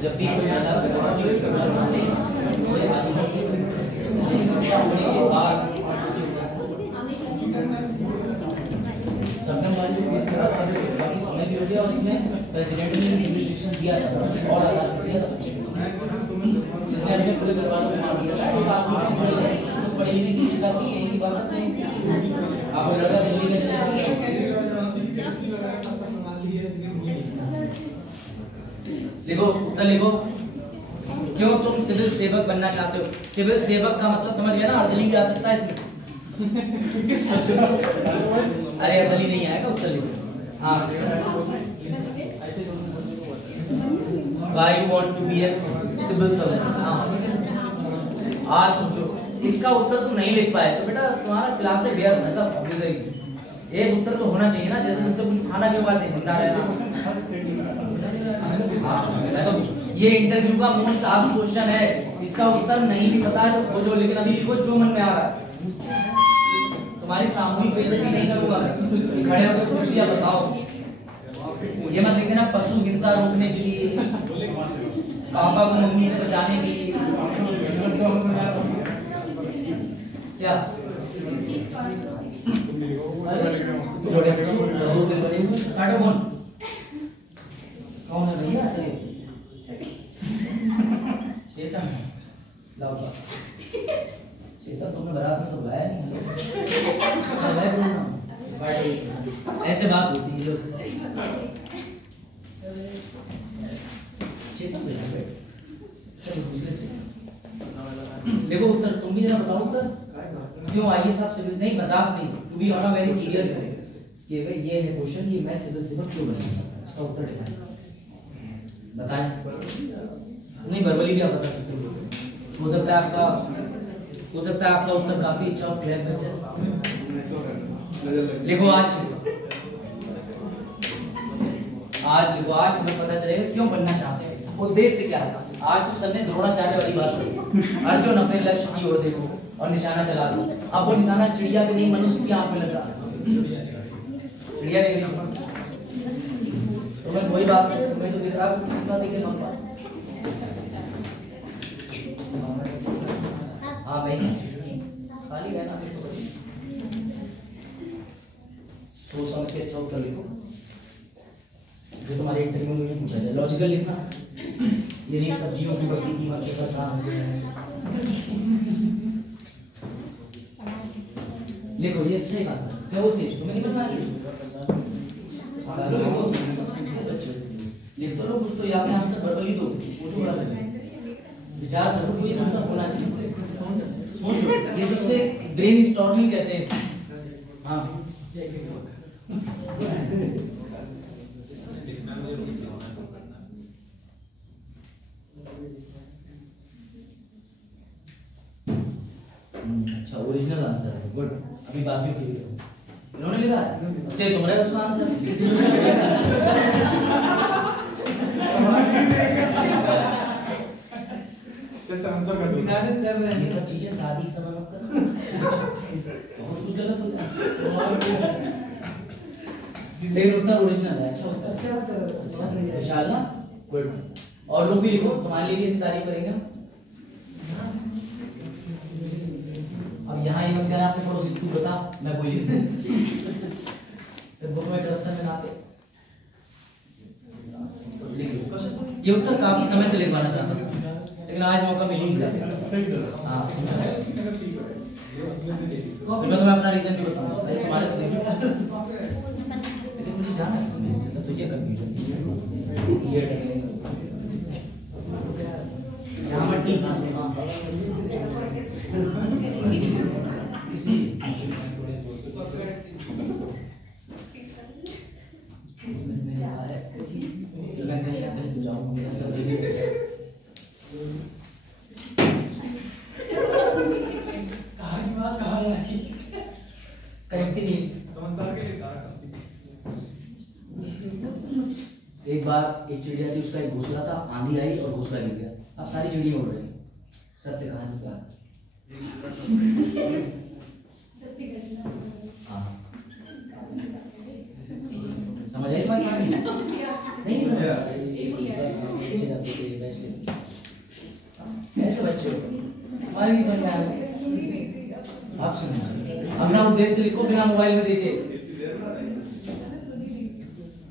जब भी कोई समय भी हो गया, और इसमें प्रेसिडेंट ने जुरिसडिक्शन दिया था और आधार दिया था, जिसने अपने पूरे सरकार को मार दिया था। एक आदमी तो बड़ी ही शिक्षा थी, यही बात नहीं। आप लड़का दिल्ली में लिखो, उत्तर लिखो। क्यों तुम सिविल सेवक बनना चाहते हो? सिविल सेवक का मतलब समझ गया ना, अर्दली भी आ सकता है इसमें। अरे अर्दली नहीं आएगा, उत्तर लिखो। हाँ, Why you want to be a civil servant? हाँ, आज सोचो, इसका उत्तर तुम नहीं लिख पाए तो बेटा तुम्हारा क्लास से बेयर होना सब अभी तक। एक उत्तर तो होना चाहिए ना, जैसे तुमसे कुछ खाना के बाद जिंदा रहना। ये इंटरव्यू का मोस्ट आस्क्ड क्वेश्चन है, इसका उत्तर नहीं भी पता है तो खोजो, लेकिन अभी लिखो जो मन में आ रहा है। तुम्हारी सामूहिक बेइज्जती नहीं करूंगा, खड़े होकर पूछ लिया बताओ। ये मत लिख देना पशु हिंसा रोकने के लिए, पापा को मम्मी से बचाने के लिए। क्या 2 दिन बने हुए काटो फोन। कौन है भैया? सही चेतन लाओ चेतन, तुमने बारात में तो बुलाया नहीं। ऐसे बात होती है जो चेतन देखो उत्तर तुम भी जरा बताओ उत्तर। क्यों आइए साहब सिविल नहीं, मजाक नहीं, to be on a very serious way. कि भाई ये है क्वेश्चन, ये मैं सिविल सिविल क्यों बनना चाहता हूँ, इसका उत्तर दिखाएं, बताएं। नहीं वर्बली भी आप बता सकते हो, हो सकता है आपका उत्तर काफी अच्छा और क्लियर बन जाए। लिखो आज लिखो, आज हमें पता चलेगा क्यों बनना चाहते हैं, उद्देश्य क्या था। आज तो सर ने द्रोणाचार्य वाली बात कही, अर्जुन अपने लक्ष्य की ओर देखो और निशाना चला दो। अब वो निशाना चिड़िया के नहीं, मनुष्य की आंख में लग रहा है, चिड़िया नहीं। तो मैं वही बात तुम्हें तो दिख रहा है, कितना देखे हम बात। हाँ भाई खाली रहना, सोच समझ के अच्छा उत्तर लिखो जो तुम्हारे इंटरव्यू में पूछा जाए। लॉजिकल लिखना, ये नहीं सब्जियों की बढ़ती कीमत से परेशान हो गए हैं। लिखो ये अच्छा एक आंसर क्या होती है, तुम्हें नहीं पता है लिख तो लो कुछ, तो यहाँ पे आंसर बर्बली दो, पूछो बड़ा विचार करो, कोई आंसर होना चाहिए। सोचो, ये सबसे ब्रेन स्टॉर्मिंग कहते हैं। हाँ अच्छा ओरिजिनल आंसर है, गुड। अभी बाकियों के लिए इन्होंने लिखा है, ते तुम्हारा उसका आंसर ये सब चीजें शादी के समय मत कर, बहुत कुछ गलत हो जाए। लेकिन उत्तर ओरिजिनल है, अच्छा उत्तर, अच्छा विशाल ना, गुड। और लोग भी लिखो, तुम्हारे लिए इसकी तारीफ करेंगे। अब यहाँ ये मत कहना आपने पड़ोसी तू बता, मैं कोई लिख बुक में करप्शन में आते। ये उत्तर काफी समय से लिखवाना चाहता हूँ, लेकिन आज मौका मिल ही गया। हाँ मैं तुम्हें अपना रीजन भी बताऊंगा, तुम्हारे तो नहीं, लेकिन मुझे जाना है इसमें, तो ये कंफ्यूजन ये यहाँ मट्टी एक बार एक चिड़िया थी, उसका एक घोंसला था, आंधी आई और घोंसला गिर गया। अब सारी चिड़िया उड़ रही, सत्य कहानी का। हाँ समझ आई बात? नहीं ऐसे बच्चे हो, हमारे नहीं समझ आया। आप सुनिए, अपना उद्देश्य लिखो बिना मोबाइल में देखे।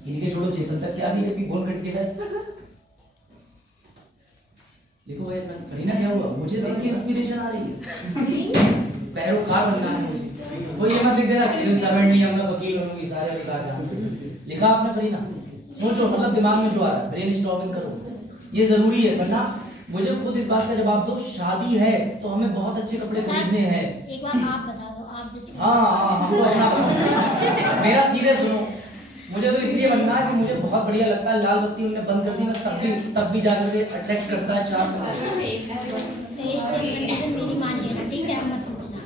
इनके छोड़ो, चेतन तक क्या भी अभी बोल घंटे है। देखो भाई फरीना क्या हुआ, मुझे देख के इंस्पिरेशन आ रही है, पैरोकार बनना है मुझे। कोई ये मत लिख देना सिविल सर्वेंट नहीं, हम लोग वकील होंगे सारे बेकार जान। लिखा आपने फरीना, सोचो, मतलब दिमाग में जो आ रहा है ब्रेन स्टॉर्मिंग करो, ये जरूरी है करना। मुझे खुद इस बात का जवाब दो, शादी है तो हमें बहुत अच्छे कपड़े खरीदने हैं। एक बार आप बता दो, आप जो हाँ मेरा सीधे सुनो, मुझे तो इसलिए बनना है कि मुझे बहुत बढ़िया लगता है, लाल बत्ती उन्होंने बंद कर दी, तब भी जाकर के अट्रैक्ट करता है चार। मेरी मान लेना, ठीक है, मत पूछना।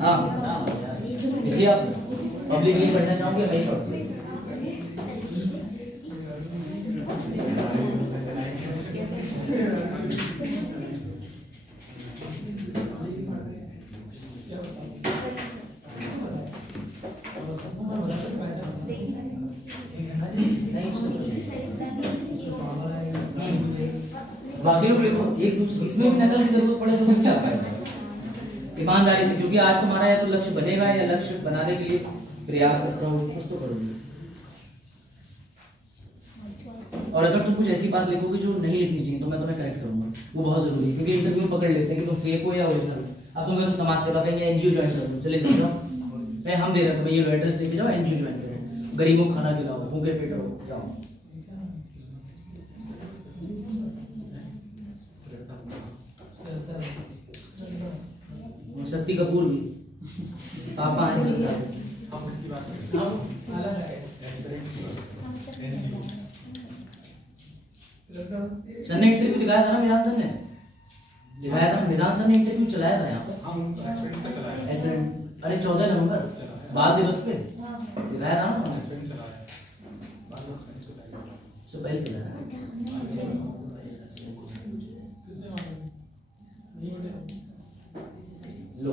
हाँ देखिए, आप पब्लिक नहीं पढ़ना चाहोगे, नहीं पढ़ते। बाकी लोग लिखो, एक दूसरे इसमें भी नकल की जरूरत पड़े तो क्या फायदा। ईमानदारी से, क्योंकि आज तुम्हारा या तो लक्ष्य बनेगा या लक्ष्य बनाने के लिए प्रयास कर रहा हूँ, कुछ तो करोगे। और अगर तुम कुछ ऐसी बात लिखोगे जो नहीं लिखनी चाहिए तो मैं तुम्हें करेक्ट करूंगा, वो बहुत जरूरी है, क्योंकि इंटरव्यू पकड़ लेते हैं कि तुम फेक हो या ओरिजिनल। अब तुम्हें तो समाज सेवा करेंगे, एनजीओ ज्वाइन कर लो, चले जाओ, मैं हम दे रहे हैं, ये एड्रेस लेके जाओ, एनजीओ ज्वाइन करो, गरीबों को खाना खिलाओ, भूखे पेट रहो, जाओ। शक्ति कपूर भी पापा हैं श्रद्धा। सर ने इंटरव्यू दिखाया था ना, मिजान सर ने दिखाया था, मिजान सर ने इंटरव्यू चलाया था यहाँ पर। अरे 14 नवंबर बाल दिवस पे दिखाया था ना, सो पहले दिखाया था। लो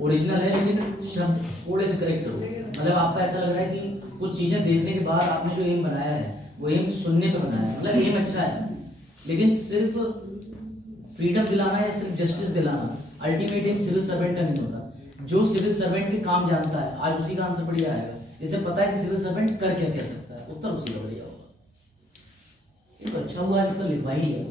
ओरिजिनल है लेकिन शब्द थोड़े से करेक्ट करो। मतलब आपका ऐसा लग रहा है कि कुछ चीजें देखने के बाद आपने जो एम बनाया है वो एम सुनने पे बनाया है, मतलब एम अच्छा है लेकिन सिर्फ फ्रीडम दिलाना या सिर्फ जस्टिस दिलाना अल्टीमेट एम सिविल सर्वेंट का नहीं होता। जो सिविल सर्वेंट के काम जानता है आज उसी का आंसर बढ़िया आएगा। इसे पता है कि सिविल सर्वेंट कर क्या कह सकता है, उत्तर उसी का बढ़िया होगा। एक अच्छा हुआ है तो लिखवा ही है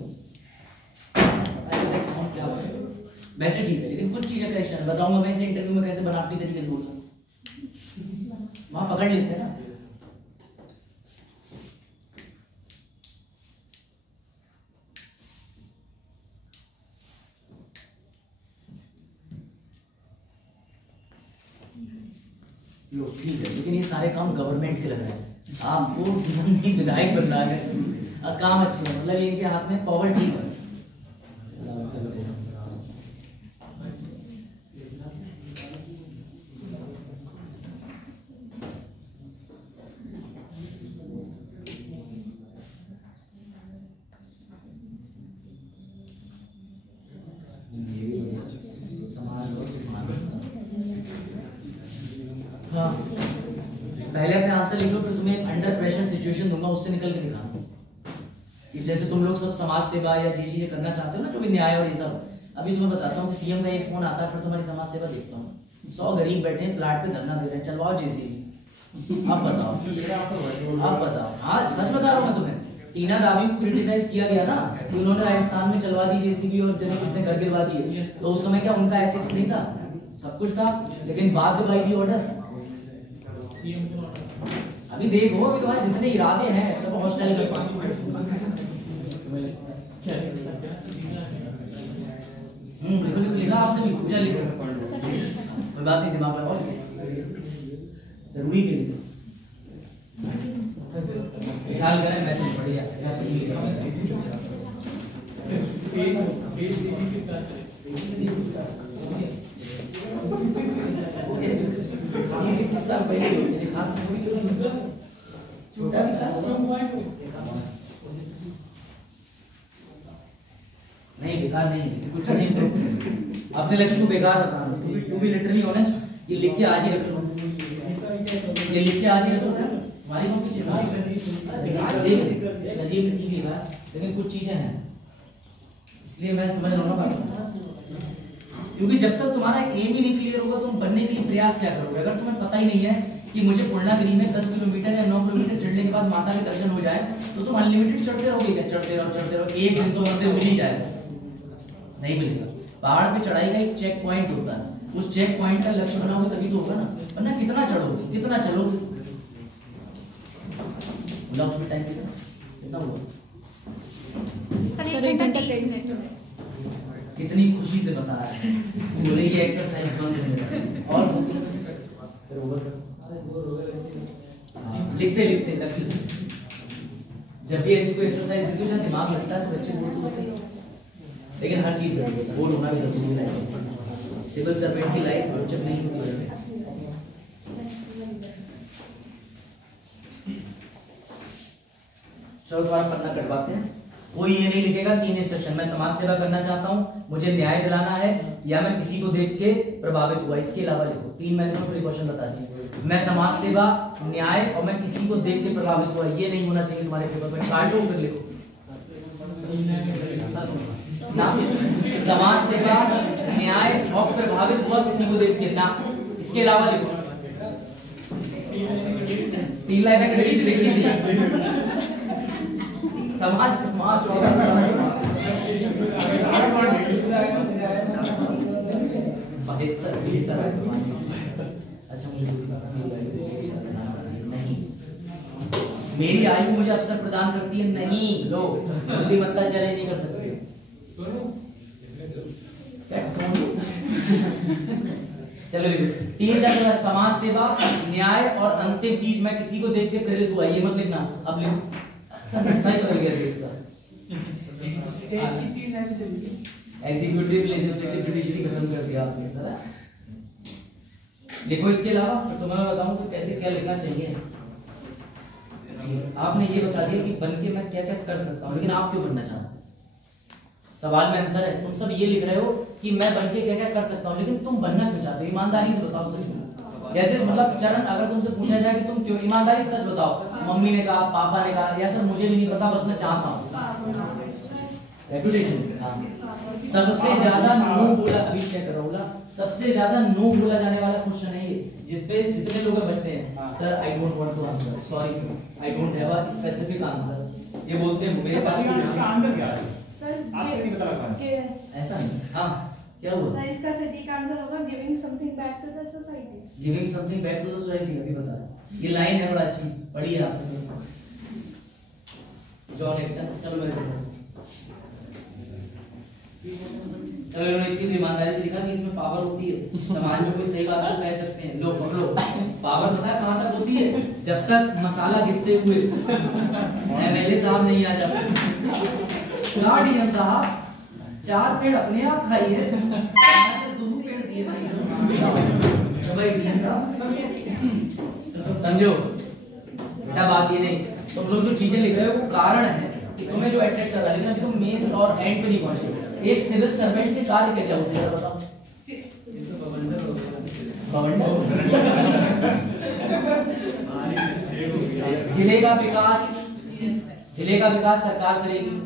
वैसे ठीक है, लेकिन कुछ चीजें करेक्शन बताऊंगा मैं इसे इंटरव्यू में कैसे बनावटी तरीके से बोलूं, वहां पकड़ लेते हैं ना। लो ठीक है, लेकिन ये सारे काम गवर्नमेंट के लग रहे हैं, आपको विधायक बनना है, काम अच्छे हैं, मतलब इनके हाथ में पावर ठीक है। हाँ पहले अपने आंसर लिख लो, फिर तुम्हें अंडर प्रेशर सिचुएशन दूंगा, उससे निकल के दिखाना। जैसे तुम लोग सब समाज सेवा या जी चीजें करना चाहते हो ना, जो भी न्याय और ये सब, अभी तुम्हें बताता हूँ सीएम का एक फोन आता है, फिर तुम्हारी समाज सेवा देखता हूँ। 100 गरीब बैठे हैं प्लाट पे धरना दे रहे हैं, चलवाओ जेसीबी। आप बताओ, आप बताओ। हाँ सच बता रहा हूँ मैं तुम्हें। टीना दावी को क्रिटिसाइज किया गया ना कि उन्होंने राजस्थान में चलवा दी जेसीबी और जने कितने घर गिरवा दिए, तो उस समय क्या उनका एथिक्स नहीं था? सब कुछ था, लेकिन बाद में बाई ऑर्डर। अभी देखो, अभी तुम्हारे जितने इरादे हैं सब हॉस्टाइल कर पाएंगे। लिखो लिखो, लिखा आपने भी पूछा, लिखो कोई बात नहीं, दिमाग लगाओ, जरूरी भी लिखो। विशाल करें मैं तो बढ़िया किस्सा पहले लिखा छोटा नहीं, बेकार नहीं, कुछ नहीं, अपने लक्ष्य को बेकार रखना। टू बी लिटरली ऑनेस्ट, ये लिख के आज ही रख लो, ये लिख के आज ही रख लो। हमारी को पीछे सजीव ने ठीक लिखा, लेकिन कुछ चीजें हैं, इसलिए मैं समझ रहा हूँ ना बात। क्योंकि जब तक तुम्हारा एम ही नहीं क्लियर होगा, तुम बनने के लिए प्रयास क्या करोगे? अगर तुम्हें पता ही नहीं है कि मुझे पूर्णागिरी में 10 किलोमीटर या 9 किलोमीटर चढ़ने के बाद माता के दर्शन हो जाए, तो तुम अनलिमिटेड चढ़ते रहोगे क्या? चढ़ते रहो, एक दिन तो मंदिर मिल ही जाएगा, नहीं मिलेगा। पहाड़ पे चढ़ाई का एक चेक पॉइंट होता है, उस चेक पॉइंट का लक्ष्य बनाओगे तभी तो होगा ना, वरना कितना चढ़ोगे, कितना चलोगे? बोला उसमें टाइम कितना हुआ? सर 1 घंटा 23 मिनट। कितनी खुशी से बता रहा है, बोले ये एक्सरसाइज बंद है और लिखते लिखते लक्ष्य से। जब भी ऐसी कोई एक्सरसाइज दिखती है, दिमाग लगता है तो बच्चे बोल होते हैं, लेकिन हर चीज जरूरी है, बोल होना भी जरूरी है। सिविल सर्वेंट की लाइफ रोचक नहीं होती वैसे। चलो दोबारा पन्ना कटवाते हैं। कोई ये नहीं लिखेगा 3 इंस्ट्रक्शन, मैं समाज सेवा करना चाहता हूं, मुझे न्याय दिलाना है, या मैं किसी को देख के प्रभावित हुआ। इसके अलावा लिखो 3, मैंने तो प्रिकॉशन बता दिए। मैं समाज सेवा, न्याय और मैं किसी को देख के प्रभावित हुआ, ये नहीं होना चाहिए तुम्हारे पेपर में। काटो फिर लिखो ना, समाज सेवा, न्याय और प्रभावित हुआ किसी को देख के ना। इसके अलावा लिखो 3 लाइनें लिखी थी। समाज समाज सेवा, अच्छा मुझे नहीं, मेरी आयु मुझे अवसर प्रदान करती है नहीं, लो बुद्धिमत्ता चैलेंज नहीं कर सकते। चलो देखो, 3 चैप्टर है, समाज सेवा, न्याय और अंतिम चीज मैं किसी को देख के प्रेरित हुआ, ये मत लिखना। अब लिखो, सही बदल गया इसका। एग्जीक्यूटिव, लेजिस्लेटिव, जुडिशरी खत्म कर दिया आपने सर। लिखो इसके अलावा, फिर तुम्हें मैं बताऊं कि कैसे क्या लिखना चाहिए। आपने ये बता दिया कि बन के मैं क्या क्या कर सकता हूँ, लेकिन आप क्यों बनना चाहते हो? सवाल में अंतर है। तुम सब ये लिख रहे हो कि मैं बन के क्या क्या कर सकता हूँ, लेकिन तुम बनना क्यों चाहते हो? ईमानदारी से बताओ सच में। जैसे मतलब चरण, अगर तुमसे पूछा जाए कि तुम क्यों, ईमानदारी से सच बताओ। मम्मी ने कहा, पापा ने कहा, या सर मुझे भी नहीं पता, बस मैं चाहता हूँ। रेपुटेशन, हाँ। सबसे ज्यादा नो बोला, अभी चेक करो बोला, सबसे ज्यादा नो बोला जाने वाला क्वेश्चन है ये, जिसपे जितने लोग बचते हैं, sir I don't want to answer, sorry sir, I don't have a specific answer. ये बोलते हैं मेरे पास आंसर क्या है आपको नहीं पता लगा? ऐसा नहीं। हाँ, क्या हुआ? सर इसका सटीक आंसर होगा giving something back to the society. Giving something back to the society, अभी बता रहा। ये लाइन है बड़ा अच्छी, पढ़िए आपने। जॉन लेफ्टन, चलो मैं चलो इन्होंने इतनी ईमानदारी से लिखा कि इसमें पावर होती है, समाज में कोई सही बात को कह सकते हैं। लो पकड़ो, पावर पता है कहाँ तक होती है? जब तक मसाला घिसते हुए एमएलए साहब नहीं आ जाते। क्या डीएम साहब, 4 पेड़ अपने आप खाइए, 2 पेड़ दिए भाई डीएम साहब। समझो बेटा, बात ये नहीं, तुम लोग जो चीजें लिख रहे हो वो कारण है कि तुम्हें जो अट्रैक्ट कर रहा है, लेकिन तुम मेंस और एंड पे नहीं पहुंचे। एक सिविल सर्वेंट के कार्य क्या होते हैं बताओ? जिले का विकास सरकार करेगी,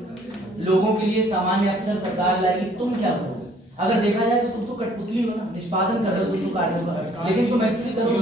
लोगों के लिए सामान्य अवसर सरकार लाएगी। तुम क्या करोगे? अगर देखा जाए तो तुम तो कठपुतली हो ना, निष्पादन कर रहे हो तुम तो कार्यों का, लेकिन तुम एक्चुअली करोगे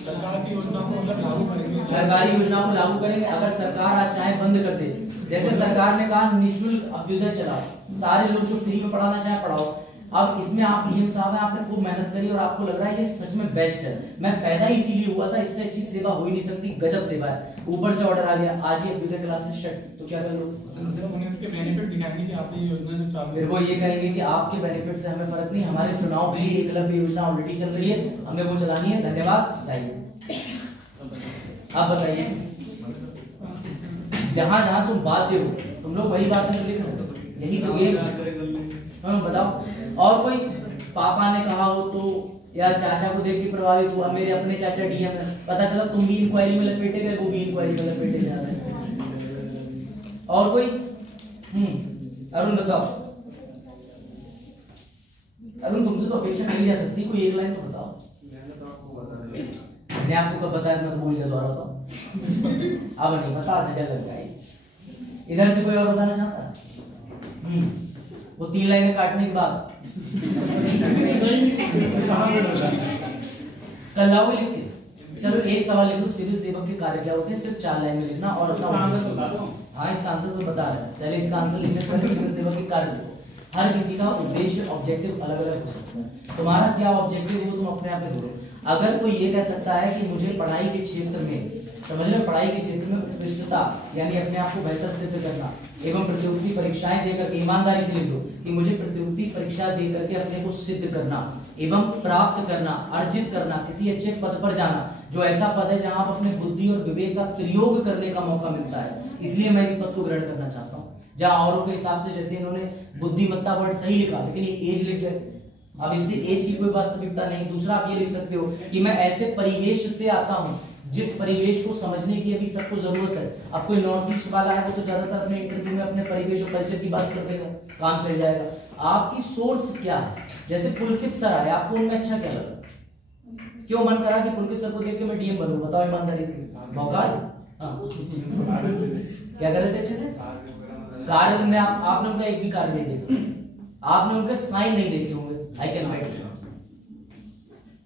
सरकार की योजना को अगर लागू करेंगे, सरकारी योजना को लागू करेंगे। अगर सरकार आज चाहे बंद कर दे, जैसे सरकार ने कहा निःशुल्क अभ्युदय चलाओ, सारे लोग जो फ्री में पढ़ाना चाहे पढ़ाओ। अब इसमें आप डीएम साहब हैं, आपने खूब मेहनत करी और आपको लग रहा है ये सच में बेस्ट है, मैं पैदा ही इसीलिए हुआ था, इससे अच्छी सेवा हो ही नहीं सकती, गजब सेवा है। ऊपर से ऑर्डर आ गया आज ही अभ्युदय क्लासेस शट, तो क्या कर लो? उन्हें उसके बेनिफिट दिखाएंगे कि आपकी योजना जो चालू है, वो ये कहेंगे कि आपके बेनिफिट से हमें फर्क नहीं, हमारे चुनाव के लिए एकलव्य योजना ऑलरेडी चल रही है, हमें वो चलानी है, धन्यवाद, जाइए। अब बताइए, जहां जहां तुम बाध्य हो, तुम लोग वही बातें लिख रहे हो, यही तो ये बताओ। और कोई पापा ने कहा हो तो, या चाचा को देख के प्रभावित हुआ, मेरे अपने चाचा डीएम है, पता चला तुम भी इंक्वायरी में लपेटे गए, वो भी इंक्वायरी में लपेटे जा रहे हैं। और कोई अरुण बताओ। अरुण तुमसे तो अपेक्षा नहीं जा सकती, कोई एक लाइन तो बताओ। मैंने आपको कब बताया, मैं तो भूल गया, दोबारा बताओ। अब नहीं बता दे, क्या लग गया? इधर से कोई और बताना चाहता है? वो 3 लाइनें काटने के बाद कल लाओ लिख के। चलो एक सवाल लिख लो, सिविल सेवक के कार्य क्या होते हैं, सिर्फ 4 लाइन में लिखना और अपना आंसर बता दो। हाँ, इसका आंसर तो बता रहा है, चलिए इसका आंसर लिखने से पहले सिविल सेवक के कार्य लिखो। हर किसी का उद्देश्य ऑब्जेक्टिव अलग अलग हो सकता है, तुम्हारा क्या ऑब्जेक्टिव है वो तुम अपने आप में ढूंढो। अगर कोई ये कह सकता है कि मुझे पढ़ाई के क्षेत्र में, समझ रहे, पढ़ाई के क्षेत्र में उत्कृष्टता यानी अपने आप को बेहतर सिद्ध करना एवं प्रतियोगी परीक्षाएं देकर, ईमानदारी से लिख दो कि मुझे प्रतियोगी परीक्षा देकर के अपने को सिद्ध करना एवं प्राप्त करना, अर्जित करना, किसी अच्छे पद पर जाना, जो ऐसा पद है जहां आप अपने बुद्धि और विवेक का प्रयोग करने का मौका मिलता है, इसलिए मैं इस पद को ग्रहण करना चाहता हूँ। जहां औरों के हिसाब से, जैसे इन्होंने बुद्धिमत्ता वर्ड सही लिखा, लेकिन ये एज लिख गए, अब इससे एज की कोई वास्तविकता नहीं। दूसरा आप ये लिख सकते हो कि मैं ऐसे परिवेश से आता हूं जिस परिवेश को समझने की अभी सबको जरूरत है। अब कोई नॉर्थ ईस्ट वाला है वो तो ज्यादातर अपने इंटरव्यू में अपने परिवेश और कल्चर की बात कर देगा, काम चल जाएगा। आपकी सोर्स क्या है? जैसे पुलकित सर आए, आपको उनमें अच्छा क्या लगा? क्यों मन करा कि पुलकित सर को देख के मैं डीएम बनूं? बताओ ईमानदारी से। मौका क्या कर रहे थे अच्छे से? कार्य में आपने उनका एक भी कार्य नहीं देखा, आपने उनके साइन नहीं देखे होंगे। आई कैन राइट,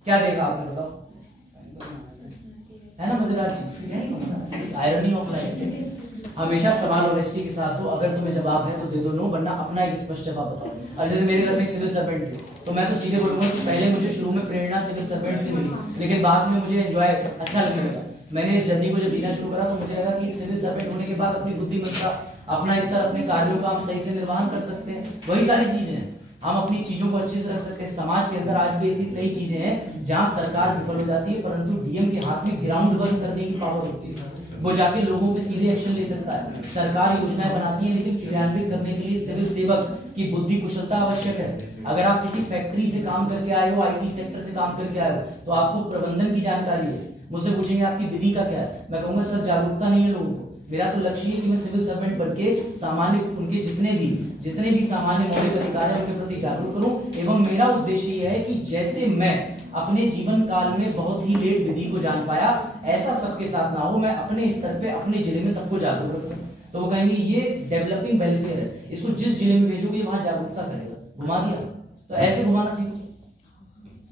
क्या देखा आपने बताओ? है ना मजेदार चीज, आयरनी ऑफ लाइफ। हमेशा सवाल ऑनेस्टी के साथ हो, अगर तुम्हें जवाब है तो दे दो नो, वरना अपना एक स्पष्ट जवाब बताओ। और जैसे मेरे घर में सिविल सर्वेंट थे तो मैं तो सीधे बोलूंगा कि पहले मुझे शुरू में प्रेरणा सिविल सर्वेंट से मिली, लेकिन बाद में मुझे एंजॉय अच्छा लगने लगा। मैंने इस जर्नी को जब जीना शुरू करा तो मुझे लगा कि सिविल सर्वेंट होने के बाद अपनी बुद्धिमत्ता, अपना स्तर, अपने कार्यों का हम सही से निर्वहन कर सकते हैं। वही सारी चीजें हैं। हम अपनी चीजों को अच्छे से रख सकते हैं। समाज के अंदर आज भी ऐसी कई चीजें हैं जहां सरकार विफल हो जाती है, परंतु डीएम के हाथ में ग्राउंड वर्क करने की पावर होती है, वो जाके लोगों पे सीधे एक्शन ले सकता है। सरकार योजनाएं बनाती है, लेकिन क्रियान्वित करने के लिए सिविल सेवक की बुद्धि कुशलता आवश्यक है। अगर आप किसी फैक्ट्री से काम करके आए हो, आईटी सेक्टर से काम करके आए हो, तो आपको प्रबंधन की जानकारी है। मुझसे पूछेंगे आपकी विधि का क्या है, मैं कहूंगा सर जागरूकता नहीं है लोगों को। मेरा तो लक्ष्य है कि मैं सिविल सर्वेंट बन के सामान्य उनके जितने भी सामान्य मौलिक अधिकार है उनके प्रति जागरूक करूं। एवं मेरा उद्देश्य यह है कि जैसे मैं अपने जीवन काल में बहुत ही लेट विधि को जान पाया, ऐसा सबके साथ ना हो। मैं अपने स्तर पे अपने जिले में सबको जागरूक रखूं। तो वो कहेंगे ये डेवलपिंग वेलफेयर है, इसको जिस जिले में भेजोगे वहां जागरूकता करेगा। घुमा दिया तो ऐसे घुमाना सीखो।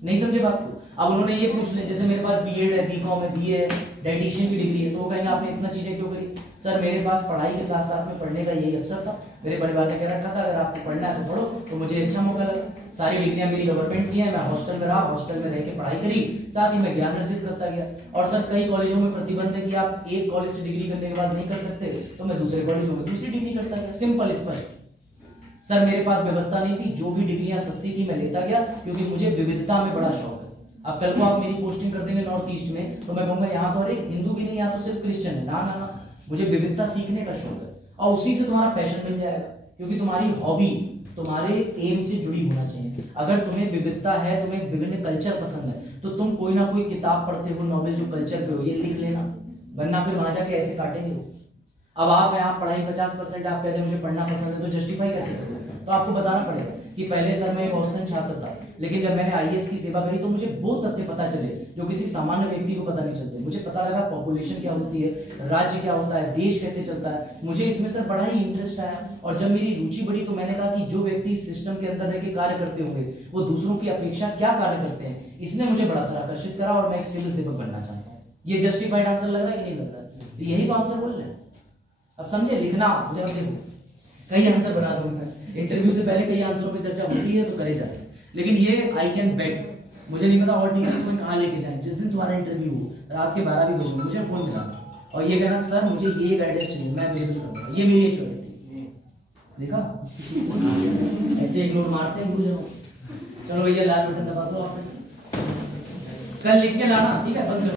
नहीं समझे बात को? अब उन्होंने ये पूछ लिया, जैसे मेरे पास बीएड है, बीकॉम है, बीए है, डाइटिशियन की डिग्री है, तो वो कहेंगे आपने इतना चीजें क्यों करी? सर मेरे पास पढ़ाई के साथ साथ में पढ़ने का यही अवसर था। मेरे परिवार ने कह रखा था अगर आपको पढ़ना है तो पढ़ो, तो मुझे अच्छा मौका लगा। सारी डिग्रियां मेरी गवर्नमेंट की है, मैं हॉस्टल में रहा, हॉस्टल में रह के पढ़ाई करी, साथ ही मैं ज्ञान अर्जित करता गया। और सर कई कॉलेजों में प्रतिबंध है कि आप एक कॉलेज से डिग्री करने के बाद नहीं कर सकते, तो मैं दूसरे कॉलेजों में दूसरी डिग्री करता गया। सिंपल स्पष्ट। सर मेरे पास व्यवस्था नहीं थी, जो भी डिग्रियां सस्ती थी मैं लेता गया, क्योंकि मुझे विविधता में बड़ा शौक है। अब कल को आप मेरी पोस्टिंग कर देंगे नॉर्थ ईस्ट में, तो मैं कहूंगा यहाँ तो अरे हिंदू भी नहीं, यहाँ तो सिर्फ क्रिश्चियन है। ना ना ना, मुझे विविधता सीखने का शौक है, और उसी से तुम्हारा पैशन मिल जाएगा, क्योंकि तुम्हारी हॉबी तुम्हारे एम से जुड़ी होना चाहिए। अगर तुम्हें विविधता है, तुम्हें विभिन्न कल्चर पसंद है, तो तुम कोई ना कोई किताब पढ़ते हो, नॉवेल जो कल्चर पे हो, ये लिख लेना, वरना फिर वहां जाके ऐसे काटेंगे हो। अब आप यहाँ पढ़ाई 50%, आप कहते हैं मुझे पढ़ना पसंद है, तो जस्टिफाई कैसे करोगे? तो आपको बताना पड़ेगा कि पहले सर मैं एक औसतन छात्र था, लेकिन जब मैंने आईएएस की सेवा करी तो मुझे वो तथ्य पता चले जो किसी सामान्य व्यक्ति को पता नहीं चलते। मुझे पता लगा पॉपुलेशन क्या होती है, राज्य क्या होता है, देश कैसे चलता है। मुझे इसमें सर बड़ा ही इंटरेस्ट आया, और जब मेरी रुचि बढ़ी तो मैंने कहा कि जो व्यक्ति सिस्टम के अंदर रह के कार्य करते होंगे वो दूसरों की अपेक्षा क्या कार्य करते हैं, इसने मुझे बड़ा सर आकर्षित करा, और मैं एक सिविल सेवक बनना चाहता हूँ। ये जस्टिफाइड आंसर लग रहा है कि नहीं लग रहा है? तो यही तो आंसर बोल रहे हैं। अब समझे? लिखना मुझे, अब देखो कई आंसर बना दूंगा। इंटरव्यू से पहले कई आंसरों पे चर्चा होती है तो करे जाते हैं, लेकिन ये आई कैन बेट, मुझे नहीं पता और टीचर तुम्हें कहाँ लेके जाए। जिस दिन तुम्हारा इंटरव्यू हो रात के 12 बजे मुझे फोन करना और ये कहना सर मुझे ये गाइडेंस चाहिए, मैं अवेलेबल करूंगा, ये मेरी एश्योरिटी। देखा ऐसे इग्नोर मारते हैं गुरुजनों। चलो भैया लाल बटन दबा दो, आप कल लिख के लाना, ठीक है? बंद